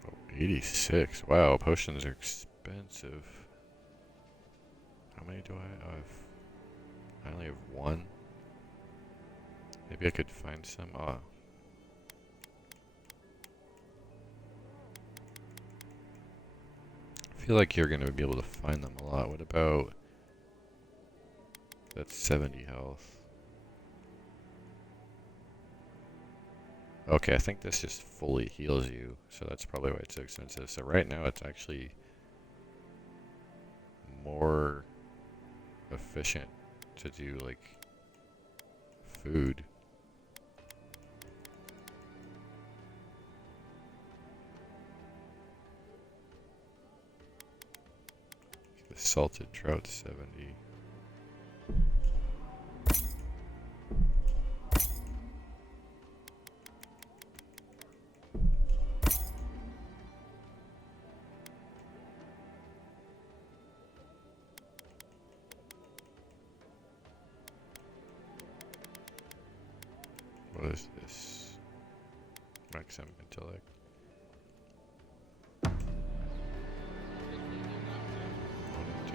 Oh, 86. Wow, potions are expensive. How many do I have? I only have one. Maybe I could find some. feel like you're going to be able to find them a lot. What about... That's 70 health. Okay, I think this just fully heals you, so that's probably why it's so expensive. So right now it's actually more efficient to do, like, food. The salted trout 70. What is this? Maximum intellect.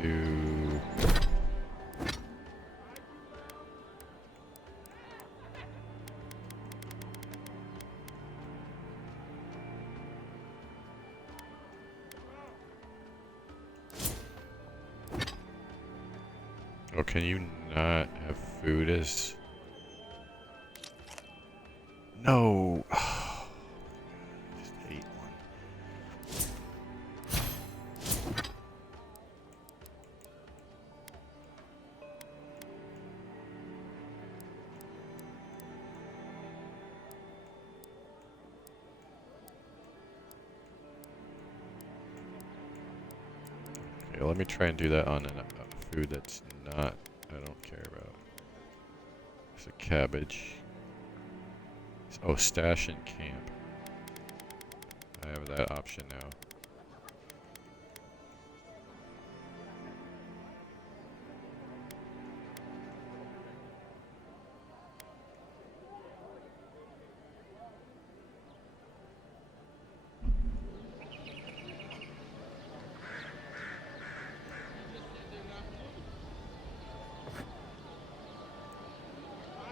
Do oh, can you not have food as... No! I just hate one. Okay, let me try and do that on a food that's not... I don't care about. There's a cabbage. Oh, stash in camp. I have that option now.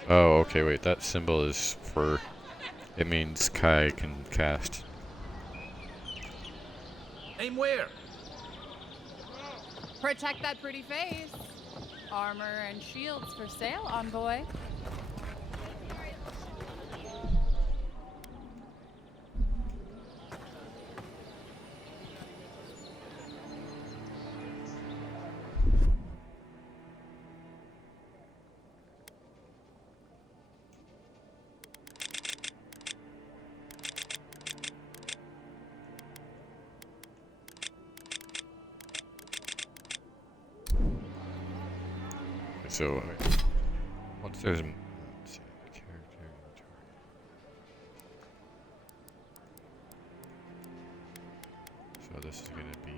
Oh, okay, wait, that symbol is for... It means Kai can cast. Aim where? Protect that pretty face. Armor and shields for sale, envoy. So, once there's... Let's see, character inventory. So this is going to be...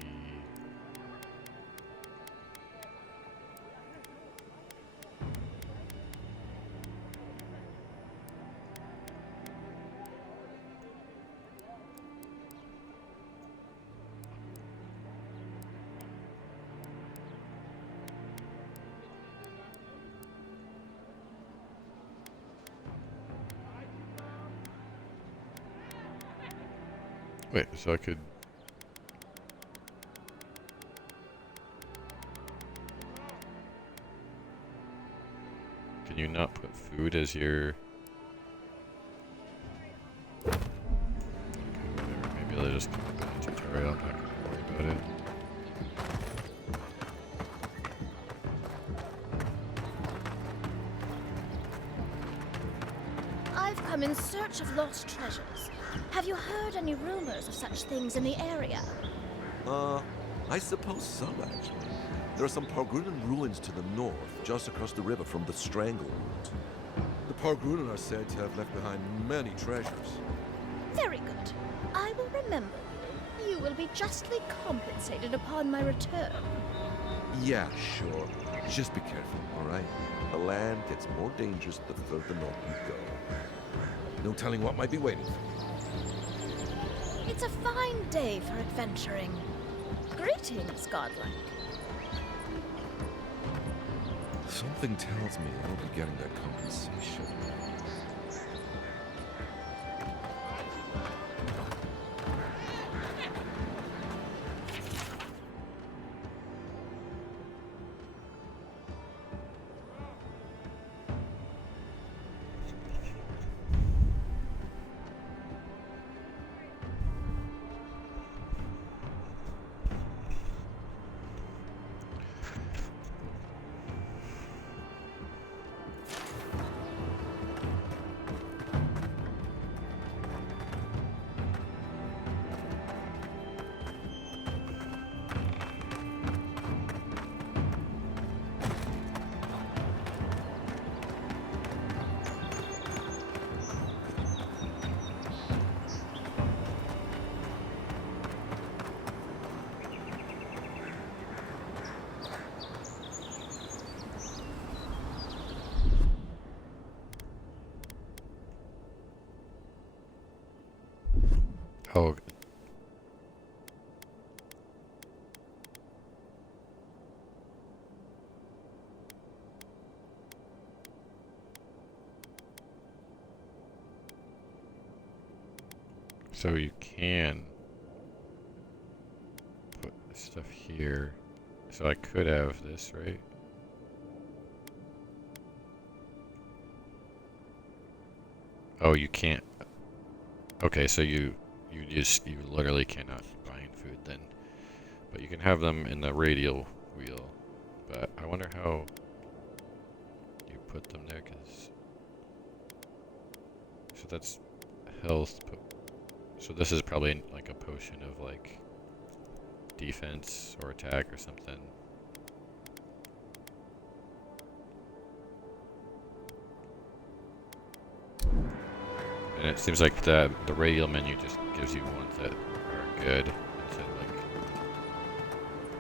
Wait, so I could... Can you not put food as your... Okay, whatever. Maybe I'll just keep it in the tutorial. I'm not going to worry about it. I've come in search of lost treasures. Have you heard any rumors of such things in the area? I suppose so, actually. There are some Pargrunan ruins to the north, just across the river from the Stranglehold. The Pargrunan are said to have left behind many treasures. Very good. I will remember you. You will be justly compensated upon my return. Yeah, sure. Just be careful, all right? The land gets more dangerous the further north you go. No telling what might be waiting for you. It's a fine day for adventuring. Greetings, godlike. Something tells me I'll be getting that compensation. Oh. So you can put stuff here. So I could have this, right? Oh, you can't. Okay, so you literally cannot bind food then. But you can have them in the radial wheel. But I wonder how you put them there, cause so that's health. So this is probably like a potion of like defense or attack or something. And it seems like the radial menu just gives you ones that are good instead of like,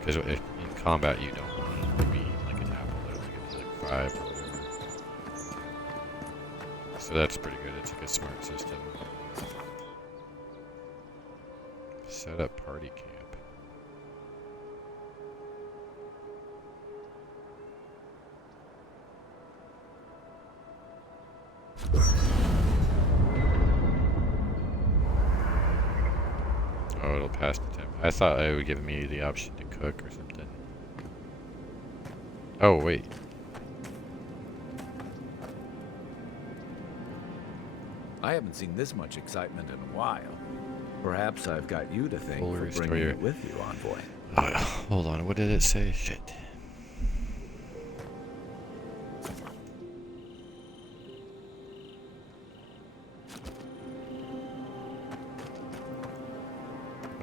because in combat you don't want to be like an apple that only gives you like 5 or whatever. So that's pretty good. It's like a smart system. Set up party camp. Oh, it'll pass the temp. I thought it would give me the option to cook or something. Oh, wait. I haven't seen this much excitement in a while. Perhaps I've got you to thank for bringing it with you, Envoy. Hold on, what did it say? Shit.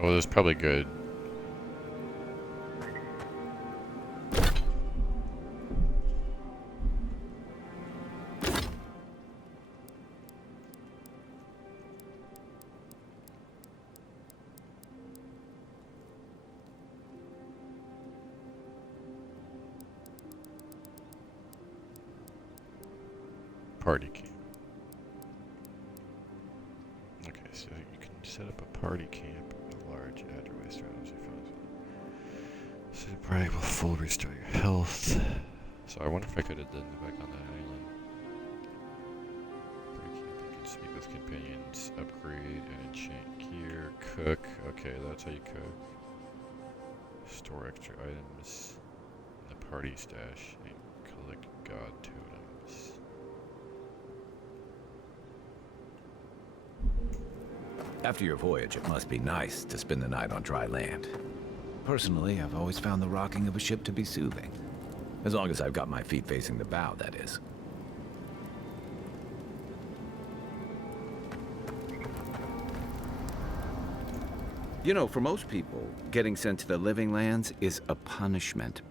Oh, that's probably good. Party camp. Okay, so you can set up a party camp. Large outdoor strategy. So the party will fully restore your health. So I wonder if I could have done it back on that island. Party camp, you can speak with companions, upgrade and enchant gear, cook. Okay, that's how you cook. Store extra items in the party stash and collect god totems. After your voyage, it must be nice to spend the night on dry land. Personally, I've always found the rocking of a ship to be soothing. As long as I've got my feet facing the bow, that is. You know, for most people, getting sent to the living lands is a punishment.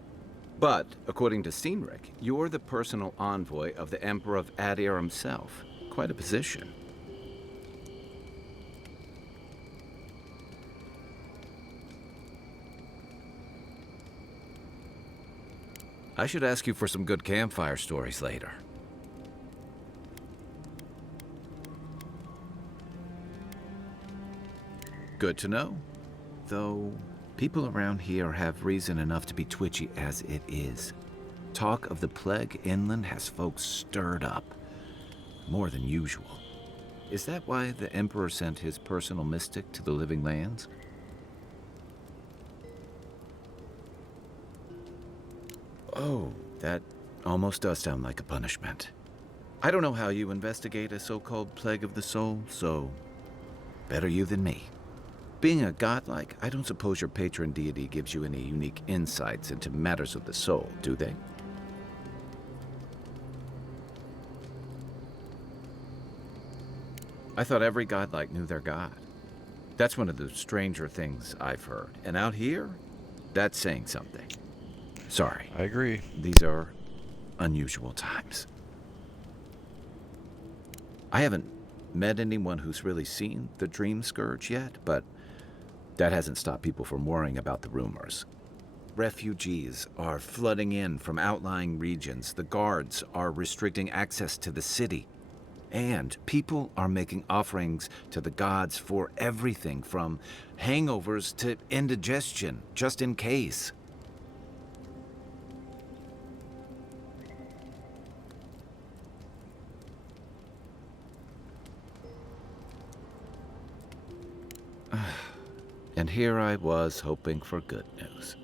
But, according to Steenrick, you're the personal envoy of the Emperor of Adir himself. Quite a position. I should ask you for some good campfire stories later. Good to know. Though, people around here have reason enough to be twitchy as it is. Talk of the plague inland has folks stirred up. More than usual. Is that why the Emperor sent his personal mystic to the living lands? Oh, that almost does sound like a punishment. I don't know how you investigate a so-called plague of the soul, so better you than me. Being a godlike, I don't suppose your patron deity gives you any unique insights into matters of the soul, do they? I thought every godlike knew their god. That's one of the stranger things I've heard. And out here, that's saying something. Sorry. I agree. These are unusual times. I haven't met anyone who's really seen the Dream Scourge yet, but that hasn't stopped people from worrying about the rumors. Refugees are flooding in from outlying regions. The guards are restricting access to the city. And people are making offerings to the gods for everything from hangovers to indigestion, just in case. And here I was hoping for good news.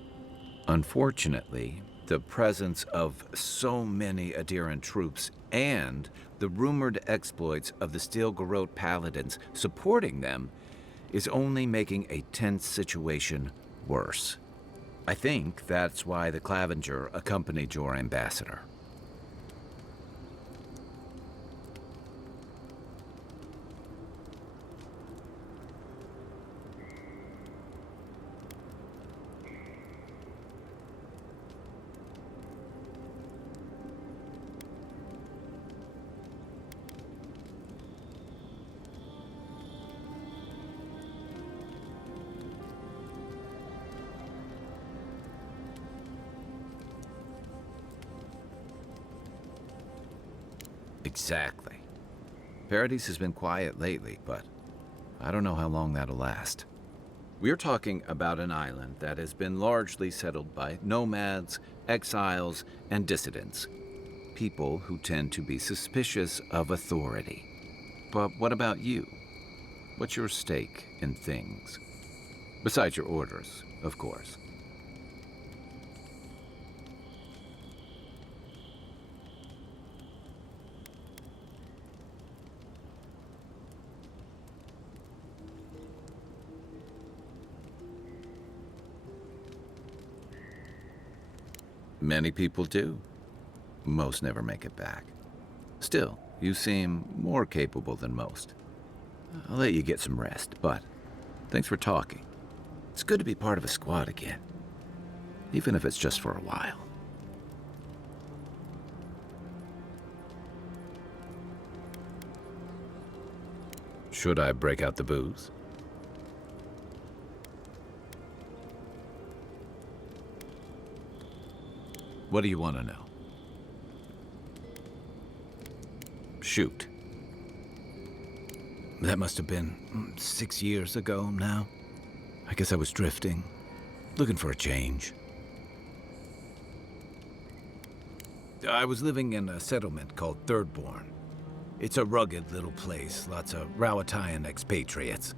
Unfortunately, the presence of so many Adiran troops and the rumored exploits of the Steel Garrote Paladins supporting them is only making a tense situation worse. I think that's why the Clavenger accompanied your ambassador. Exactly. Paradise has been quiet lately, but I don't know how long that'll last. We're talking about an island that has been largely settled by nomads, exiles, and dissidents. People who tend to be suspicious of authority. But what about you? What's your stake in things? Besides your orders, of course. Many people do. Most never make it back. Still, you seem more capable than most. I'll let you get some rest, but thanks for talking. It's good to be part of a squad again, even if it's just for a while. Should I break out the booze? What do you want to know? Shoot. That must have been 6 years ago now. I guess I was drifting, looking for a change. I was living in a settlement called Thirdborn. It's a rugged little place, lots of Rowatayan expatriates.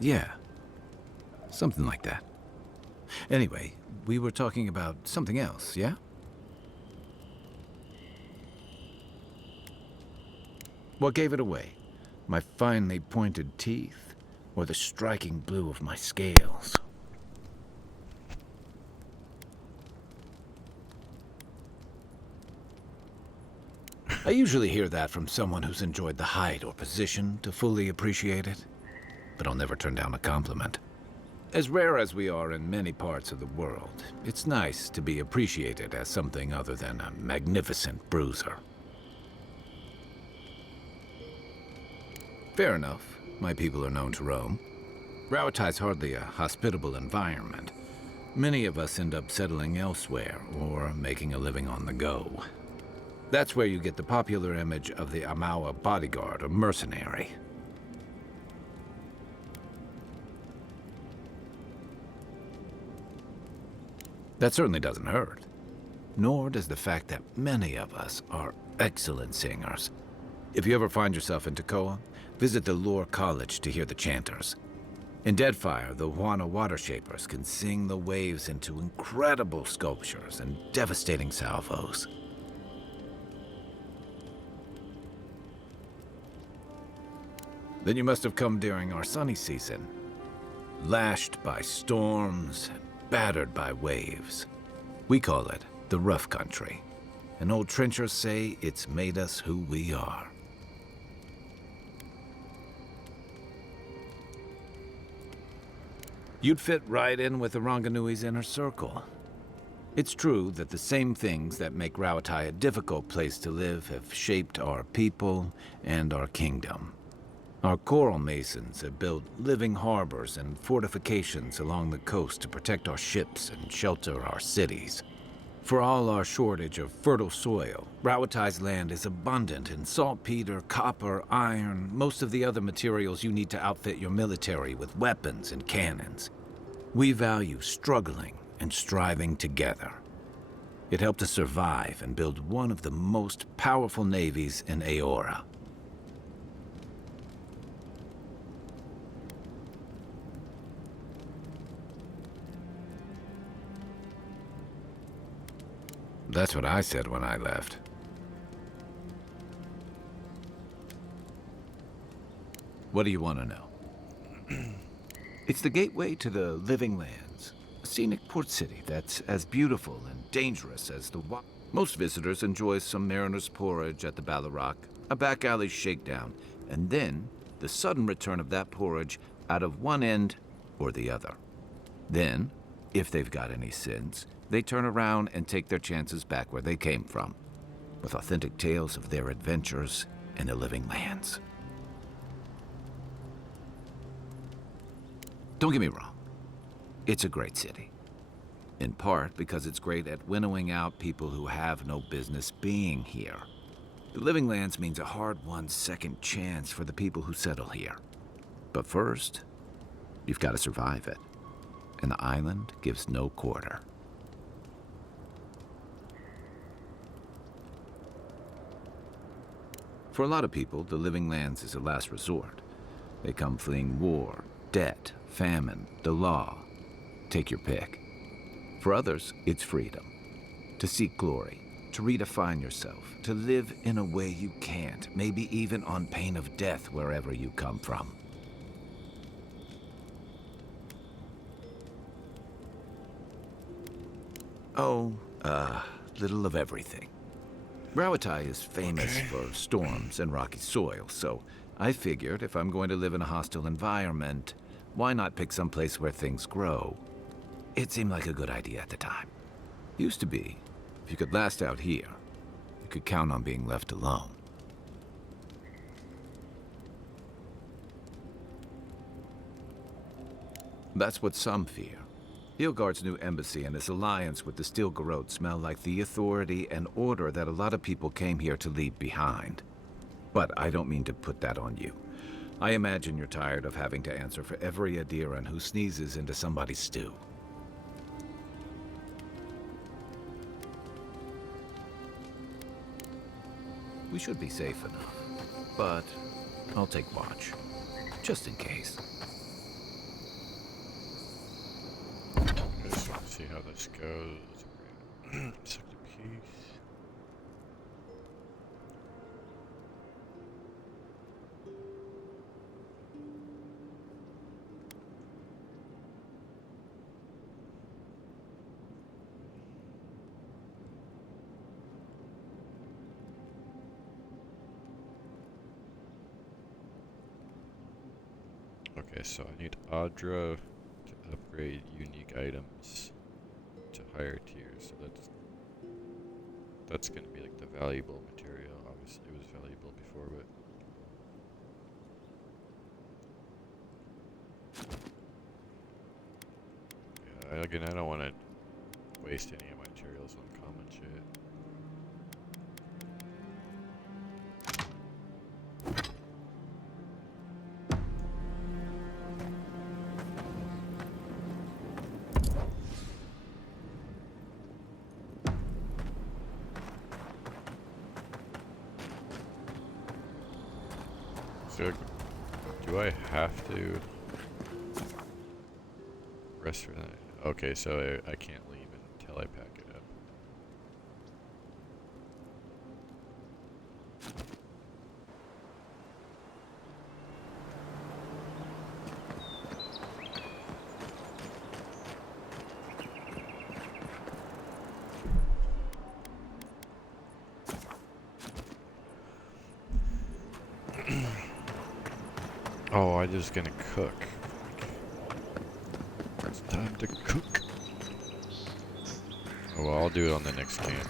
Yeah, something like that. Anyway, we were talking about something else, yeah? What gave it away? My finely pointed teeth, or the striking blue of my scales? I usually hear that from someone who's enjoyed the height or position to fully appreciate it. But I'll never turn down a compliment. As rare as we are in many parts of the world, it's nice to be appreciated as something other than a magnificent bruiser. Fair enough. My people are known to roam. Rowatai's hardly a hospitable environment. Many of us end up settling elsewhere or making a living on the go. That's where you get the popular image of the Amawa bodyguard or mercenary. That certainly doesn't hurt. Nor does the fact that many of us are excellent singers. If you ever find yourself in Tekoa, visit the Lore College to hear the chanters. In Deadfire, the Huana Water Shapers can sing the waves into incredible sculptures and devastating salvos. Then you must have come during our sunny season. Lashed by storms and battered by waves. We call it the rough country. And old trenchers say it's made us who we are. You'd fit right in with the Ranganui's inner circle. It's true that the same things that make Rawatai a difficult place to live have shaped our people and our kingdom. Our coral masons have built living harbors and fortifications along the coast to protect our ships and shelter our cities. For all our shortage of fertile soil, Rauatai's land is abundant in saltpeter, copper, iron, most of the other materials you need to outfit your military with weapons and cannons. We value struggling and striving together. It helped us survive and build one of the most powerful navies in Aora. That's what I said when I left. What do you want to know? It's the gateway to the Living Lands, a scenic port city that's as beautiful and dangerous as the wild. Most visitors enjoy some mariner's porridge at the Ballarrock, a back alley shakedown, and then the sudden return of that porridge out of one end or the other. Then, if they've got any sense, they turn around and take their chances back where they came from, with authentic tales of their adventures in the Living Lands. Don't get me wrong, it's a great city. In part because it's great at winnowing out people who have no business being here. The Living Lands means a hard-won second chance for the people who settle here. But first, you've got to survive it. And the island gives no quarter. For a lot of people, the Living Lands is a last resort. They come fleeing war, debt, famine, the law. Take your pick. For others, it's freedom. To seek glory, to redefine yourself, to live in a way you can't, maybe even on pain of death wherever you come from. Oh, little of everything. Rauatai is famous for storms and rocky soil, so I figured if I'm going to live in a hostile environment, why not pick some place where things grow? It seemed like a good idea at the time. Used to be, if you could last out here, you could count on being left alone. That's what some fear. Hilgard's new embassy and his alliance with the Stilgarrote smell like the authority and order that a lot of people came here to leave behind. But I don't mean to put that on you. I imagine you're tired of having to answer for every Adiran who sneezes into somebody's stew. We should be safe enough, but I'll take watch, just in case. See how this goes. Select a piece. Okay, so I need Audra to upgrade unique items to higher tiers, so that's going to be like the valuable material. Obviously it was valuable before, but yeah, again, I don't want to waste any of my materials on common shit. So, do I have to rest for that? Okay, so I can't leave until I pack it up. Oh, I'm just gonna cook. It's time to cook. Oh, well, I'll do it on the next camp.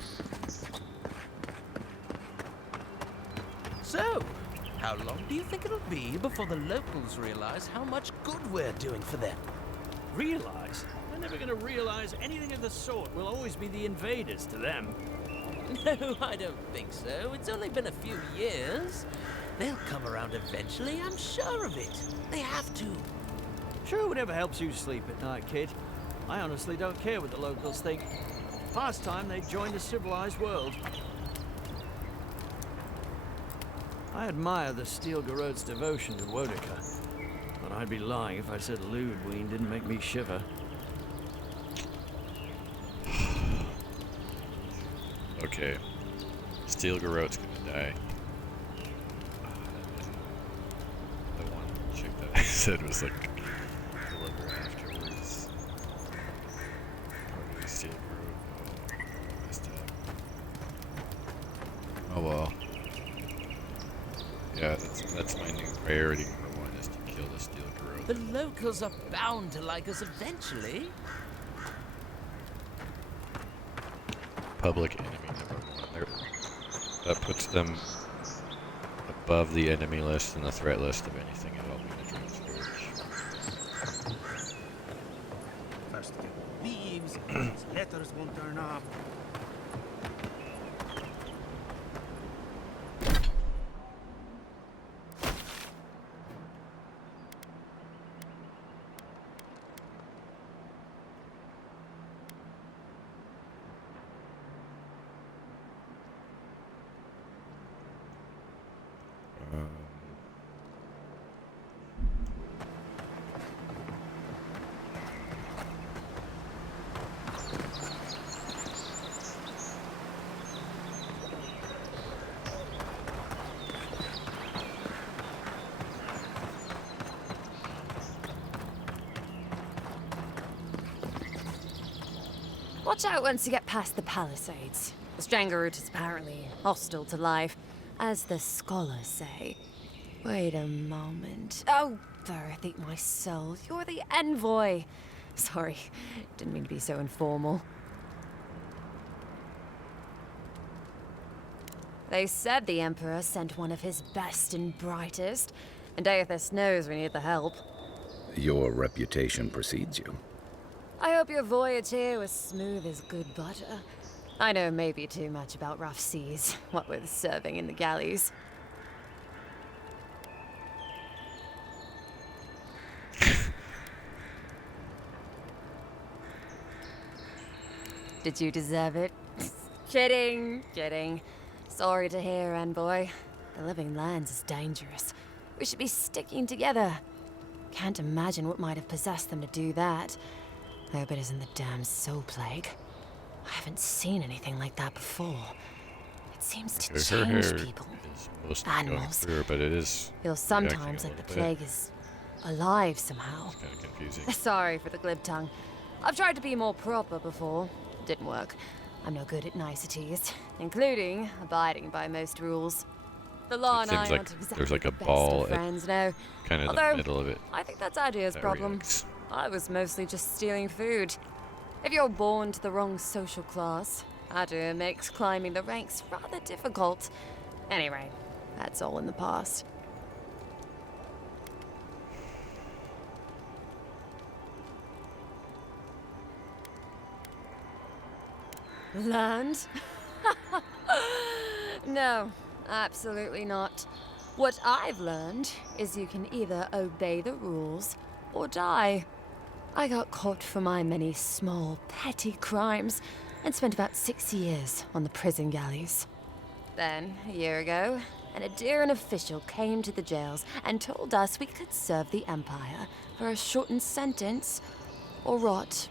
So, How long do you think it'll be before the locals realize how much good we're doing for them? Realize? They're never gonna realize anything of the sort. We'll always be the invaders to them. No, I don't think so. It's only been a few years. They'll come around eventually, I'm sure of it. They have to. Sure, whatever helps you sleep at night, kid. I honestly don't care what the locals think. Past time they joined the civilized world. I admire the Steel Garrote's devotion to Wodica, but I'd be lying if I said Ludwig didn't make me shiver. Okay. Steel Garrote's gonna die. The one chick that I said was like the level afterwards. Okay, Steel Garrote. Oh, messed up. Oh well. Yeah, that's my new priority number one, is to kill the Steel Garrote. The locals are bound to like us eventually. Public enemy number one. That puts them above the enemy list and the threat list of anything involving the Dream Scourge. First get leaves, these letters won't turn up. Watch out once you get past the palisades. The Strangleroot is apparently hostile to life, as the scholars say. Wait a moment. Oh, Birth, eat my soul. You're the envoy. Sorry, didn't mean to be so informal. They said the Emperor sent one of his best and brightest, and Aethys knows we need the help. Your reputation precedes you. I hope your voyage here was smooth as good butter. I know maybe too much about rough seas, what with serving in the galleys. Did you deserve it? Kidding. Sorry to hear, envoy. The living lands is dangerous. We should be sticking together. Can't imagine what might have possessed them to do that. I hope it isn't the damn soul plague. I haven't seen anything like that before. It seems to change people, animals. Through, but it is feels sometimes like the plague is alive somehow. It's kind of confusing. Sorry for the glib tongue. I've tried to be more proper before. Didn't work. I'm no good at niceties, including abiding by most rules. The law and I aren't exactly there's like a the best ball of friends, no. kind of Although, the middle of it. I think that's Adia's problem. Reacts. I was mostly just stealing food. If you're born to the wrong social class, Adia makes climbing the ranks rather difficult. Anyway, that's all in the past. Learned? No, absolutely not. What I've learned is you can either obey the rules or die. I got caught for my many small, petty crimes and spent about 6 years on the prison galleys. Then, a year ago, an Adiran official came to the jails and told us we could serve the Empire for a shortened sentence or rot.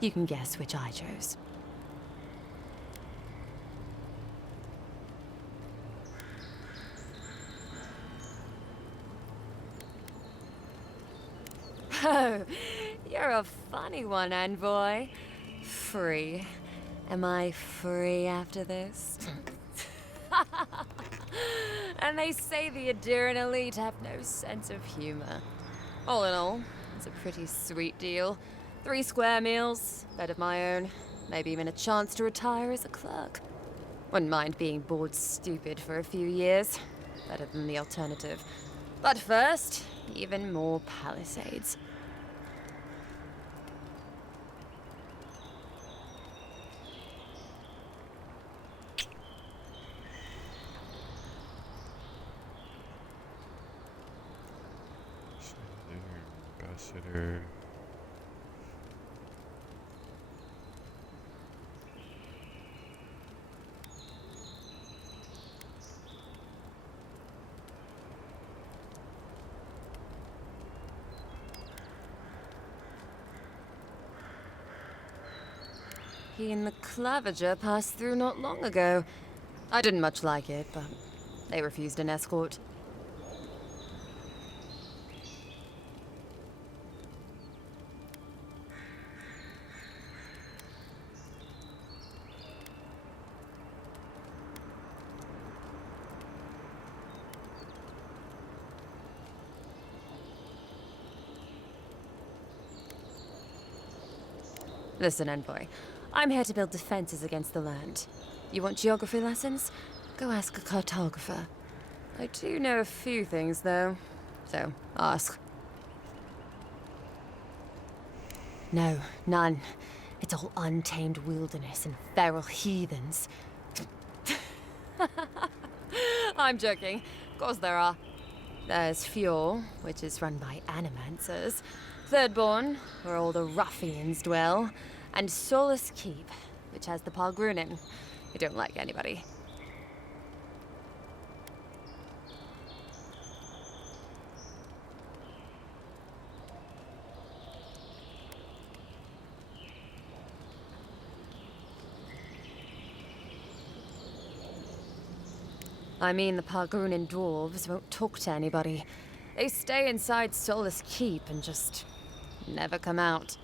You can guess which I chose. Oh, you're a funny one, envoy. Free. Am I free after this? And they say the Adiran elite have no sense of humor. All in all, it's a pretty sweet deal. 3 square meals, bed of my own, maybe even a chance to retire as a clerk. Wouldn't mind being bored stupid for a few years. better than the alternative. But first, even more palisades. Ambassador. He and the Clavager passed through not long ago. I didn't much like it, but they refused an escort. Listen, Envoy. I'm here to build defenses against the land. You want geography lessons? Go ask a cartographer. I do know a few things, though. So, ask. No, none. It's all untamed wilderness and feral heathens. I'm joking. Of course there are. There's Fjord, which is run by animancers. Thirdborn, where all the ruffians dwell. And Solus Keep, which has the Pargrunin, who don't like anybody. I mean, the Pargrunin dwarves won't talk to anybody. They stay inside Solus Keep and just never come out.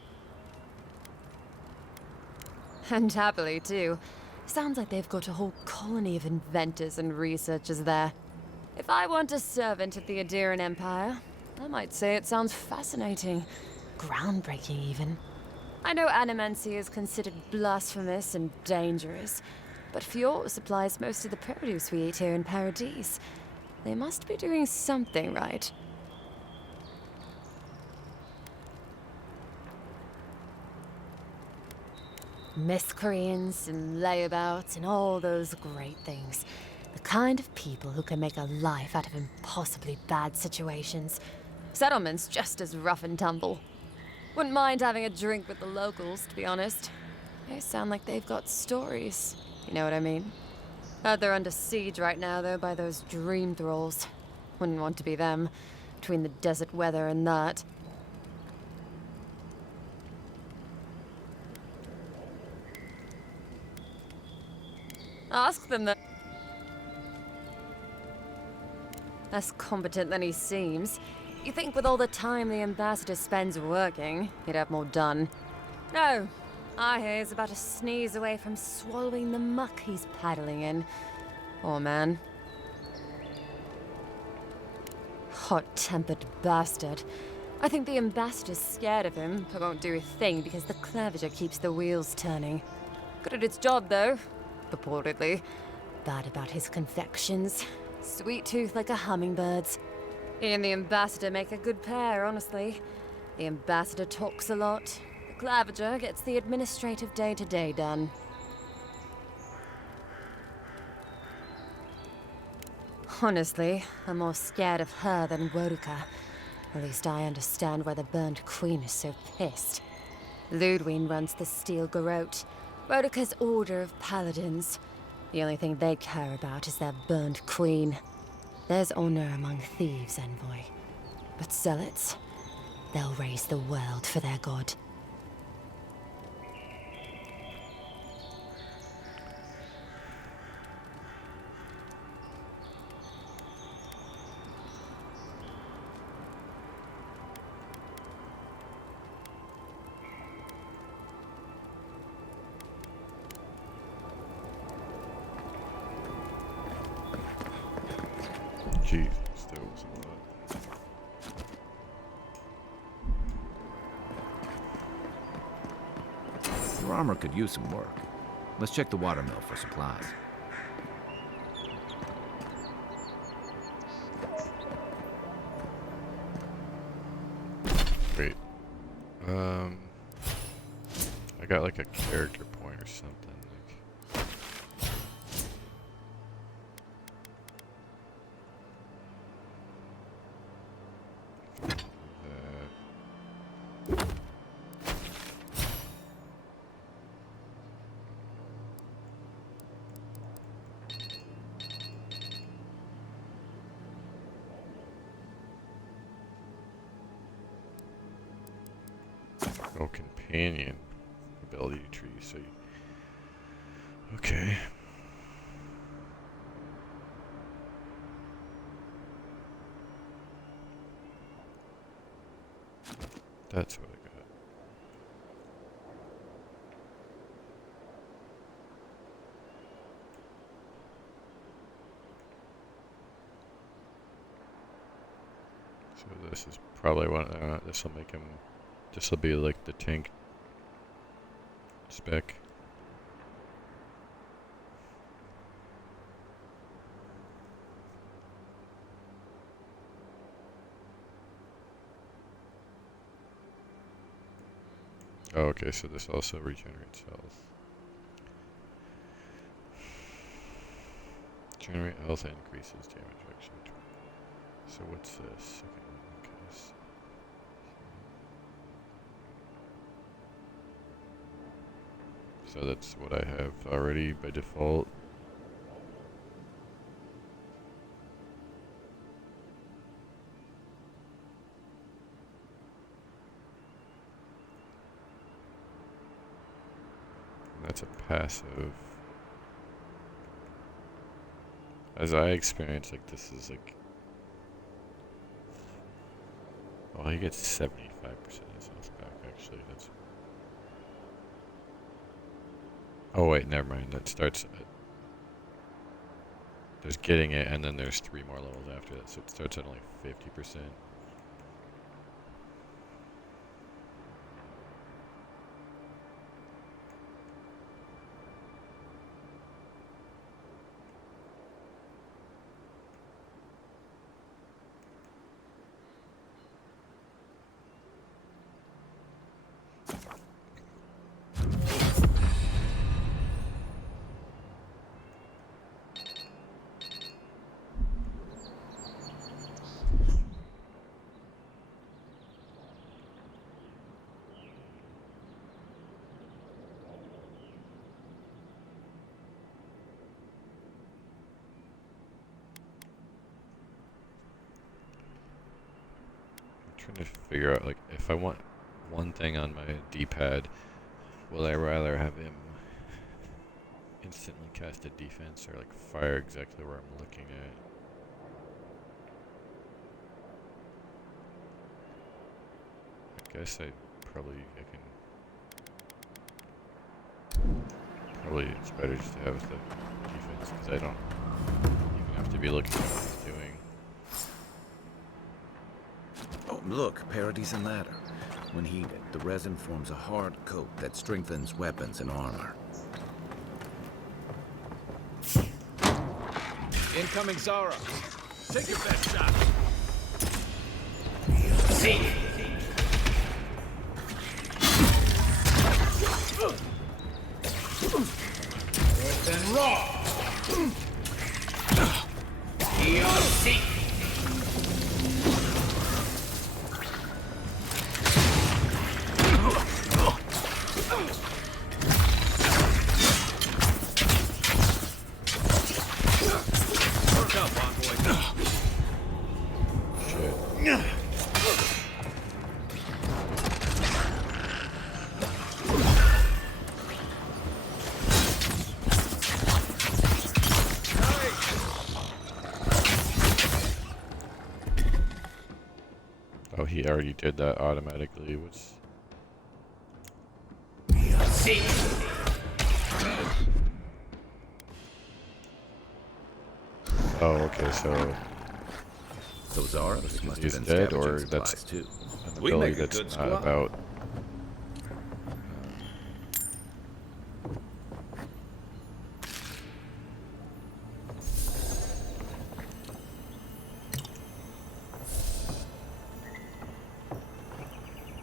And happily, too. Sounds like they've got a whole colony of inventors and researchers there. If I want a servant of the Adiran Empire, I might say it sounds fascinating. Groundbreaking, even. I know animancy is considered blasphemous and dangerous, but Fjord supplies most of the produce we eat here in Paradise. They must be doing something right. Miscreants and layabouts and all those great things. The kind of people who can make a life out of impossibly bad situations. Settlements just as rough and tumble. Wouldn't mind having a drink with the locals, to be honest. They sound like they've got stories. You know what I mean? Heard they're under siege right now, though, by those dream thralls. Wouldn't want to be them, between the desert weather and that. Ask them that. Less competent than he seems. You think with all the time the ambassador spends working, he'd have more done. No. I hear he's about a sneeze away from swallowing the muck he's paddling in. Poor man. Hot-tempered bastard. I think the ambassador's scared of him, but won't do a thing because the Clavager keeps the wheels turning. Good at its job, though. Purportedly. Bad about his confections. Sweet tooth like a hummingbird's. He and the ambassador make a good pair, honestly. The ambassador talks a lot. The Clavager gets the administrative day-to-day done. Honestly, I'm more scared of her than Woduka. At least I understand why the Burnt Queen is so pissed. Ludwig runs the Steel Garrote, Woduka's order of paladins. The only thing they care about is their Burnt Queen. There's honor among thieves, Envoy. But zealots, they'll raise the world for their god. Jeez, still some of that. Your armor could use some work. Let's check the watermill for supplies. Wait. I got like a character point or something. Oh, companion ability tree. So, okay. That's what I got. So this is probably one. This will make him. This will be like the tank spec. Oh, okay, so this also regenerates health. Generate health increases damage reduction. So what's this? So that's what I have already by default. And that's a passive. As I experience, like this is like, well, he gets 75% of his health back. Actually, that's. Oh wait, never mind. That starts. There's getting it, and then there's 3 more levels after that, so it starts at only 50%. Trying to figure out, like, if I want one thing on my D-pad, will I rather have him instantly cast a defense or like fire exactly where I'm looking at? I guess probably it's better just to have the defense because I don't even have to be looking at what he's doing. Oh, look, Paradise and Ladder. When heated, the resin forms a hard coat that strengthens weapons and armor. Incoming Zara. Take your best shot. See. Good and raw. You'll see. Oh, he already did that automatically. See. Oh, okay, so Zara must he's dead, or that's too. an ability that's not about.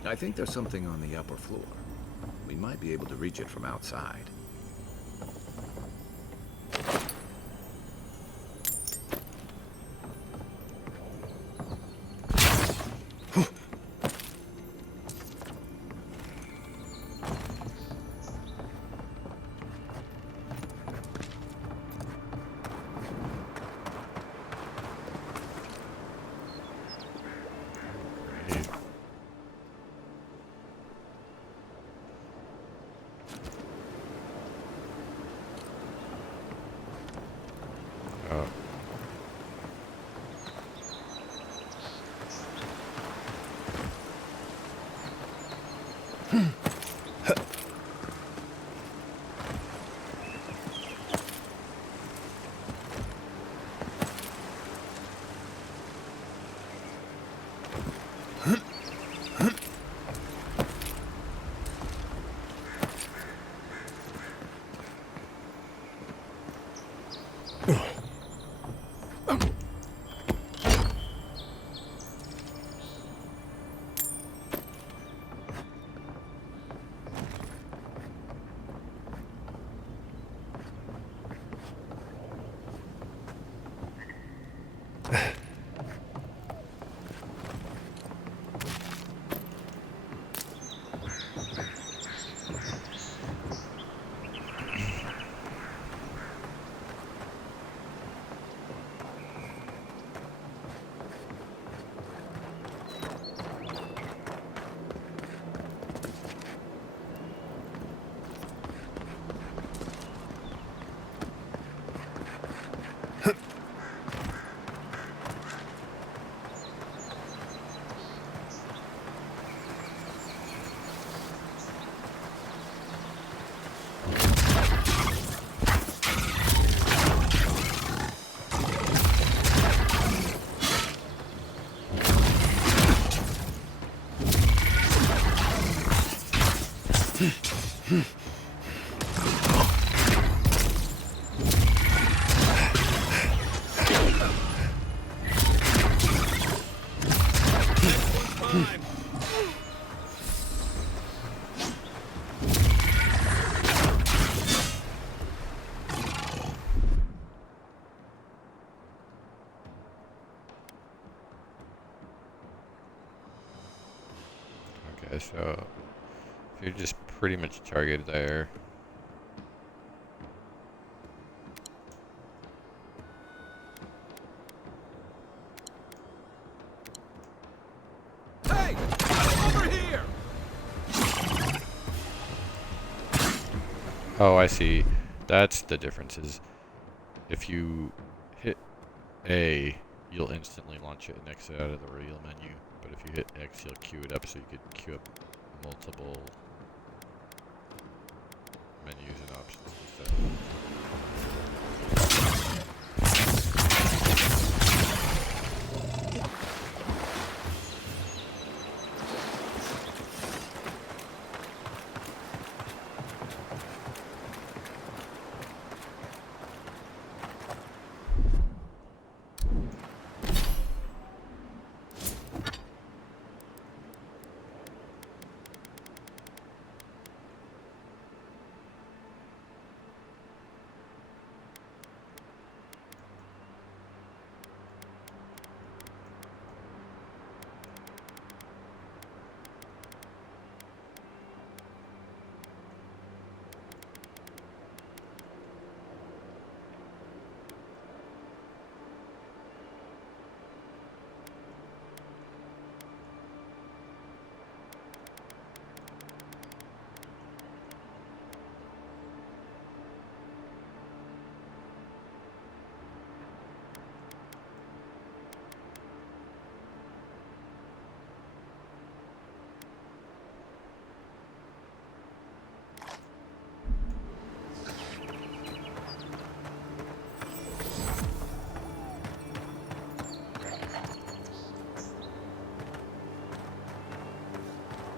I think there's something on the upper floor. We might be able to reach it from outside. Okay, so if you're just pretty much targeted there. Hey! Over here! Oh, I see. That's the difference is if you hit A, you'll instantly launch it and exit out of the real menu. But if you hit X, you'll queue it up so you could queue up multiple menus and options and stuff.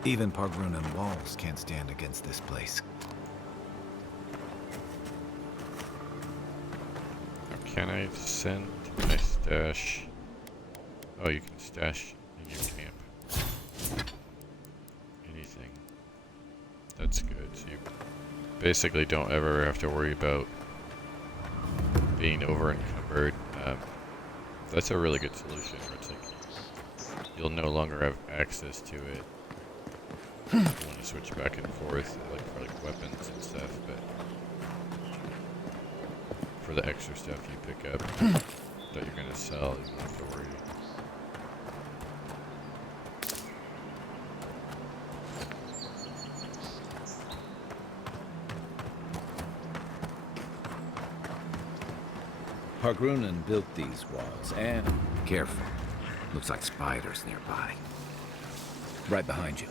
Even Pargrunan walls can't stand against this place. Can I send my stash? Oh, you can stash in your camp. That's good. So you basically don't ever have to worry about being over encumbered. That's a really good solution. Where it's like you'll no longer have access to it. You want to switch back and forth, like for like weapons and stuff, but for the extra stuff you pick up that you're gonna sell, you don't have to worry. Hargrunen built these walls, and... Careful. Looks like spiders nearby. Right behind you.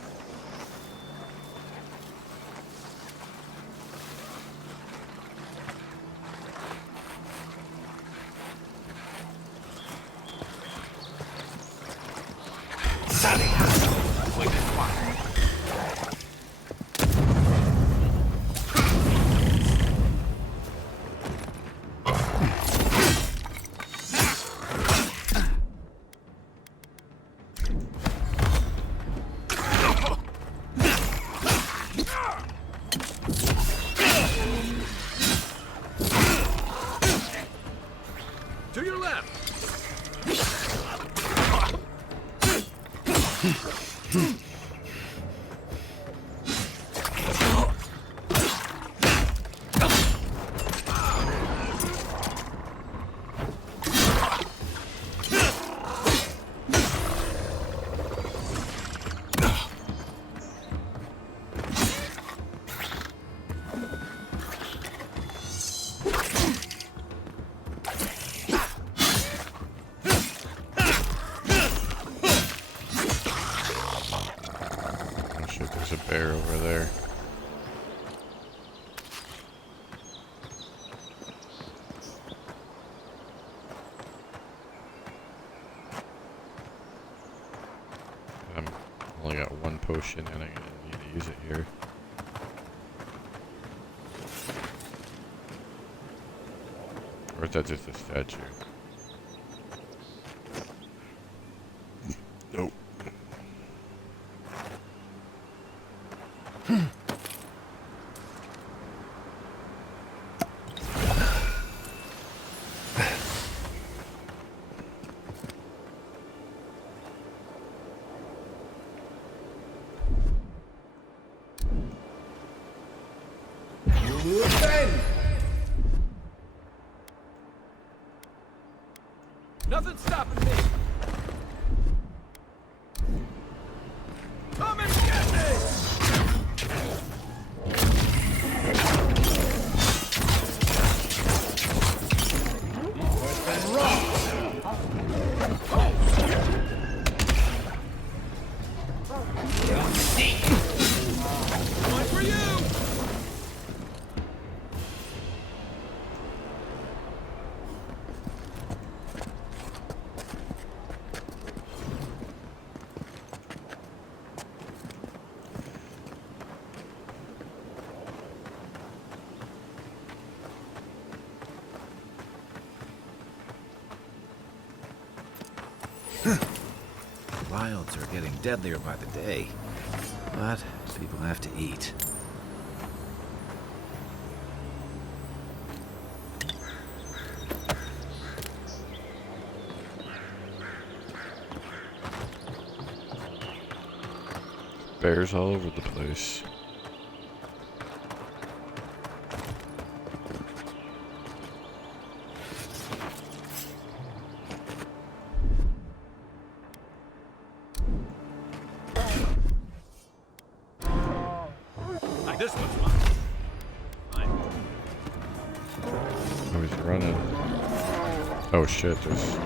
Bear over there. I'm only got one potion and I'm gonna need to use it here. Or is that just a statue? Nope. Nothing's stopping me. Come and get me! It's been rough. One for you. Wilds are getting deadlier by the day, but people have to eat. Bears all over the place. This one's mine. Oh, he's running. Oh shit, there's...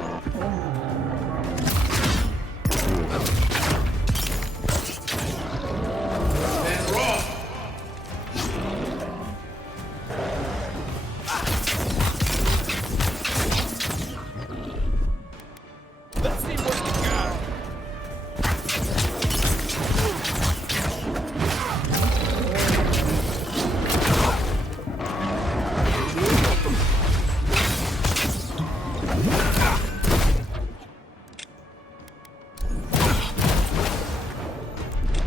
Let's see what you got.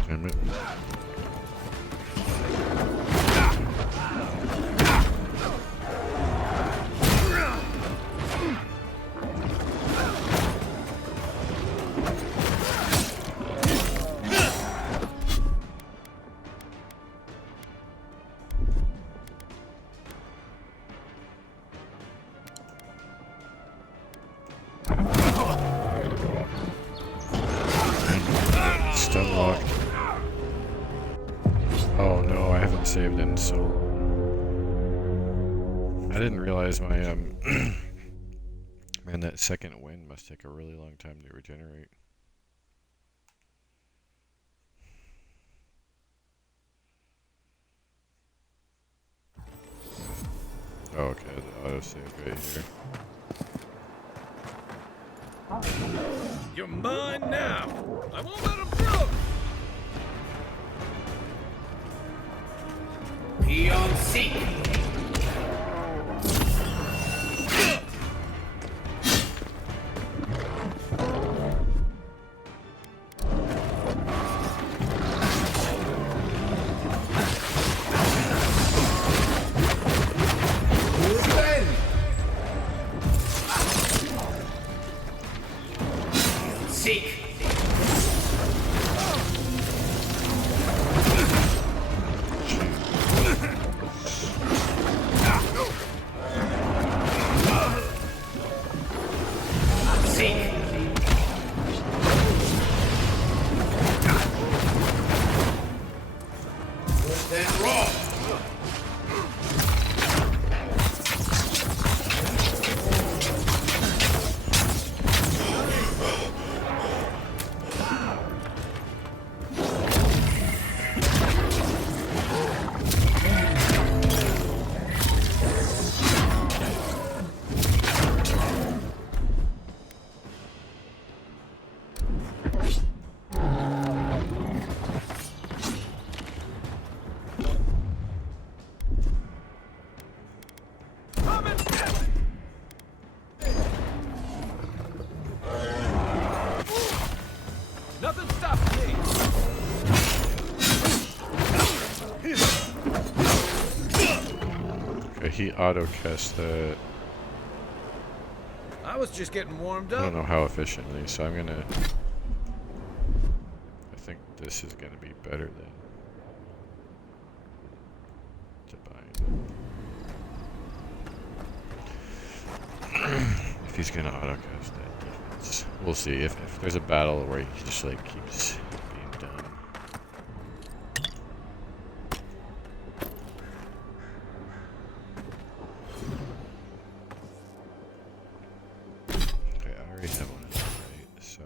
Damn it. Oh no, I haven't saved in so long. I didn't realize my man, that second wind must take a really long time to regenerate. Oh, okay, the autosave right here. You're mine now. I won't let him through. Beyond seek. Seek. Nothing stops me. Okay, he auto-cast that. I was just getting warmed I up. don't know how efficiently, so I'm gonna... I think this is gonna be better than... if he's gonna auto-cast that defense. We'll see. If there's a battle where he just like keeps being done. Okay, I already have one of those, right? So...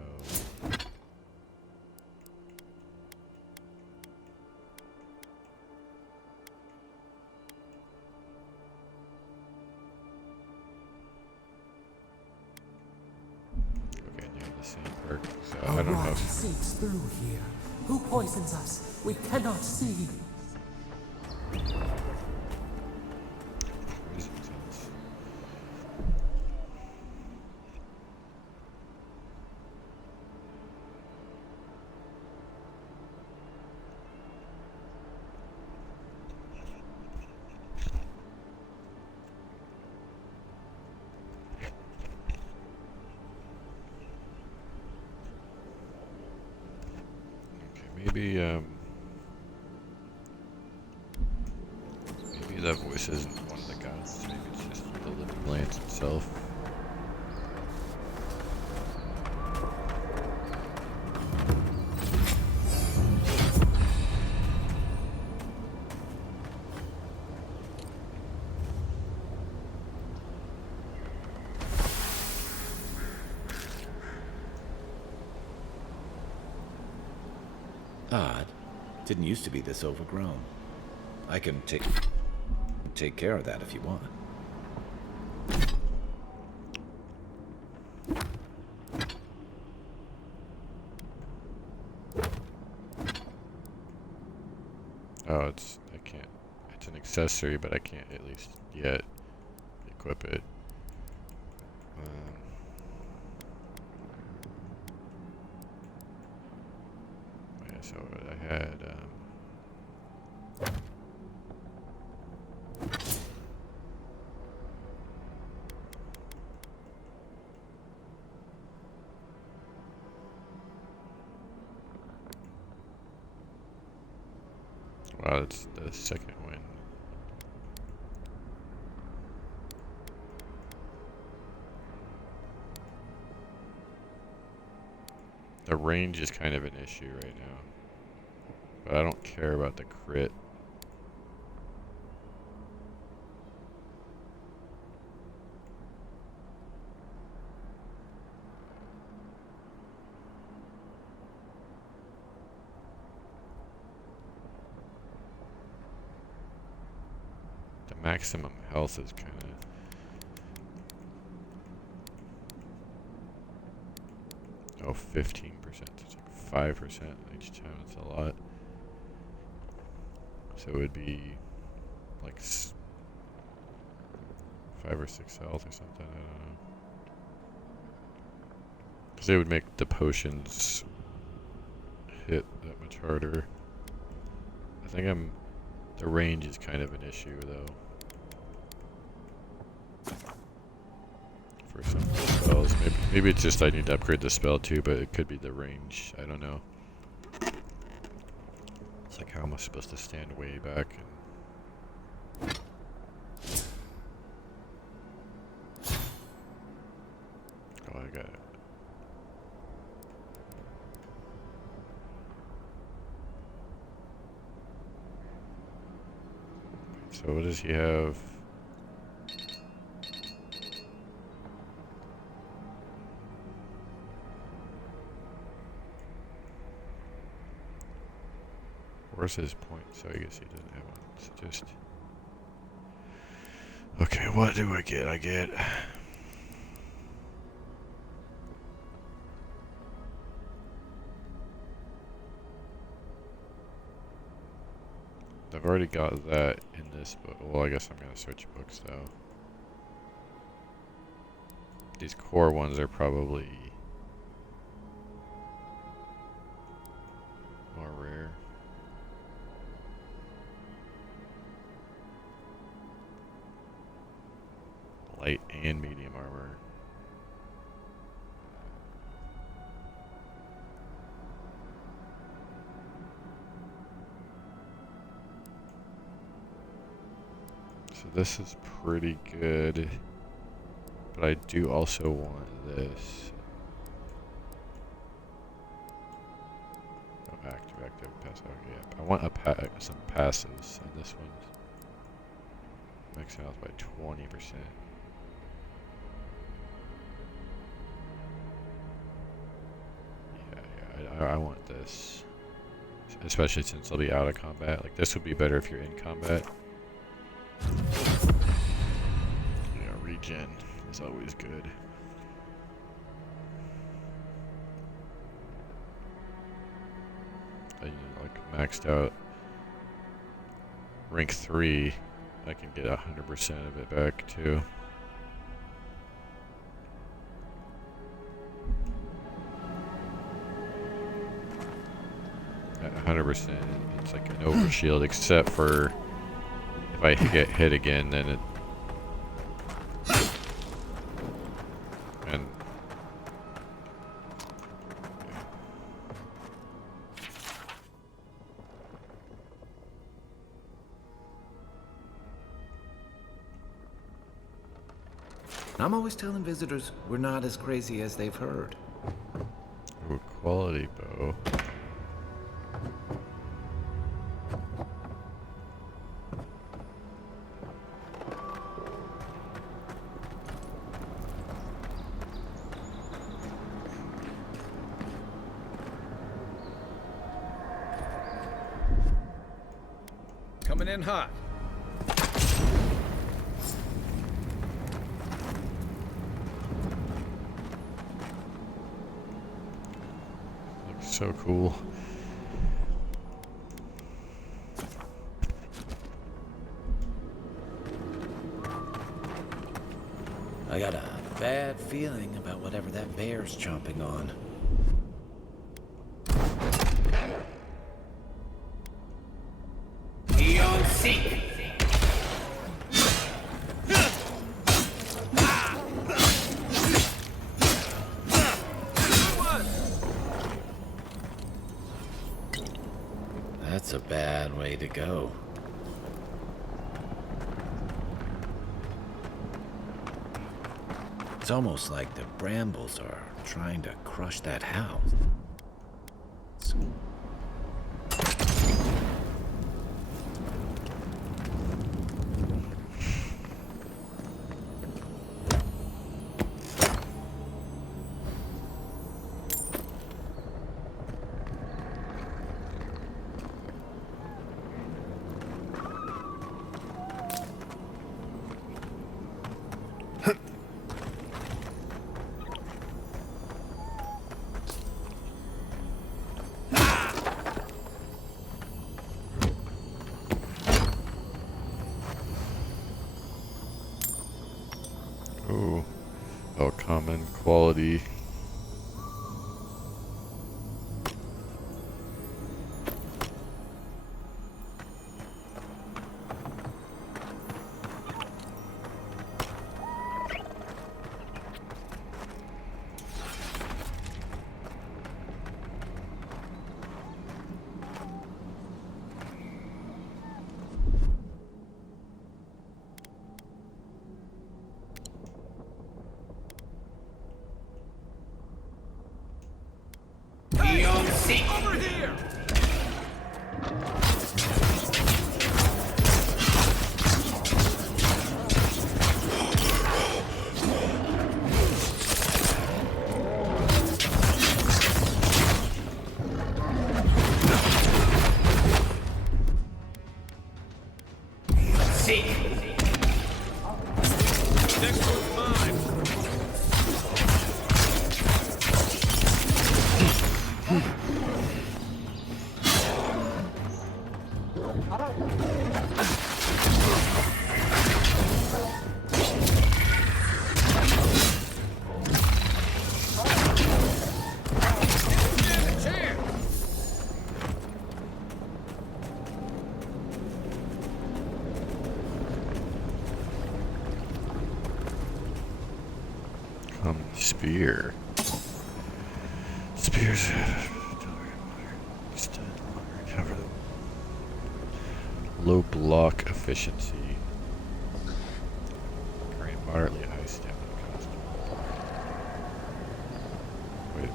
So I don't know. Seeps through here. Who poisons us? We cannot see. Maybe that voice isn't one of the gods. Maybe it's just the living lance itself. Odd. Didn't used to be this overgrown. I can take care of that if you want. Oh, I can't. It's an accessory, but I can't at least yet equip it. Yeah, so I had. Wow, that's the second win. The range is kind of an issue right now. But I don't care about the crit. maximum health is kind of... Oh, 15%. It's like 5% each time. It's a lot. So it would be like 5 or 6 health or something. I don't know. Because it would make the potions hit that much harder. I think the range is kind of an issue though. For some of the spells. Maybe it's just I need to upgrade the spell too, but it could be the range. I don't know. It's like, how am I supposed to stand way back? Oh, I got it. So what does he have? Where's his point? So I guess he doesn't have one. It's just... Okay, what do I get? I get... I've already got that in this book. Well, I guess I'm going to switch books though. These core ones are probably more rare. Light and medium armor. So this is pretty good, but I do also want this. Oh, active, passive. Yeah, I want some passives, and this one's maxing out by 20%. Yeah, I want this, especially since I'll be out of combat. Like, this would be better if you're in combat. Yeah, regen is always good. I like maxed out rank 3. I can get 100% of it back too. At 100%, it's like an overshield, except for if I get hit again, then it... And... I'm always telling visitors we're not as crazy as they've heard. Ooh, quality bow. Coming in hot. Looks so cool. I got a bad feeling about whatever that bear's chomping on. That's a bad way to go. It's almost like the brambles are trying to crush that house. quality. Over here! Seek. Next one's mine. Spear. Spears. Cover the low block efficiency. Carrying moderately high stamina cost. Wait.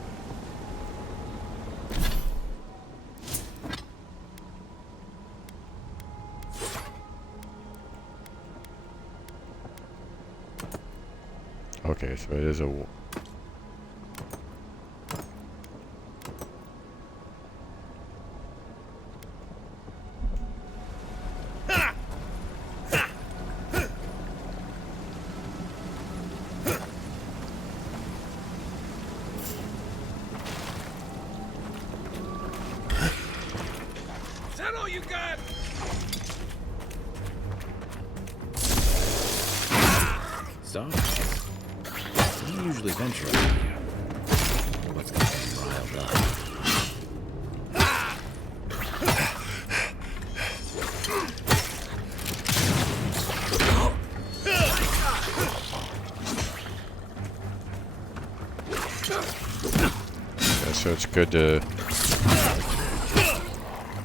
Okay, so it is a. Is that all you got? Zombies? They don't usually venture out here. What's got them riled up? Yeah, so it's good to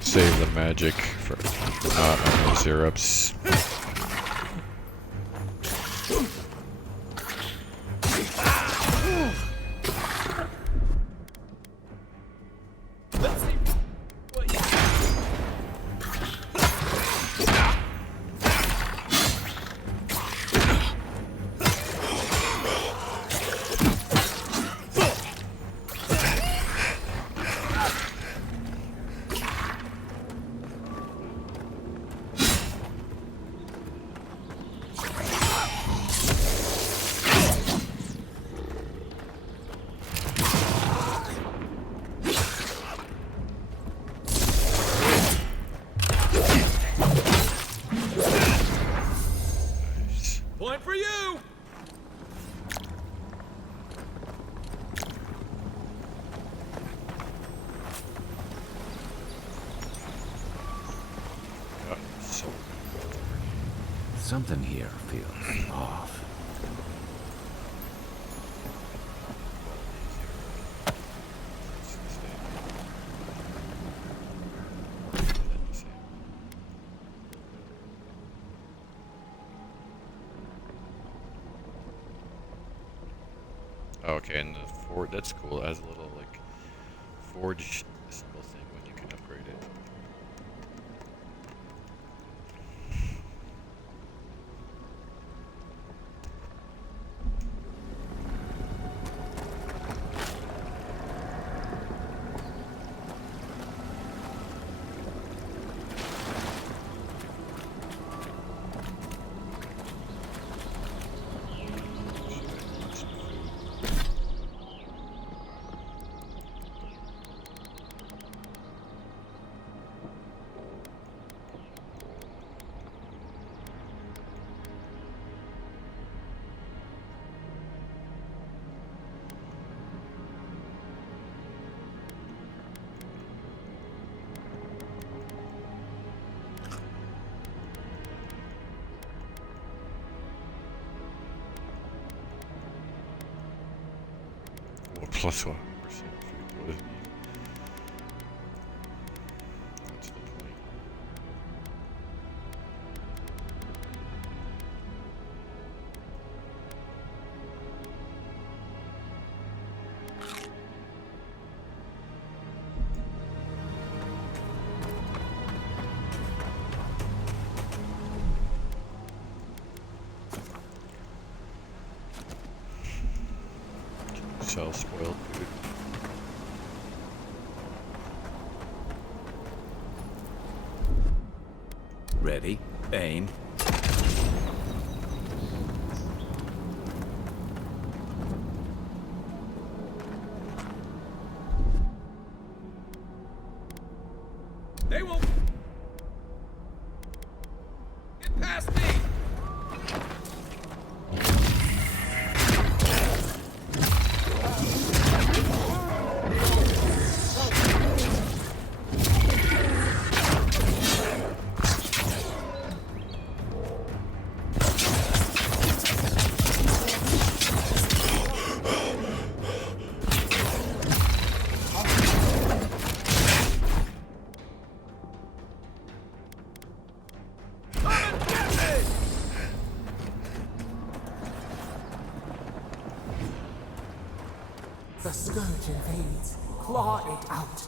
save the magic for not on the syrups. Point for you! Something here feels off. Okay, and the forge, that's cool. It has a little, like, forge symbol thing when you can upgrade it. Plus 1% food poisoning. That's the point. Sell spoiled food. Ready, aim. They won't get past me. The scourge invades. Claw it out.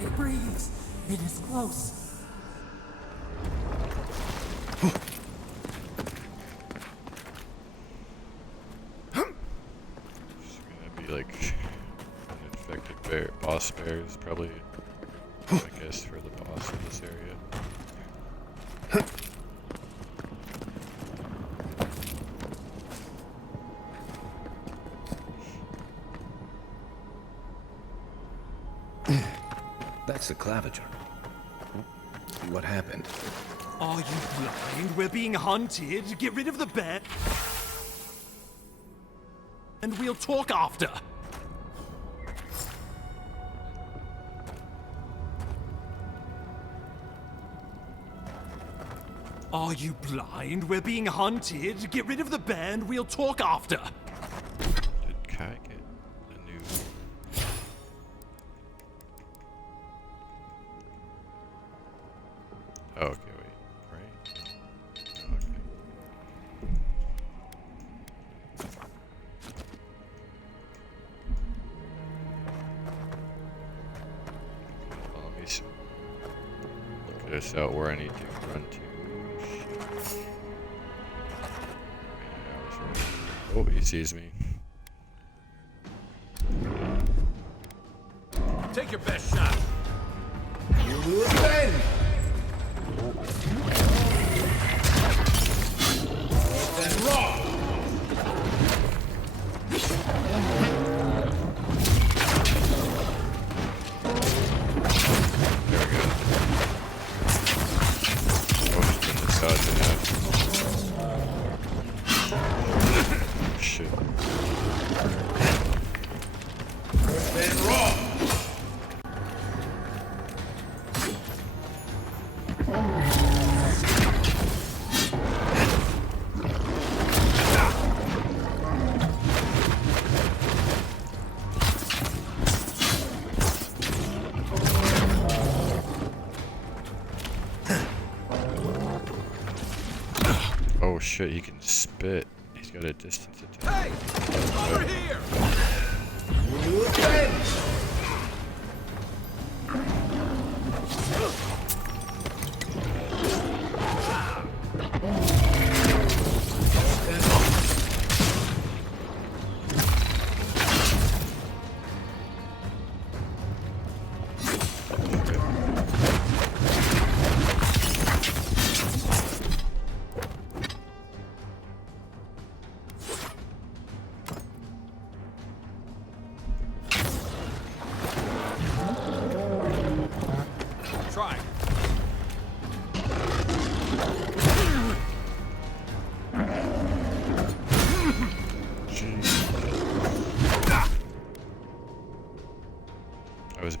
It breathes. It is close. It's gonna be like an infected bear, boss bear is probably, I guess, for the boss of this area. That's the claviger. What happened? Are you blind? We're being hunted. Get rid of the bear. And we'll talk after. Are you blind? We're being hunted. Get rid of the bear and we'll talk after. Did Kai get a new... Oh, okay, wait, right? Oh, okay. Well, let me look this out where I need to run to. Shit. Man, I was right. Oh, he sees me. Take your best shot. You bend. Then raw. There we go. Oh, spin this dodging out. Shit. Then raw. Oh shit, he can spit. He's got a distance attack. Hey! Over here!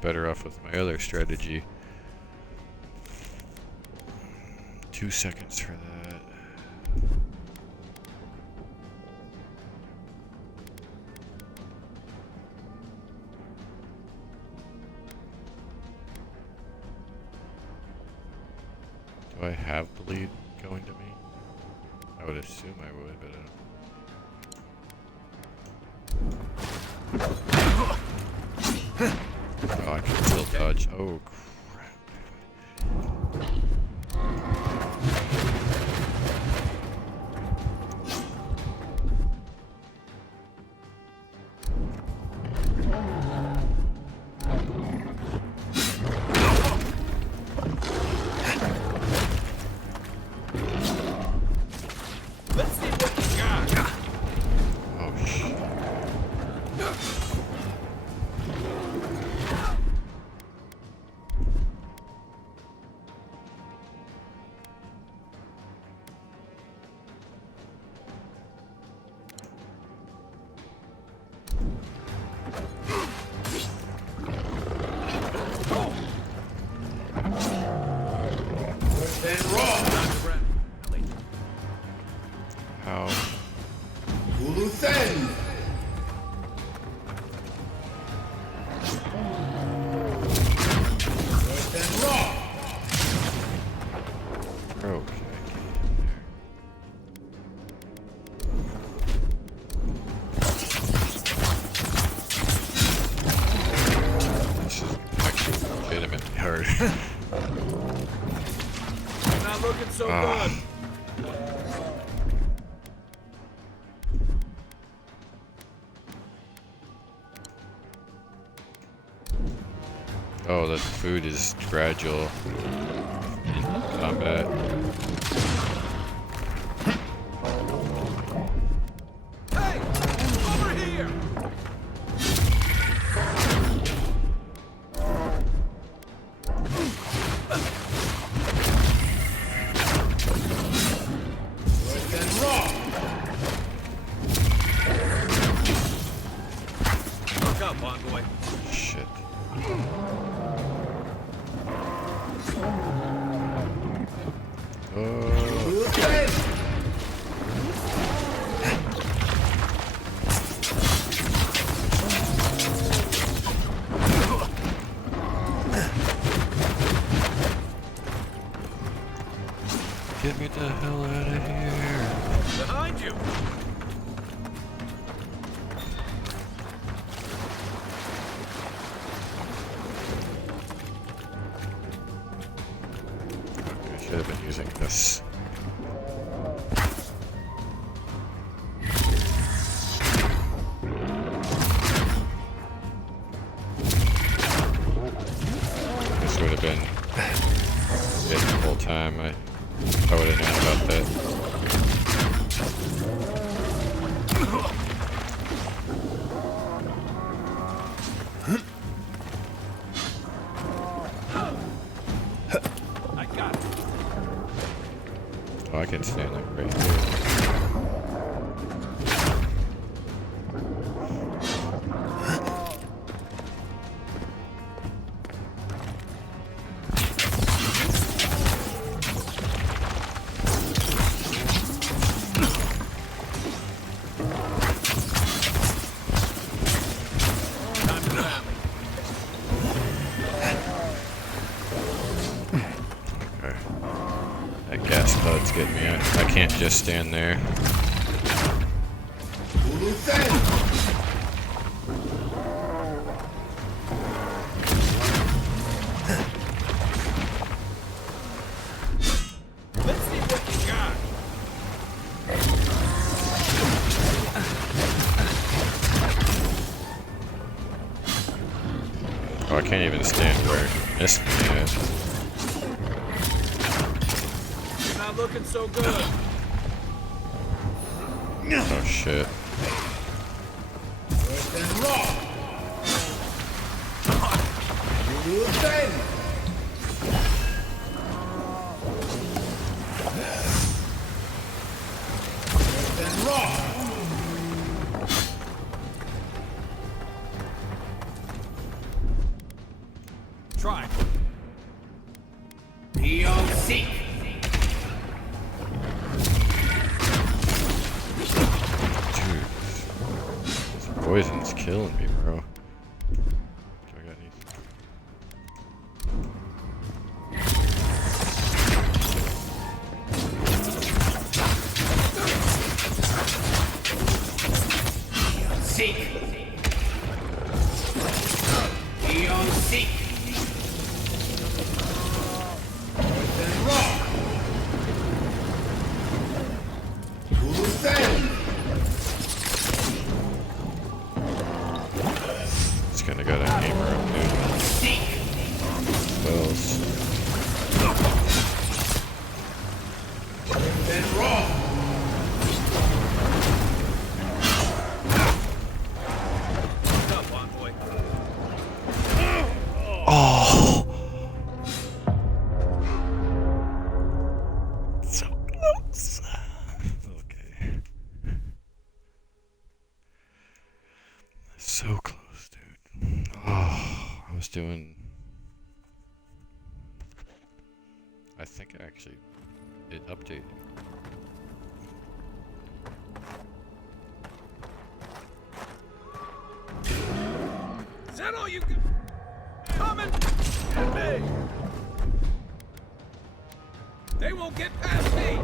better off with my other strategy. 2 seconds for that. Do I have the lead going to me? I would assume I would, but I don't. Oh, I can still dodge. Oh, crap. Let's see what you got. Oh, shit. How? Okay. This is actually legitimately hard. Not looking so good. Oh, the food is fragile in combat. Hey, over here. Look up, boy. Shit. Get me the hell out of here. Behind you. I should have been using this. This would have been it the whole time. I would have known about that. I got it. Oh, I can stand like right here. Okay. That gas pod's getting me. I can't just stand there. Let's see what you got. Oh, I can't even stand where it missed me at. You're not looking so good. Oh shit. poison's killing me, bro. Do I got any? Seek. Beyond seek. Rock. Just kinda gotta aim her up, dude. Spells. Oh! So close. Okay. So close, dude. Oh, I was doing... I think actually it updated. Is that all you got? Coming! Get me! They won't get past me!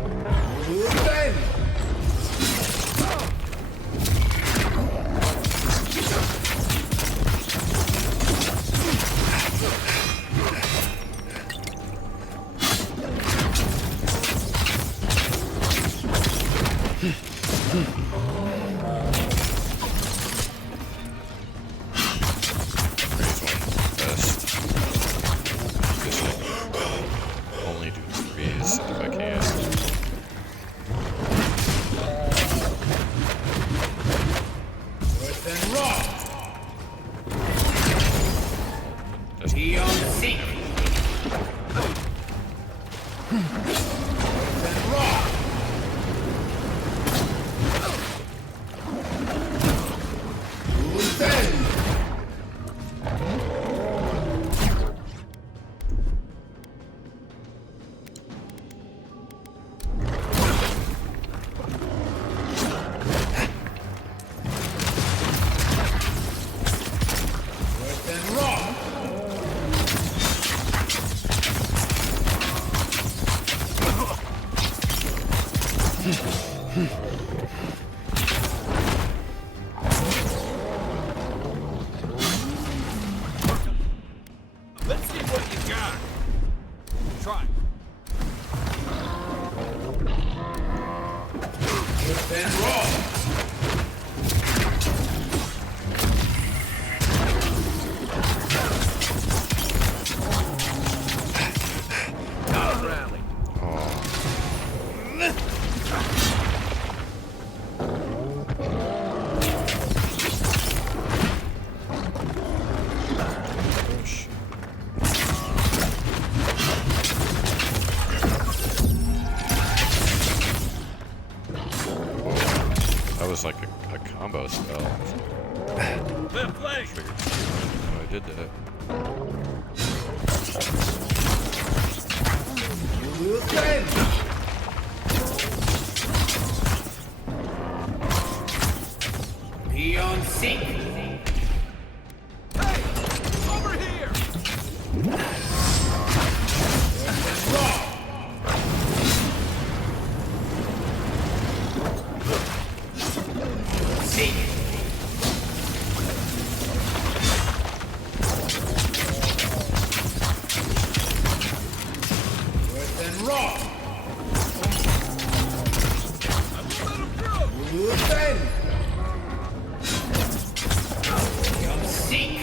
Only do threes if I can. Let's see what you got. Try. Then roll. Rally. That was like a combo spell. Left leg. I did that. Beyond seek. Hey! Over here! Seek. Then rock. Beyond seek.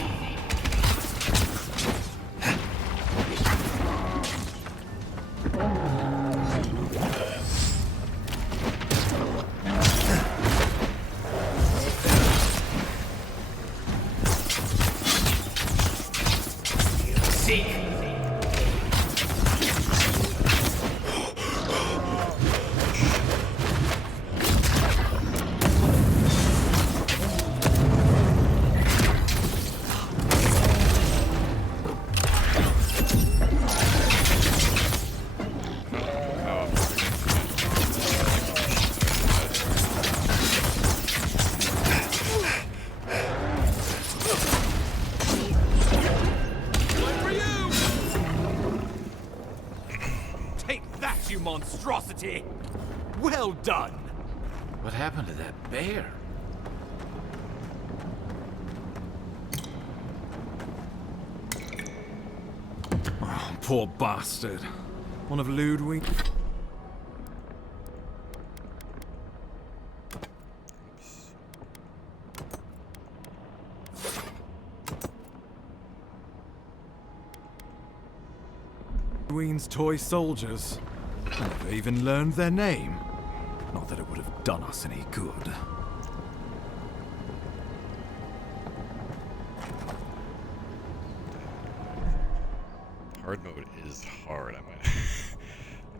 Seek. party. Well done. What happened to that bear? Oh, poor bastard. One of Ludwig. Queen's toy soldiers. I never even learned their name. Not that it would have done us any good. Hard mode is hard. I'm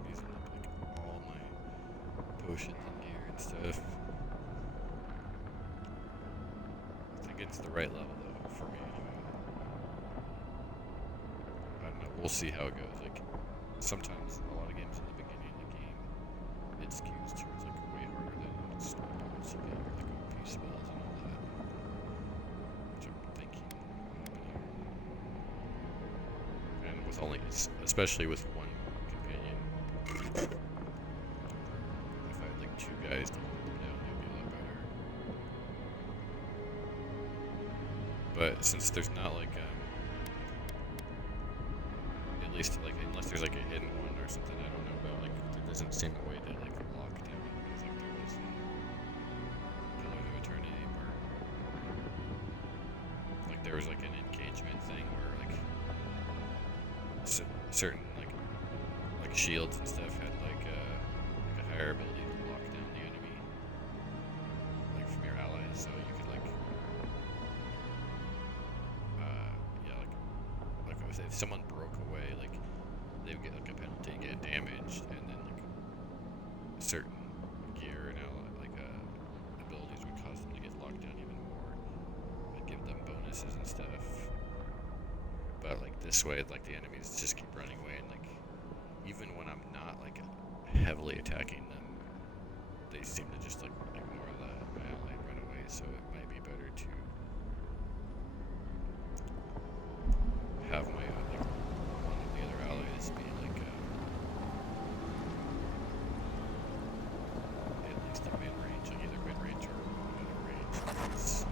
using up like all my potions and gear and stuff. I think it's the right level though for me anyway. I don't know. We'll see how it goes. Like sometimes a lot of games in the beginning of the game, it skews towards like way harder than it's supposed to be, with like OP spells and all that. Which I'm thinking will happen here. And with only, especially with one companion, if I had like two guys to hold them down, it'd be a lot better. But since there's not like at least like unless there's like a hidden one or something I don't know about, like there doesn't seem a way to like lock down enemies like there was in Pillars of Eternity, where like there was like an engagement thing where like certain like shields and stuff had like a higher ability to lock down the enemy, like from your allies, so you could like if someone broke away, like they would get like a penalty and get damaged, and then like certain gear and abilities would cause them to get locked down even more and give them bonuses and stuff. But like this way, like the enemies just keep running away, and like even when I'm not like heavily attacking them, they seem to just like ignore my ally and run away. So it might be better to have my like one of the other allies be like at least a mid-range, like either mid-range or middle range. Because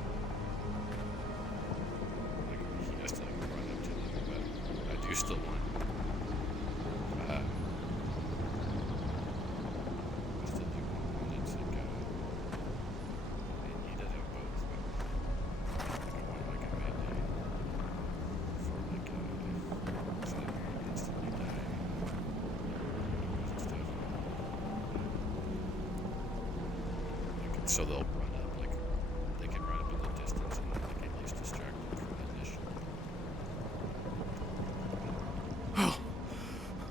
like he has to like run up to them, but I do still want I still do want one that's like he does have both, but like I want like a melee for like so that you can instantly die and stuff. Like, so they'll run up, like they can run up in the distance and like at least distract them from the mission. Oh,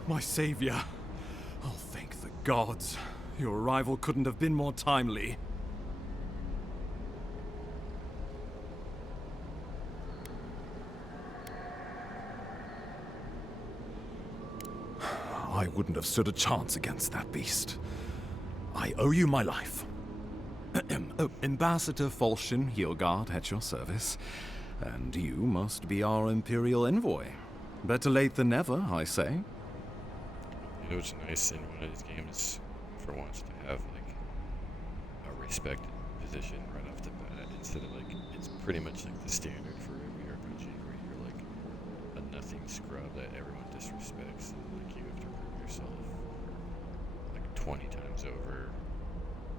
my savior. Oh, thank the gods. Your arrival couldn't have been more timely. I wouldn't have stood a chance against that beast. I owe you my life. Ambassador Falchion Heelguard at your service, and you must be our Imperial envoy. Better late than never, I say. You know, it's nice in one of these games for once to have like a respected position right off the bat, instead of like it's pretty much like the standard for every RPG where you're like a nothing scrub that everyone disrespects, and like you have to prove yourself like 20 times over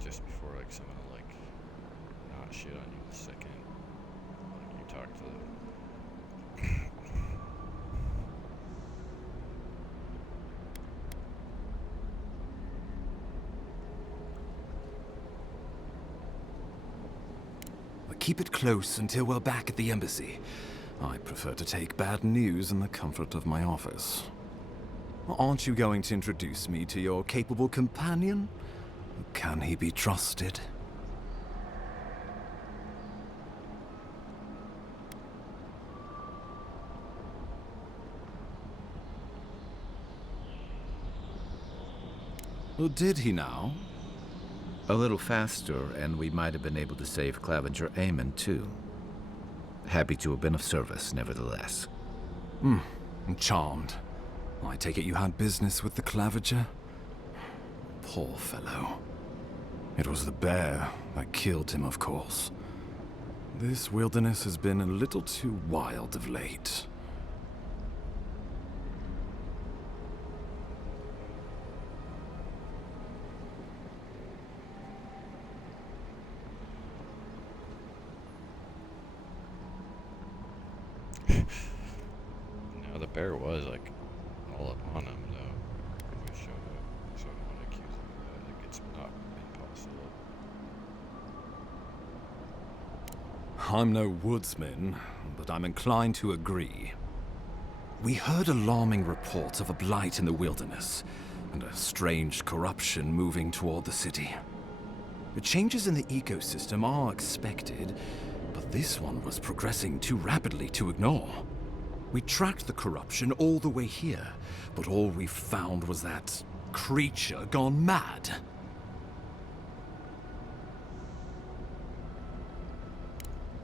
just before like someone will like not shit on you the second like you talk to them. Keep it close until we're back at the embassy. I prefer to take bad news in the comfort of my office. Aren't you going to introduce me to your capable companion? Can he be trusted? Or did he now? A little faster, and we might have been able to save Clavenger Aemon, too. Happy to have been of service, nevertheless. I'm charmed. I take it you had business with the Clavenger? Poor fellow. It was the bear that killed him, of course. This wilderness has been a little too wild of late. No, the bear was like all up on him though when we showed up, so I don't want to accuse him of that. Like it's not impossible. I'm no woodsman, but I'm inclined to agree. We heard alarming reports of a blight in the wilderness, and a strange corruption moving toward the city. The changes in the ecosystem are expected, but this one was progressing too rapidly to ignore. We tracked the corruption all the way here, but all we found was that creature gone mad.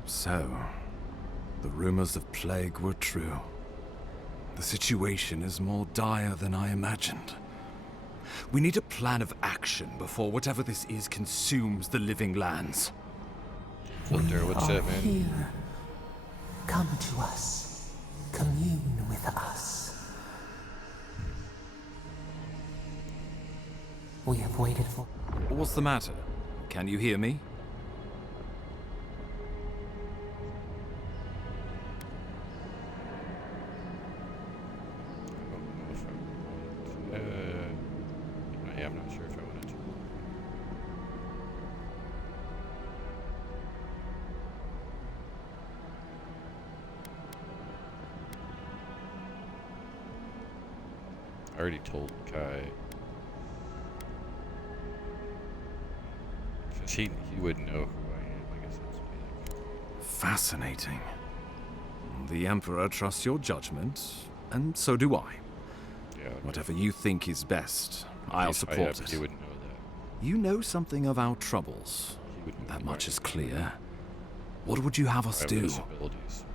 So, the rumors of plague were true. The situation is more dire than I imagined. We need a plan of action before whatever this is consumes the living lands. Filter, what's We up, are man? here. Come to us. Commune with us. We have waited for... What's the matter? Can you hear me? Yeah, I'm not sure if I wanted to. I already told Kai. Since he wouldn't know who I am, I guess that's me. Fascinating. The Emperor trusts your judgment, and so do I. Yeah, whatever you think is best, I'll support it. He wouldn't know that. You know something of our troubles. That much is clear. What would you have us do? Disabilities.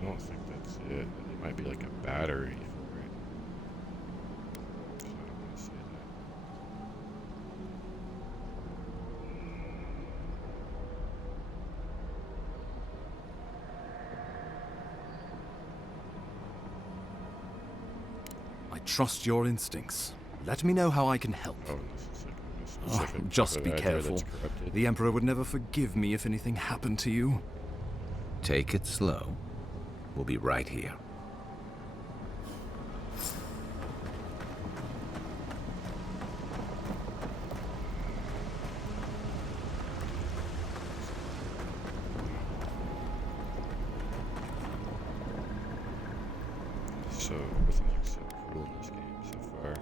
I don't think that's it. It might be like a battery for it. So I don't want to say that. I trust your instincts. Let me know how I can help. Oh, this is like a specific Just be type of careful. that's corrupted. The Emperor would never forgive me if anything happened to you. Take it slow. We'll be right here. So, everything looks so cool in this game so far.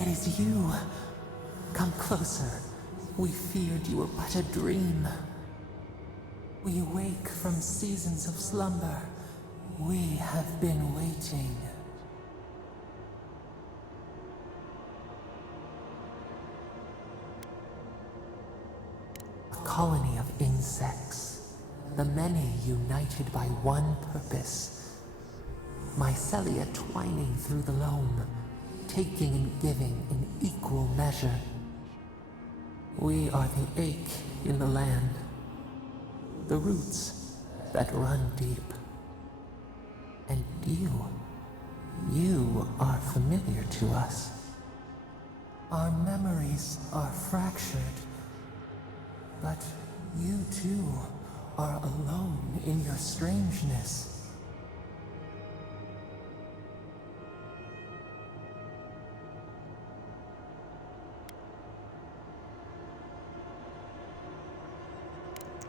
It is you. Come closer. We feared you were but a dream. We awake from seasons of slumber. We have been waiting. A colony of insects. The many united by one purpose. Mycelia twining through the loam, taking and giving in equal measure. We are the ache in the land. The roots that run deep. And you are familiar to us. Our memories are fractured, but you too are alone in your strangeness.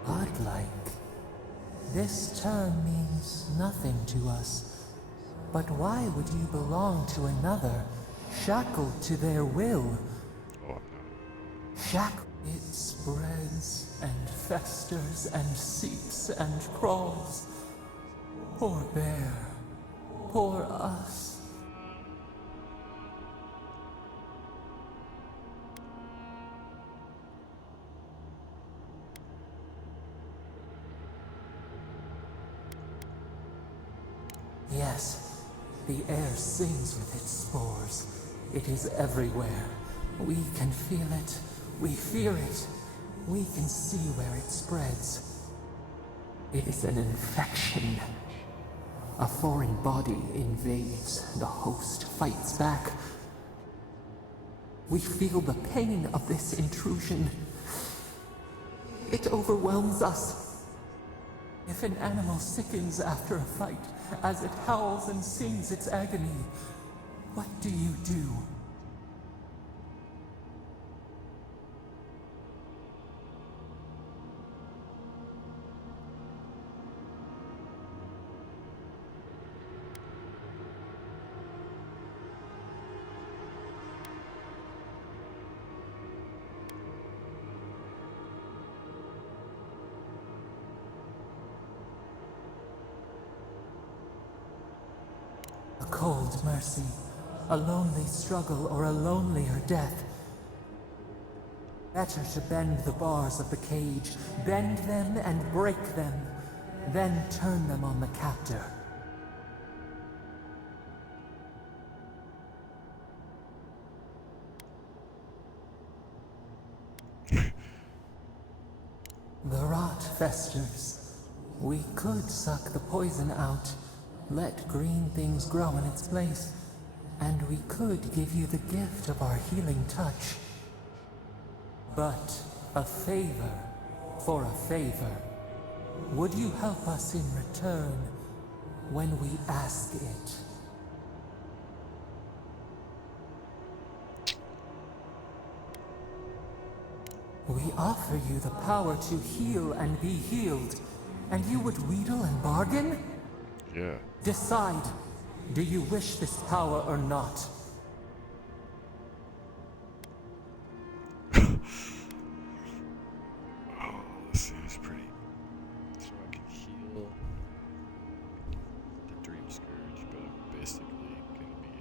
Godlike. This term means nothing to us. But why would you belong to another, shackled to their will, Jack, it spreads and festers and seeps and crawls. Poor bear. Poor us. Yes, the air sings with its spores. It is everywhere. We can feel it. We fear it. We can see where it spreads. It is an infection. A foreign body invades. The host fights back. We feel the pain of this intrusion. It overwhelms us. If an animal sickens after a fight, as it howls and sings its agony, what do you do? A cold mercy, a lonely struggle, or a lonelier death. Better to bend the bars of the cage, bend them and break them, then turn them on the captor. The rot festers. We could suck the poison out, let green things grow in its place, and we could give you the gift of our healing touch. But a favor for a favor. Would you help us in return when we ask it? We offer you the power to heal and be healed, and you would wheedle and bargain? Yeah. Decide. Do you wish this power or not? Oh, this seems pretty. So I can heal the Dream Scourge, but I'm basically gonna be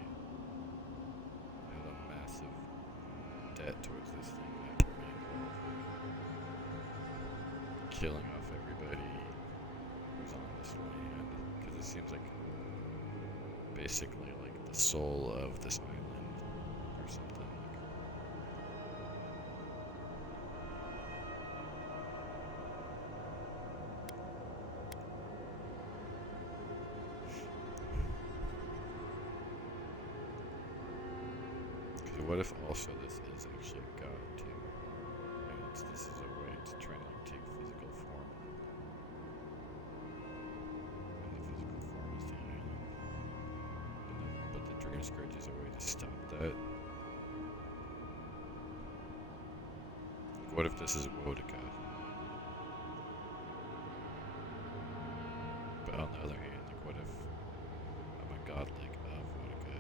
have a massive debt towards this thing that may involve like killing off everybody who's on this land, because it seems like basically like the soul of this island or something. Because what if also this is actually a god too, and this is a way to try and like take physical form, and the physical form is the island. But the Dream Scourge is a way to stop that. Like, what if this is Wodaka? But on the other hand, like, what if I'm a god like of Wodaka?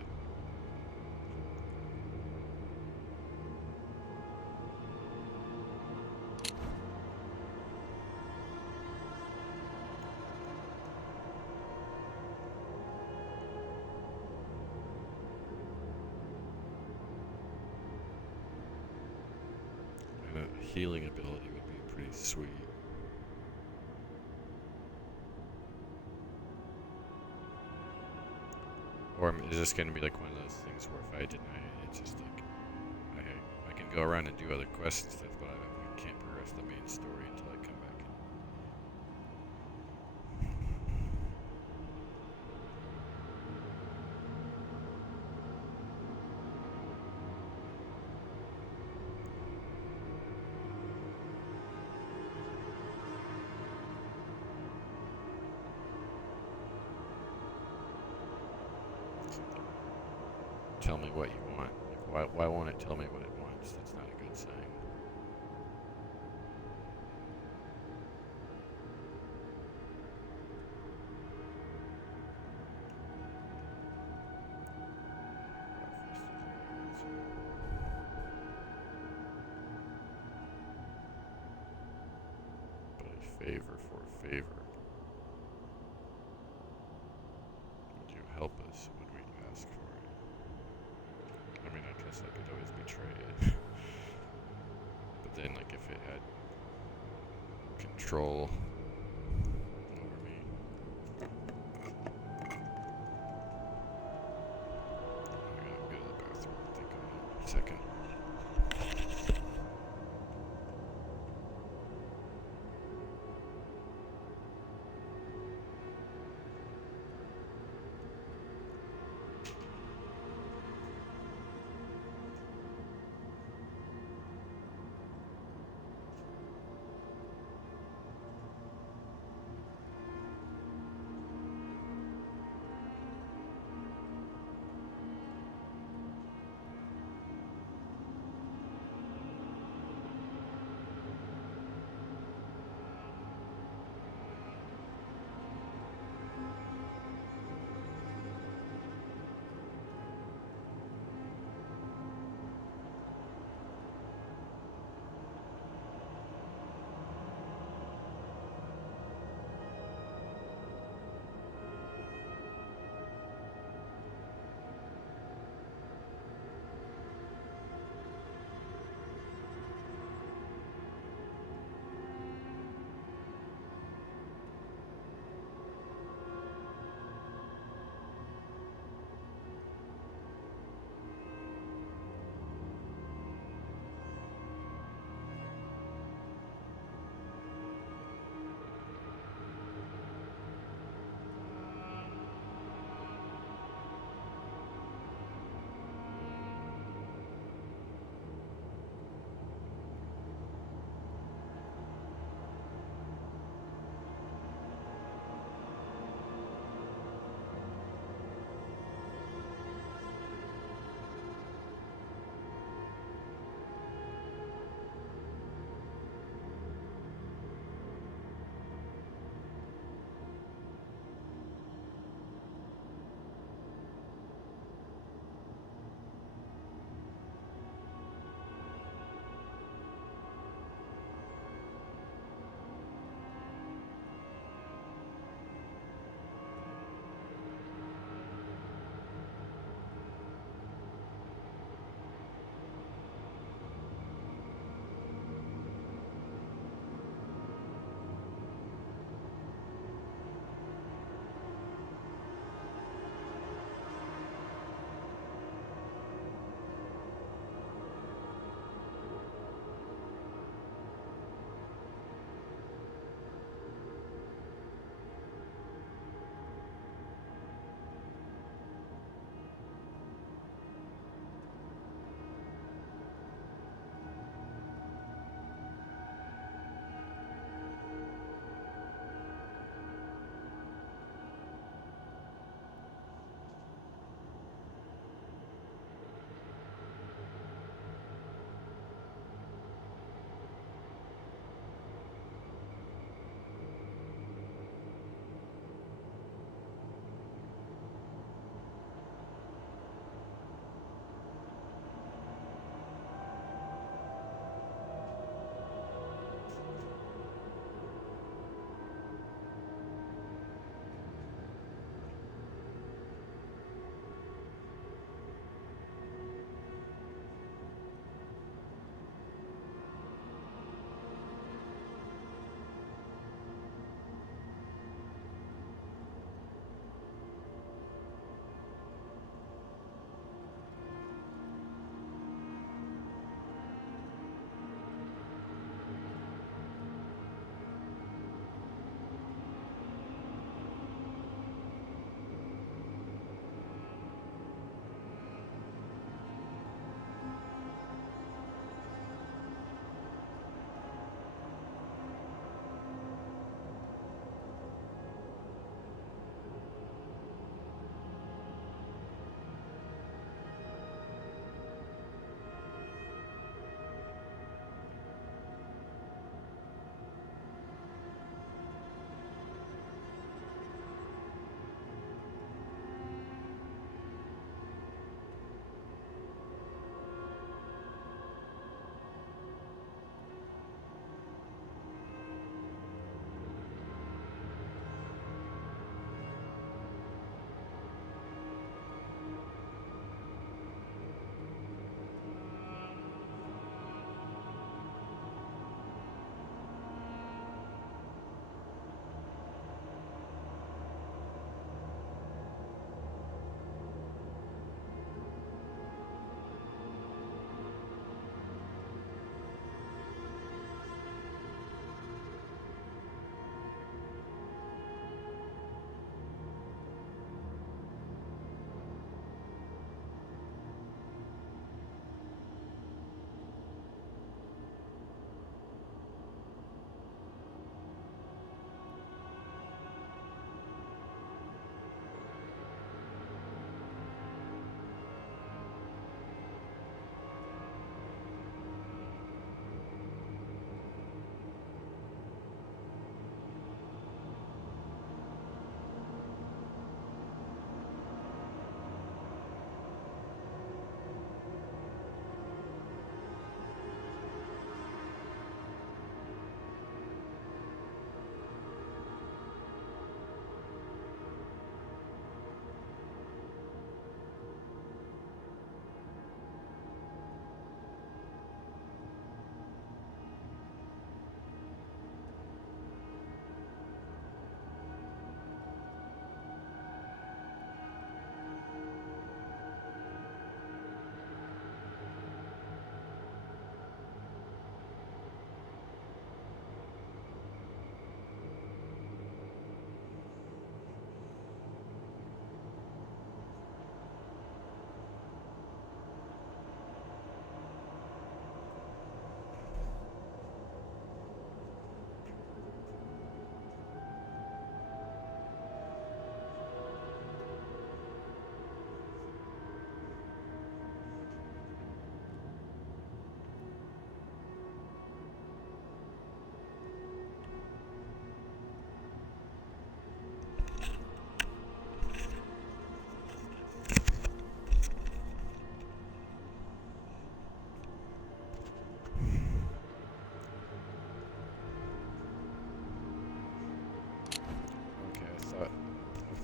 And a healing ability would be pretty sweet. Or is this going to be like one of those things where if I deny it, it's just like I can go around and do other quests and stuff, but I can't progress the main story until I come back. Tell me what you want. Like, why won't it tell me what it wants? That's not a good sign. favor for a favor. Would you help us? Would we ask for it? I mean, I guess I could always betray it. But then, like, if it had control over me. I gotta go to the bathroom. Think of it. Second.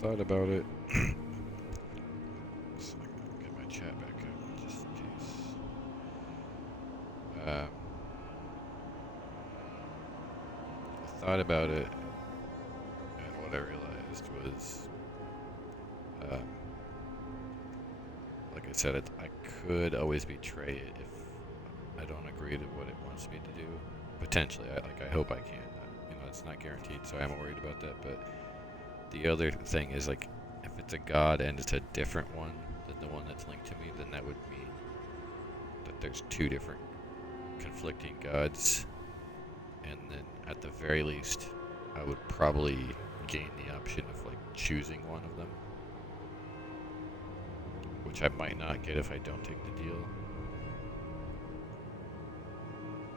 thought about it. So I'm gonna get my chat back up just in case. I thought about it, and what I realized was, like I said, I could always betray it if I don't agree to what it wants me to do. Potentially, I hope I can. It's not guaranteed, so I'm worried about that. But the other thing is, like, if it's a god and it's a different one than the one that's linked to me, then that would mean that there's two different conflicting gods, and then at the very least, I would probably gain the option of like choosing one of them, which I might not get if I don't take the deal.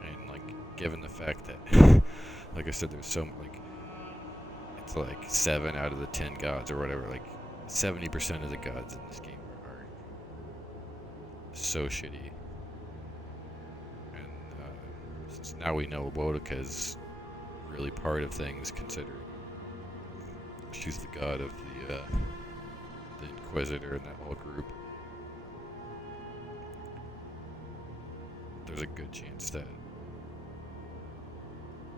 And like, given the fact that, like I said, there's so like, it's like 7 out of the 10 gods or whatever, like 70% of the gods in this game are so shitty. And since now we know Wodoka is really part of things, considering she's the god of the Inquisitor and that whole group, there's a good chance that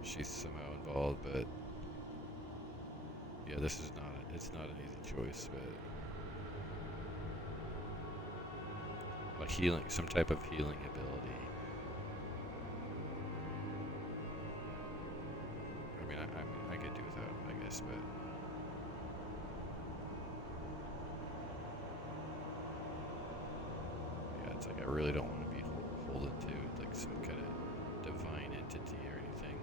she's somehow involved. But yeah, this is it's not an easy choice, but some type of healing ability. I mean, I could do without, I guess, but yeah, it's like I really don't want to be beholden to like some kind of divine entity or anything.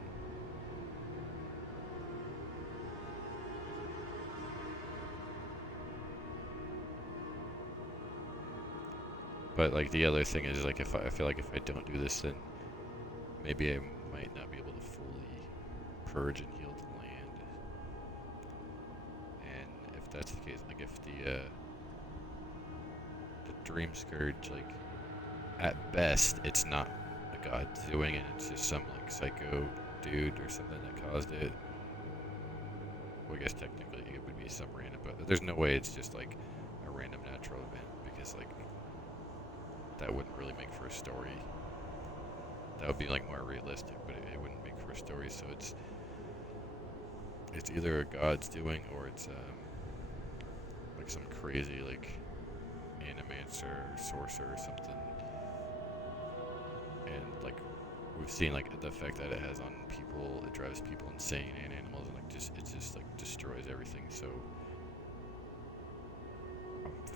But like the other thing is, like, I feel like if I don't do this, then maybe I might not be able to fully purge and heal the land. And if that's the case, like if the Dream Scourge, like, at best, it's not a god doing it, it's just some like psycho dude or something that caused it. Well, I guess technically it would be some random, but there's no way it's just like a random natural event, because like that wouldn't really make for a story. That would be like more realistic, but it wouldn't make for a story. So it's either a god's doing, or it's like some crazy like animancer or sorcerer or something. And like we've seen, like the effect that it has on people, it drives people insane and animals, and like it just like destroys everything. So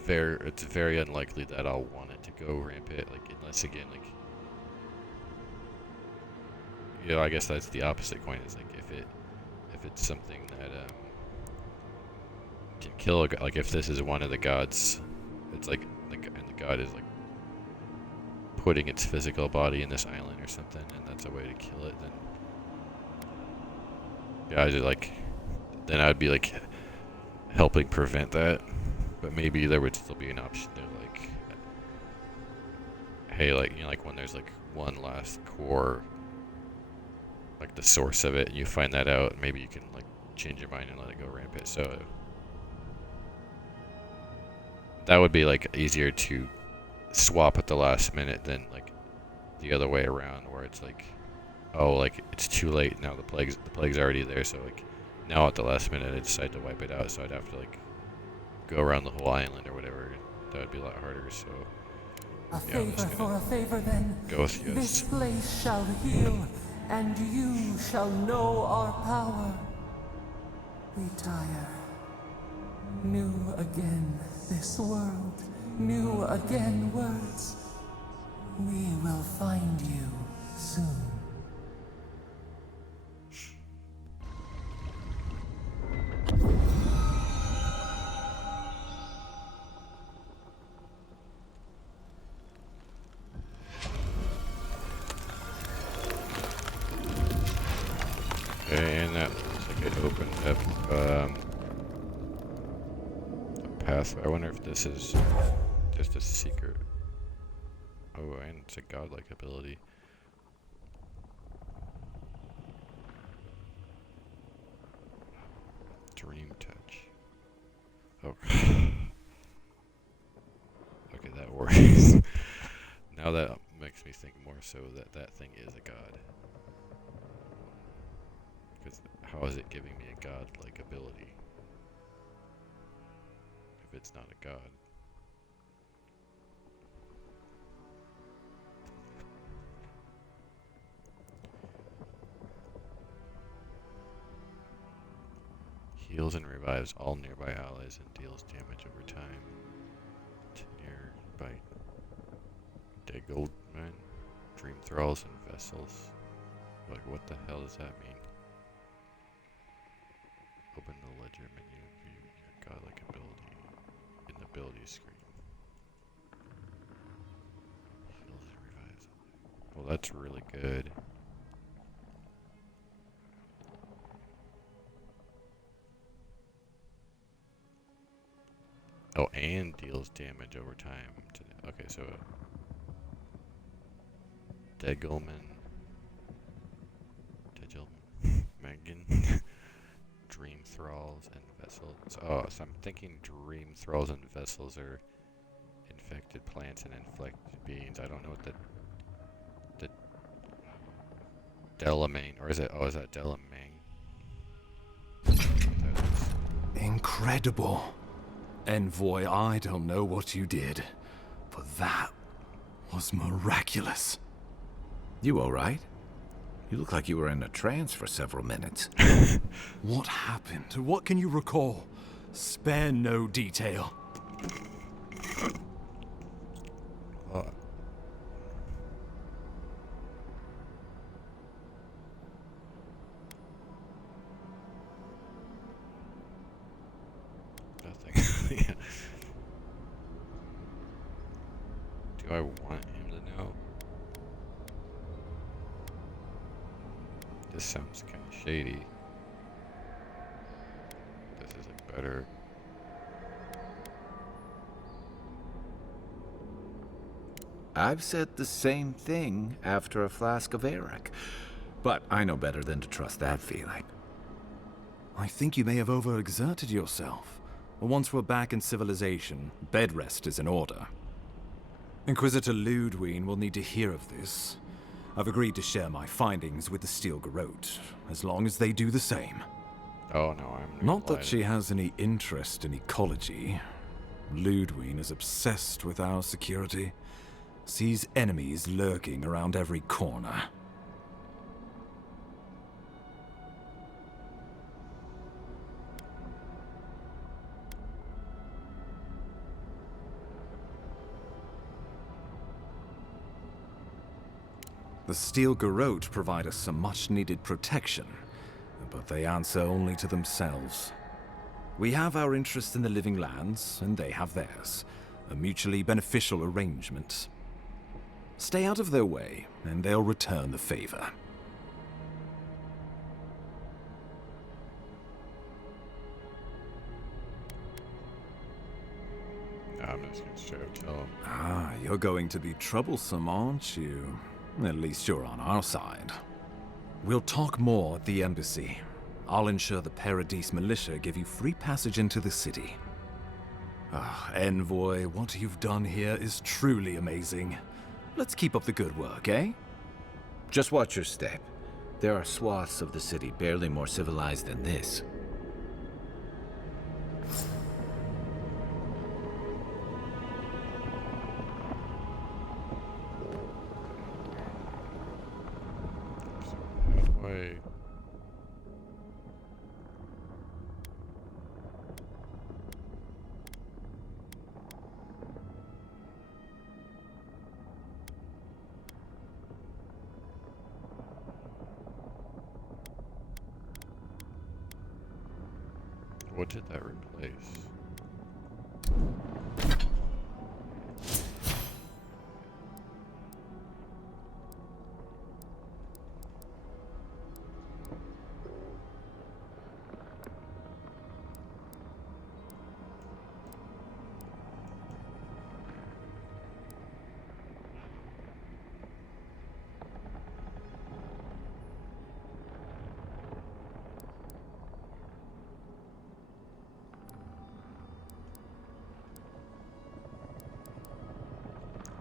it's very unlikely that I'll want it to go rampant, like, unless again, like, I guess that's the opposite coin, is like if it's something that can kill a god, like if this is one of the gods, it's like and the god is like putting its physical body in this island or something, and that's a way to kill it, then then I would be like helping prevent that. But maybe there would still be an option to like, hey, like, like when there's like one last core, like the source of it, and you find that out, maybe you can like change your mind and let it go rampant. So that would be like easier to swap at the last minute than like the other way around, where it's like, oh, like it's too late now, the plague's already there, so like now at the last minute I decide to wipe it out, so I'd have to like go around the whole island or whatever. That would be a lot harder. So a favor for a favor, then. Go with yes. This place shall heal, and you shall know our power. Retire. New again this world, new again words. We will find you soon. Okay, and that looks like it opened up a path. I wonder if this is just a secret. Oh, and it's a godlike ability. Dream Touch. now that makes me think more so that that thing is a god. Because how is it giving me a god-like ability if it's not a god? Heals and revives all nearby allies and deals damage over time to nearby Degoldman, Dream Thralls, and Vessels. Like, what the hell does that mean? Open the ledger menu and view your godlike ability in the abilities screen. Heals and revives. Well, that's really good. Oh, and deals damage over time. Okay, so Degelman, Megan, Dream Thralls, and Vessels. Oh, so I'm thinking Dream Thralls and Vessels are infected plants and infected beings. I don't know what the Delamain, or is it? Oh, is that Delamain? Incredible. Envoy, I don't know what you did, but that was miraculous. You all right? You look like you were in a trance for several minutes. What happened? What can you recall? Spare no detail. Nothing. Yeah. Do I want him to know? This sounds kind of shady. This isn't better. I've said the same thing after a flask of Eric, but I know better than to trust that feeling. I think you may have overexerted yourself. Once we're back in civilization, bed rest is in order. Inquisitor Ludwig will need to hear of this. I've agreed to share my findings with the Steel Garrote, as long as they do the same. Oh no, I'm not that she has any interest in ecology. Ludwig is obsessed with our security. Sees enemies lurking around every corner. The Steel Garrote provide us some much-needed protection, but they answer only to themselves. We have our interest in the living lands, and they have theirs. A mutually beneficial arrangement. Stay out of their way, and they'll return the favor. I'm just gonna straight up tell him. Ah, you're going to be troublesome, aren't you? At least you're on our side. We'll talk more at the embassy. I'll ensure the Paradise militia give you free passage into the city. Ah, Envoy, what you've done here is truly amazing. Let's keep up the good work, eh? Just watch your step. There are swaths of the city barely more civilized than this. Halfway. What did that replace?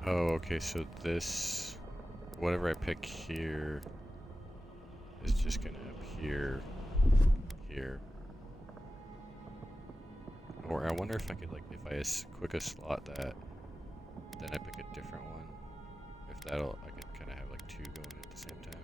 Oh, okay, so this, whatever I pick here is just gonna appear here. Or I wonder if I could, like, if I quick a slot that, then I pick a different one. If that'll, I could kind of have like two going at the same time.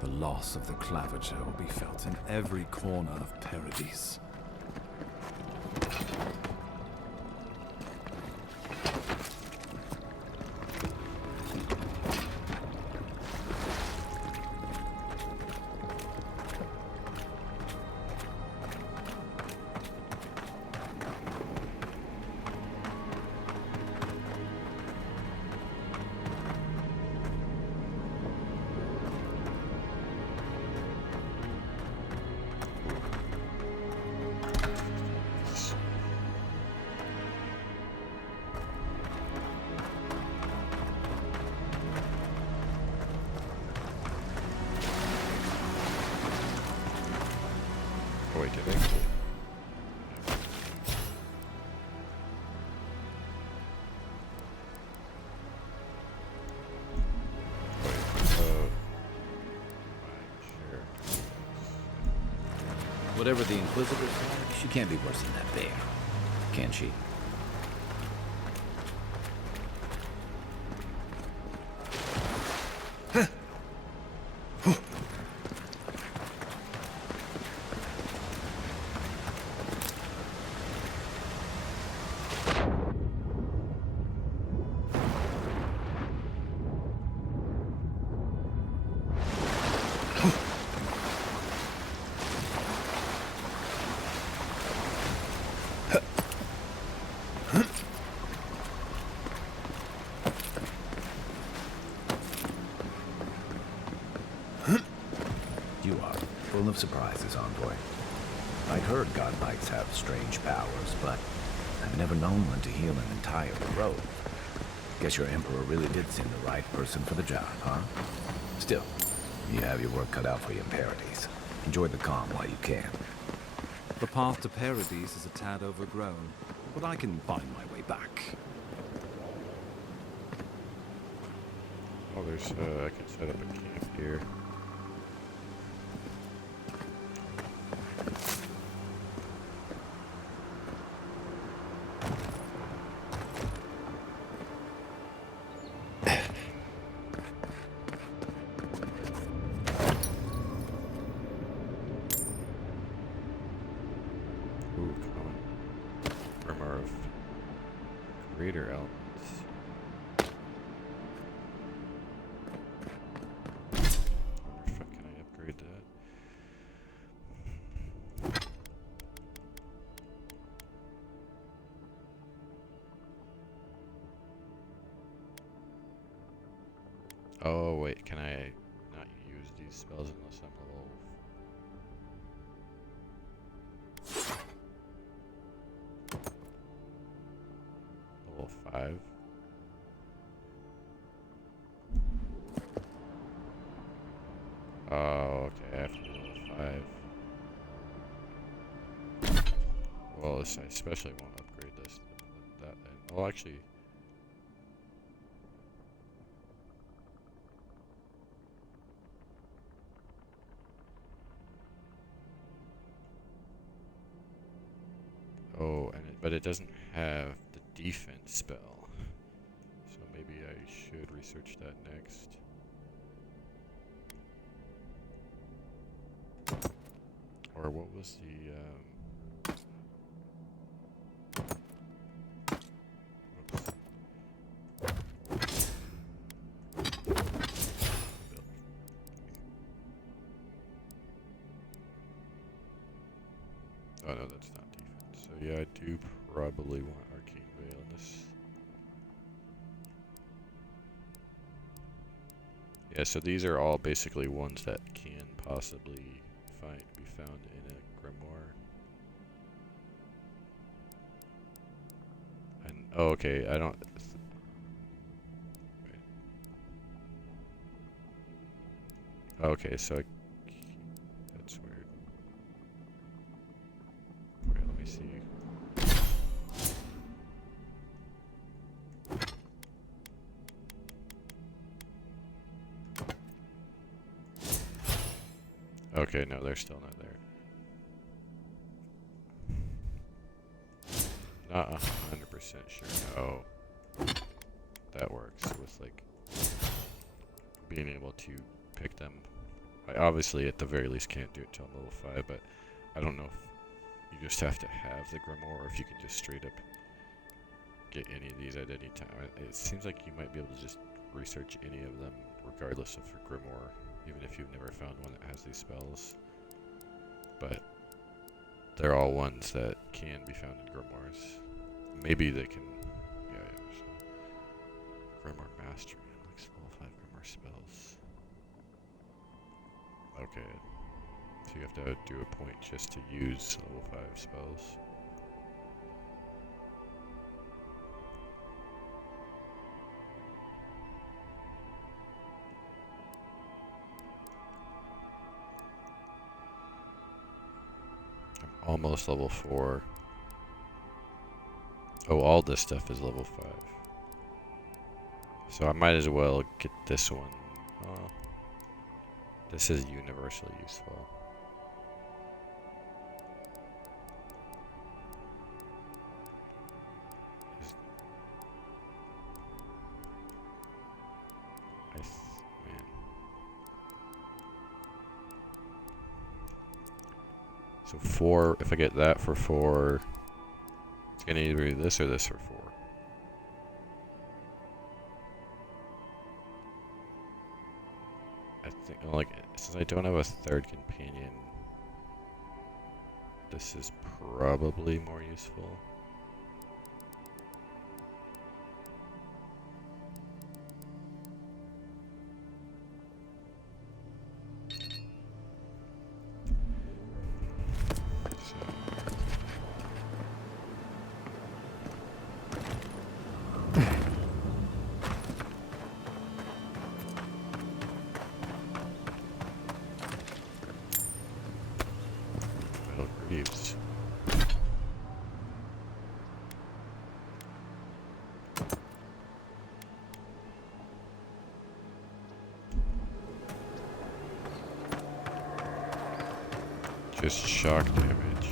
The loss of the claviger will be felt in every corner of Paradise. Whatever the Inquisitor's like, she can't be worse than that bear, can she? You are full of surprises, Envoy. I'd heard God Knights have strange powers, but I've never known one to heal an entire grove. Guess your Emperor really did seem the right person for the job, huh? Still, you have your work cut out for you in Paradise. Enjoy the calm while you can. The path to Paradise is a tad overgrown, but I can find my way back. Oh, there's, I can set up a camp here. Oh wait, can I not use these spells unless I'm level 5? Oh, okay, I have to be level 5. Well, I especially won't upgrade this that then. Oh, actually. Oh, but it doesn't have the defense spell, so maybe I should research that next. Or what was the oh no, that's not defense. So yeah, I do probably want Arcane Veil in this. Yeah, so these are all basically ones that can possibly be found in a grimoire. And oh, okay, I don't. Okay, so that's weird. Wait, let me see. Okay, no, they're still not there. Not 100% sure how that works with like being able to pick them. I obviously at the very least can't do it till level 5, but I don't know if you just have to have the Grimoire or if you can just straight up get any of these at any time. It seems like you might be able to just research any of them regardless of your Grimoire, even if you've never found one that has these spells. But they're all ones that can be found in Grimoires. Maybe they can, Grimoire Mastery unlocks level 5 Grimoire spells. Okay, so you have to do a point just to use level 5 spells. I'm almost level 4. Oh, all this stuff is level 5. So I might as well get this one. This is universally useful. Man. So 4, if I get that for 4, it's gonna either be this or this for 4. I think, like, since I don't have a third companion, this is probably more useful. Just shock damage.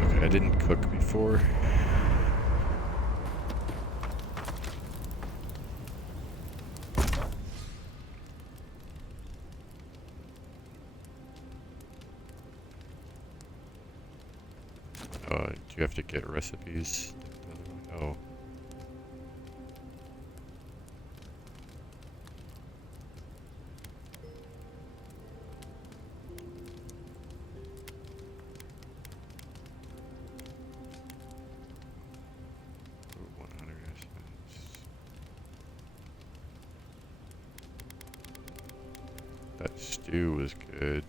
Okay, I didn't cook before. Do you have to get recipes? Oh. That stew was good.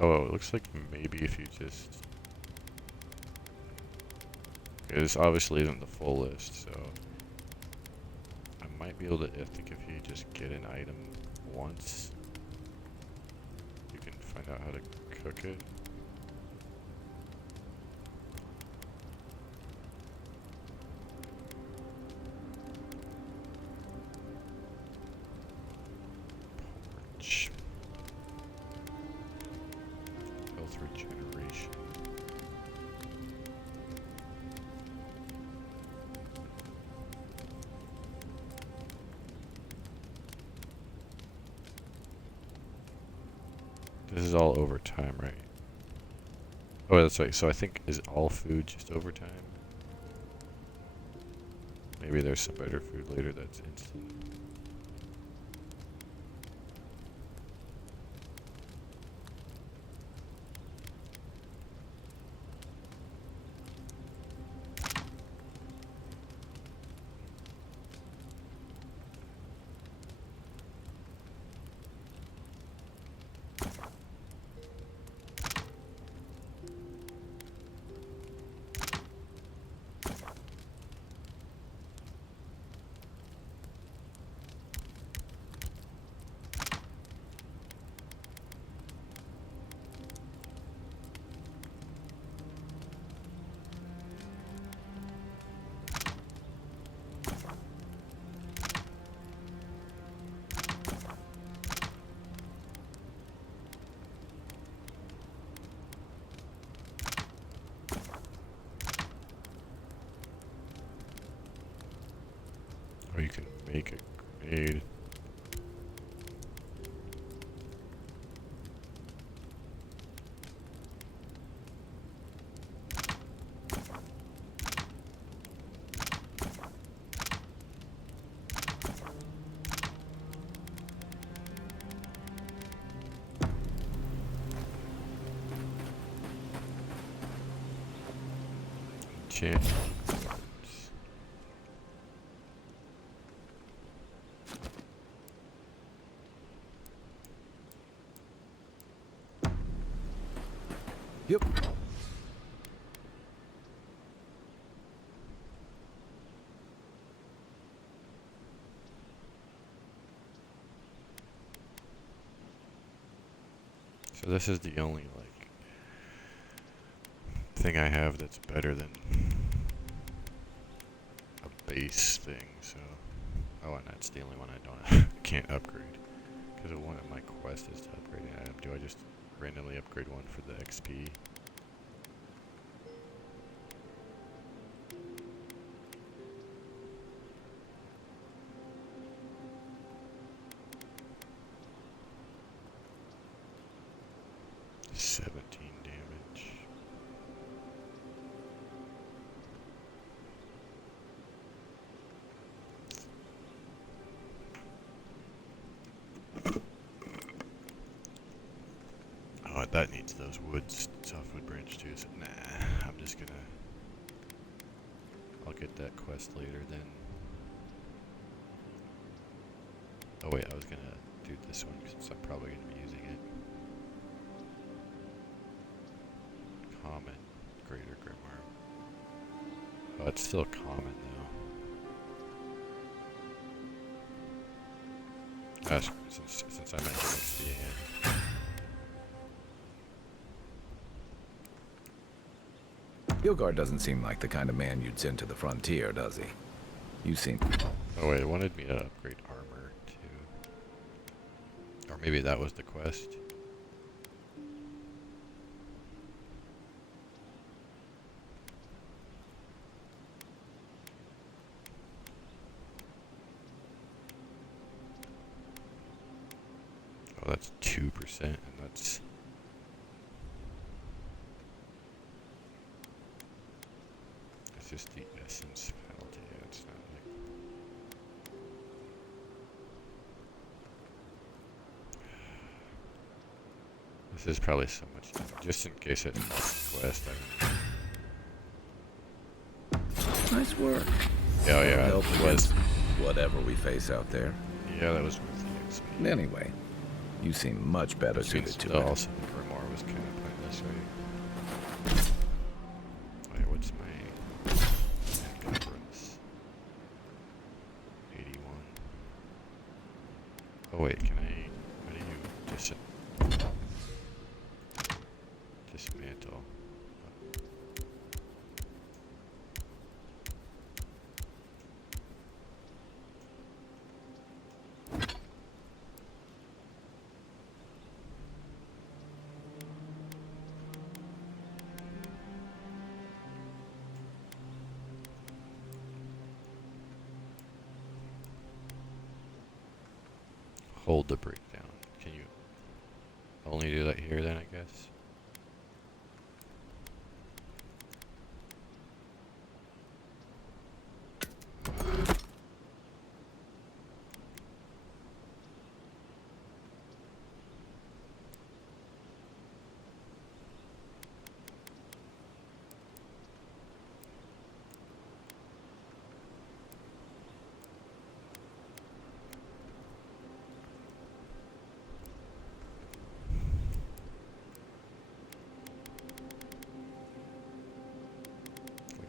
Oh, it looks like maybe if you just... Okay, this obviously isn't the full list, so... I might be able to, I think if you just get an item once, you can find out how to cook it. Porch. Health regeneration. This is all overtime, right? Oh, that's right. So I think, is all food just overtime? Maybe there's some better food later that's instant. grenade. Chance. Yep. So this is the only, like, thing I have that's better than a base thing, so... Oh, and that's the only one I don't can't upgrade. Because one of my quest is to upgrade an item. Do I just randomly upgrade one for the XP? Damage. Oh, that needs those woods, softwood branch too, so nah, I'm just gonna... I'll get that quest later then. Oh wait, I was gonna do this one since I'm probably gonna be using it. Common, Greater Grimoire. Oh, it's still common though. Since I'm at the end. Gilgard doesn't seem like the kind of man you'd send to the frontier, does he? You seem... Oh wait, it wanted me to upgrade armor too. Or maybe that was the quest. Oh, that's 2%, and that's... It's just the essence penalty, it's not like... This is probably so much time, just in case it lost the quest, Nice work. Oh yeah, Help it was. Whatever we face out there. Yeah, that was worth the XP. Anyway, you seem much better suited to it. Also, the Grimoire was kind of pointless, right? Wait, what's my encumbrance? 81. Oh wait, can I... How do you dismantle? Hold the breakdown. Can you only do that here then, I guess?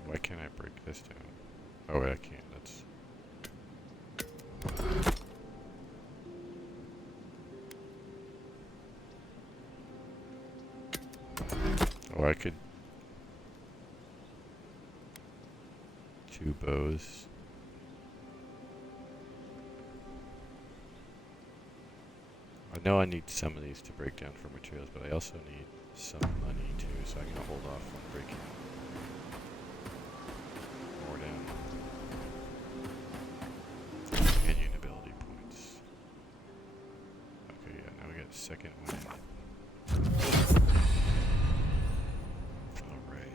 Why can't I break this down? Oh wait, I can't. That's... Oh, I could... 2 bows. I know I need some of these to break down for materials, but I also need some money too, so I'm gonna hold off on breaking more down. Companion ability point. that second wind. Alright.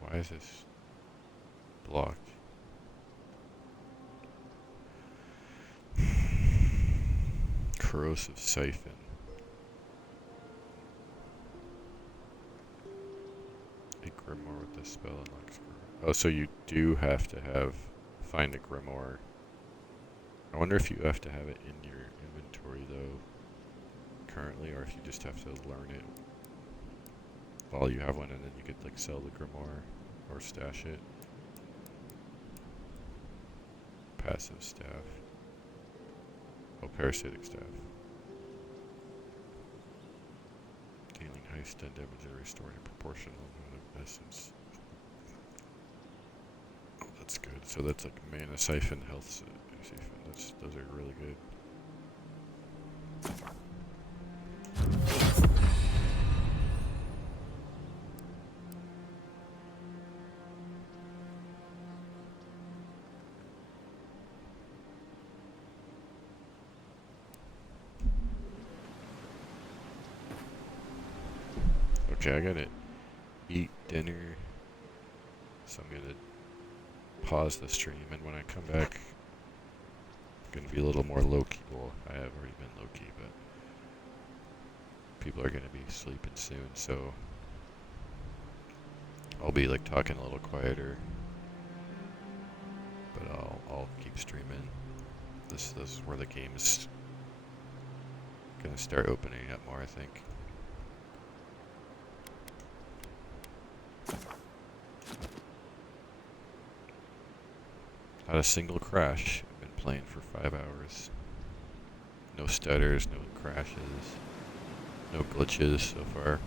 Why is this blocked? Corrosive siphon. A grimoire with this spell unlocks. Oh, so you do have to find a grimoire. I wonder if you have to have it in your inventory though, currently, or if you just have to learn it while you have one, and then you could like sell the grimoire or stash it. Passive staff. Oh, parasitic staff. Dealing high stun damage and restoring a proportional amount of essence. Oh, that's good. So that's like mana siphon, health siphon. Those are really good. Okay, I gotta eat dinner, so I'm gonna pause the stream, and when I come back, I'm gonna be a little more low-key. Well, I have already been low-key, but people are gonna be sleeping soon, so I'll be like talking a little quieter, but I'll keep streaming. This is where the game's gonna start opening up more, I think. Not a single crash. I've been playing for 5 hours. No stutters, no crashes, no glitches so far.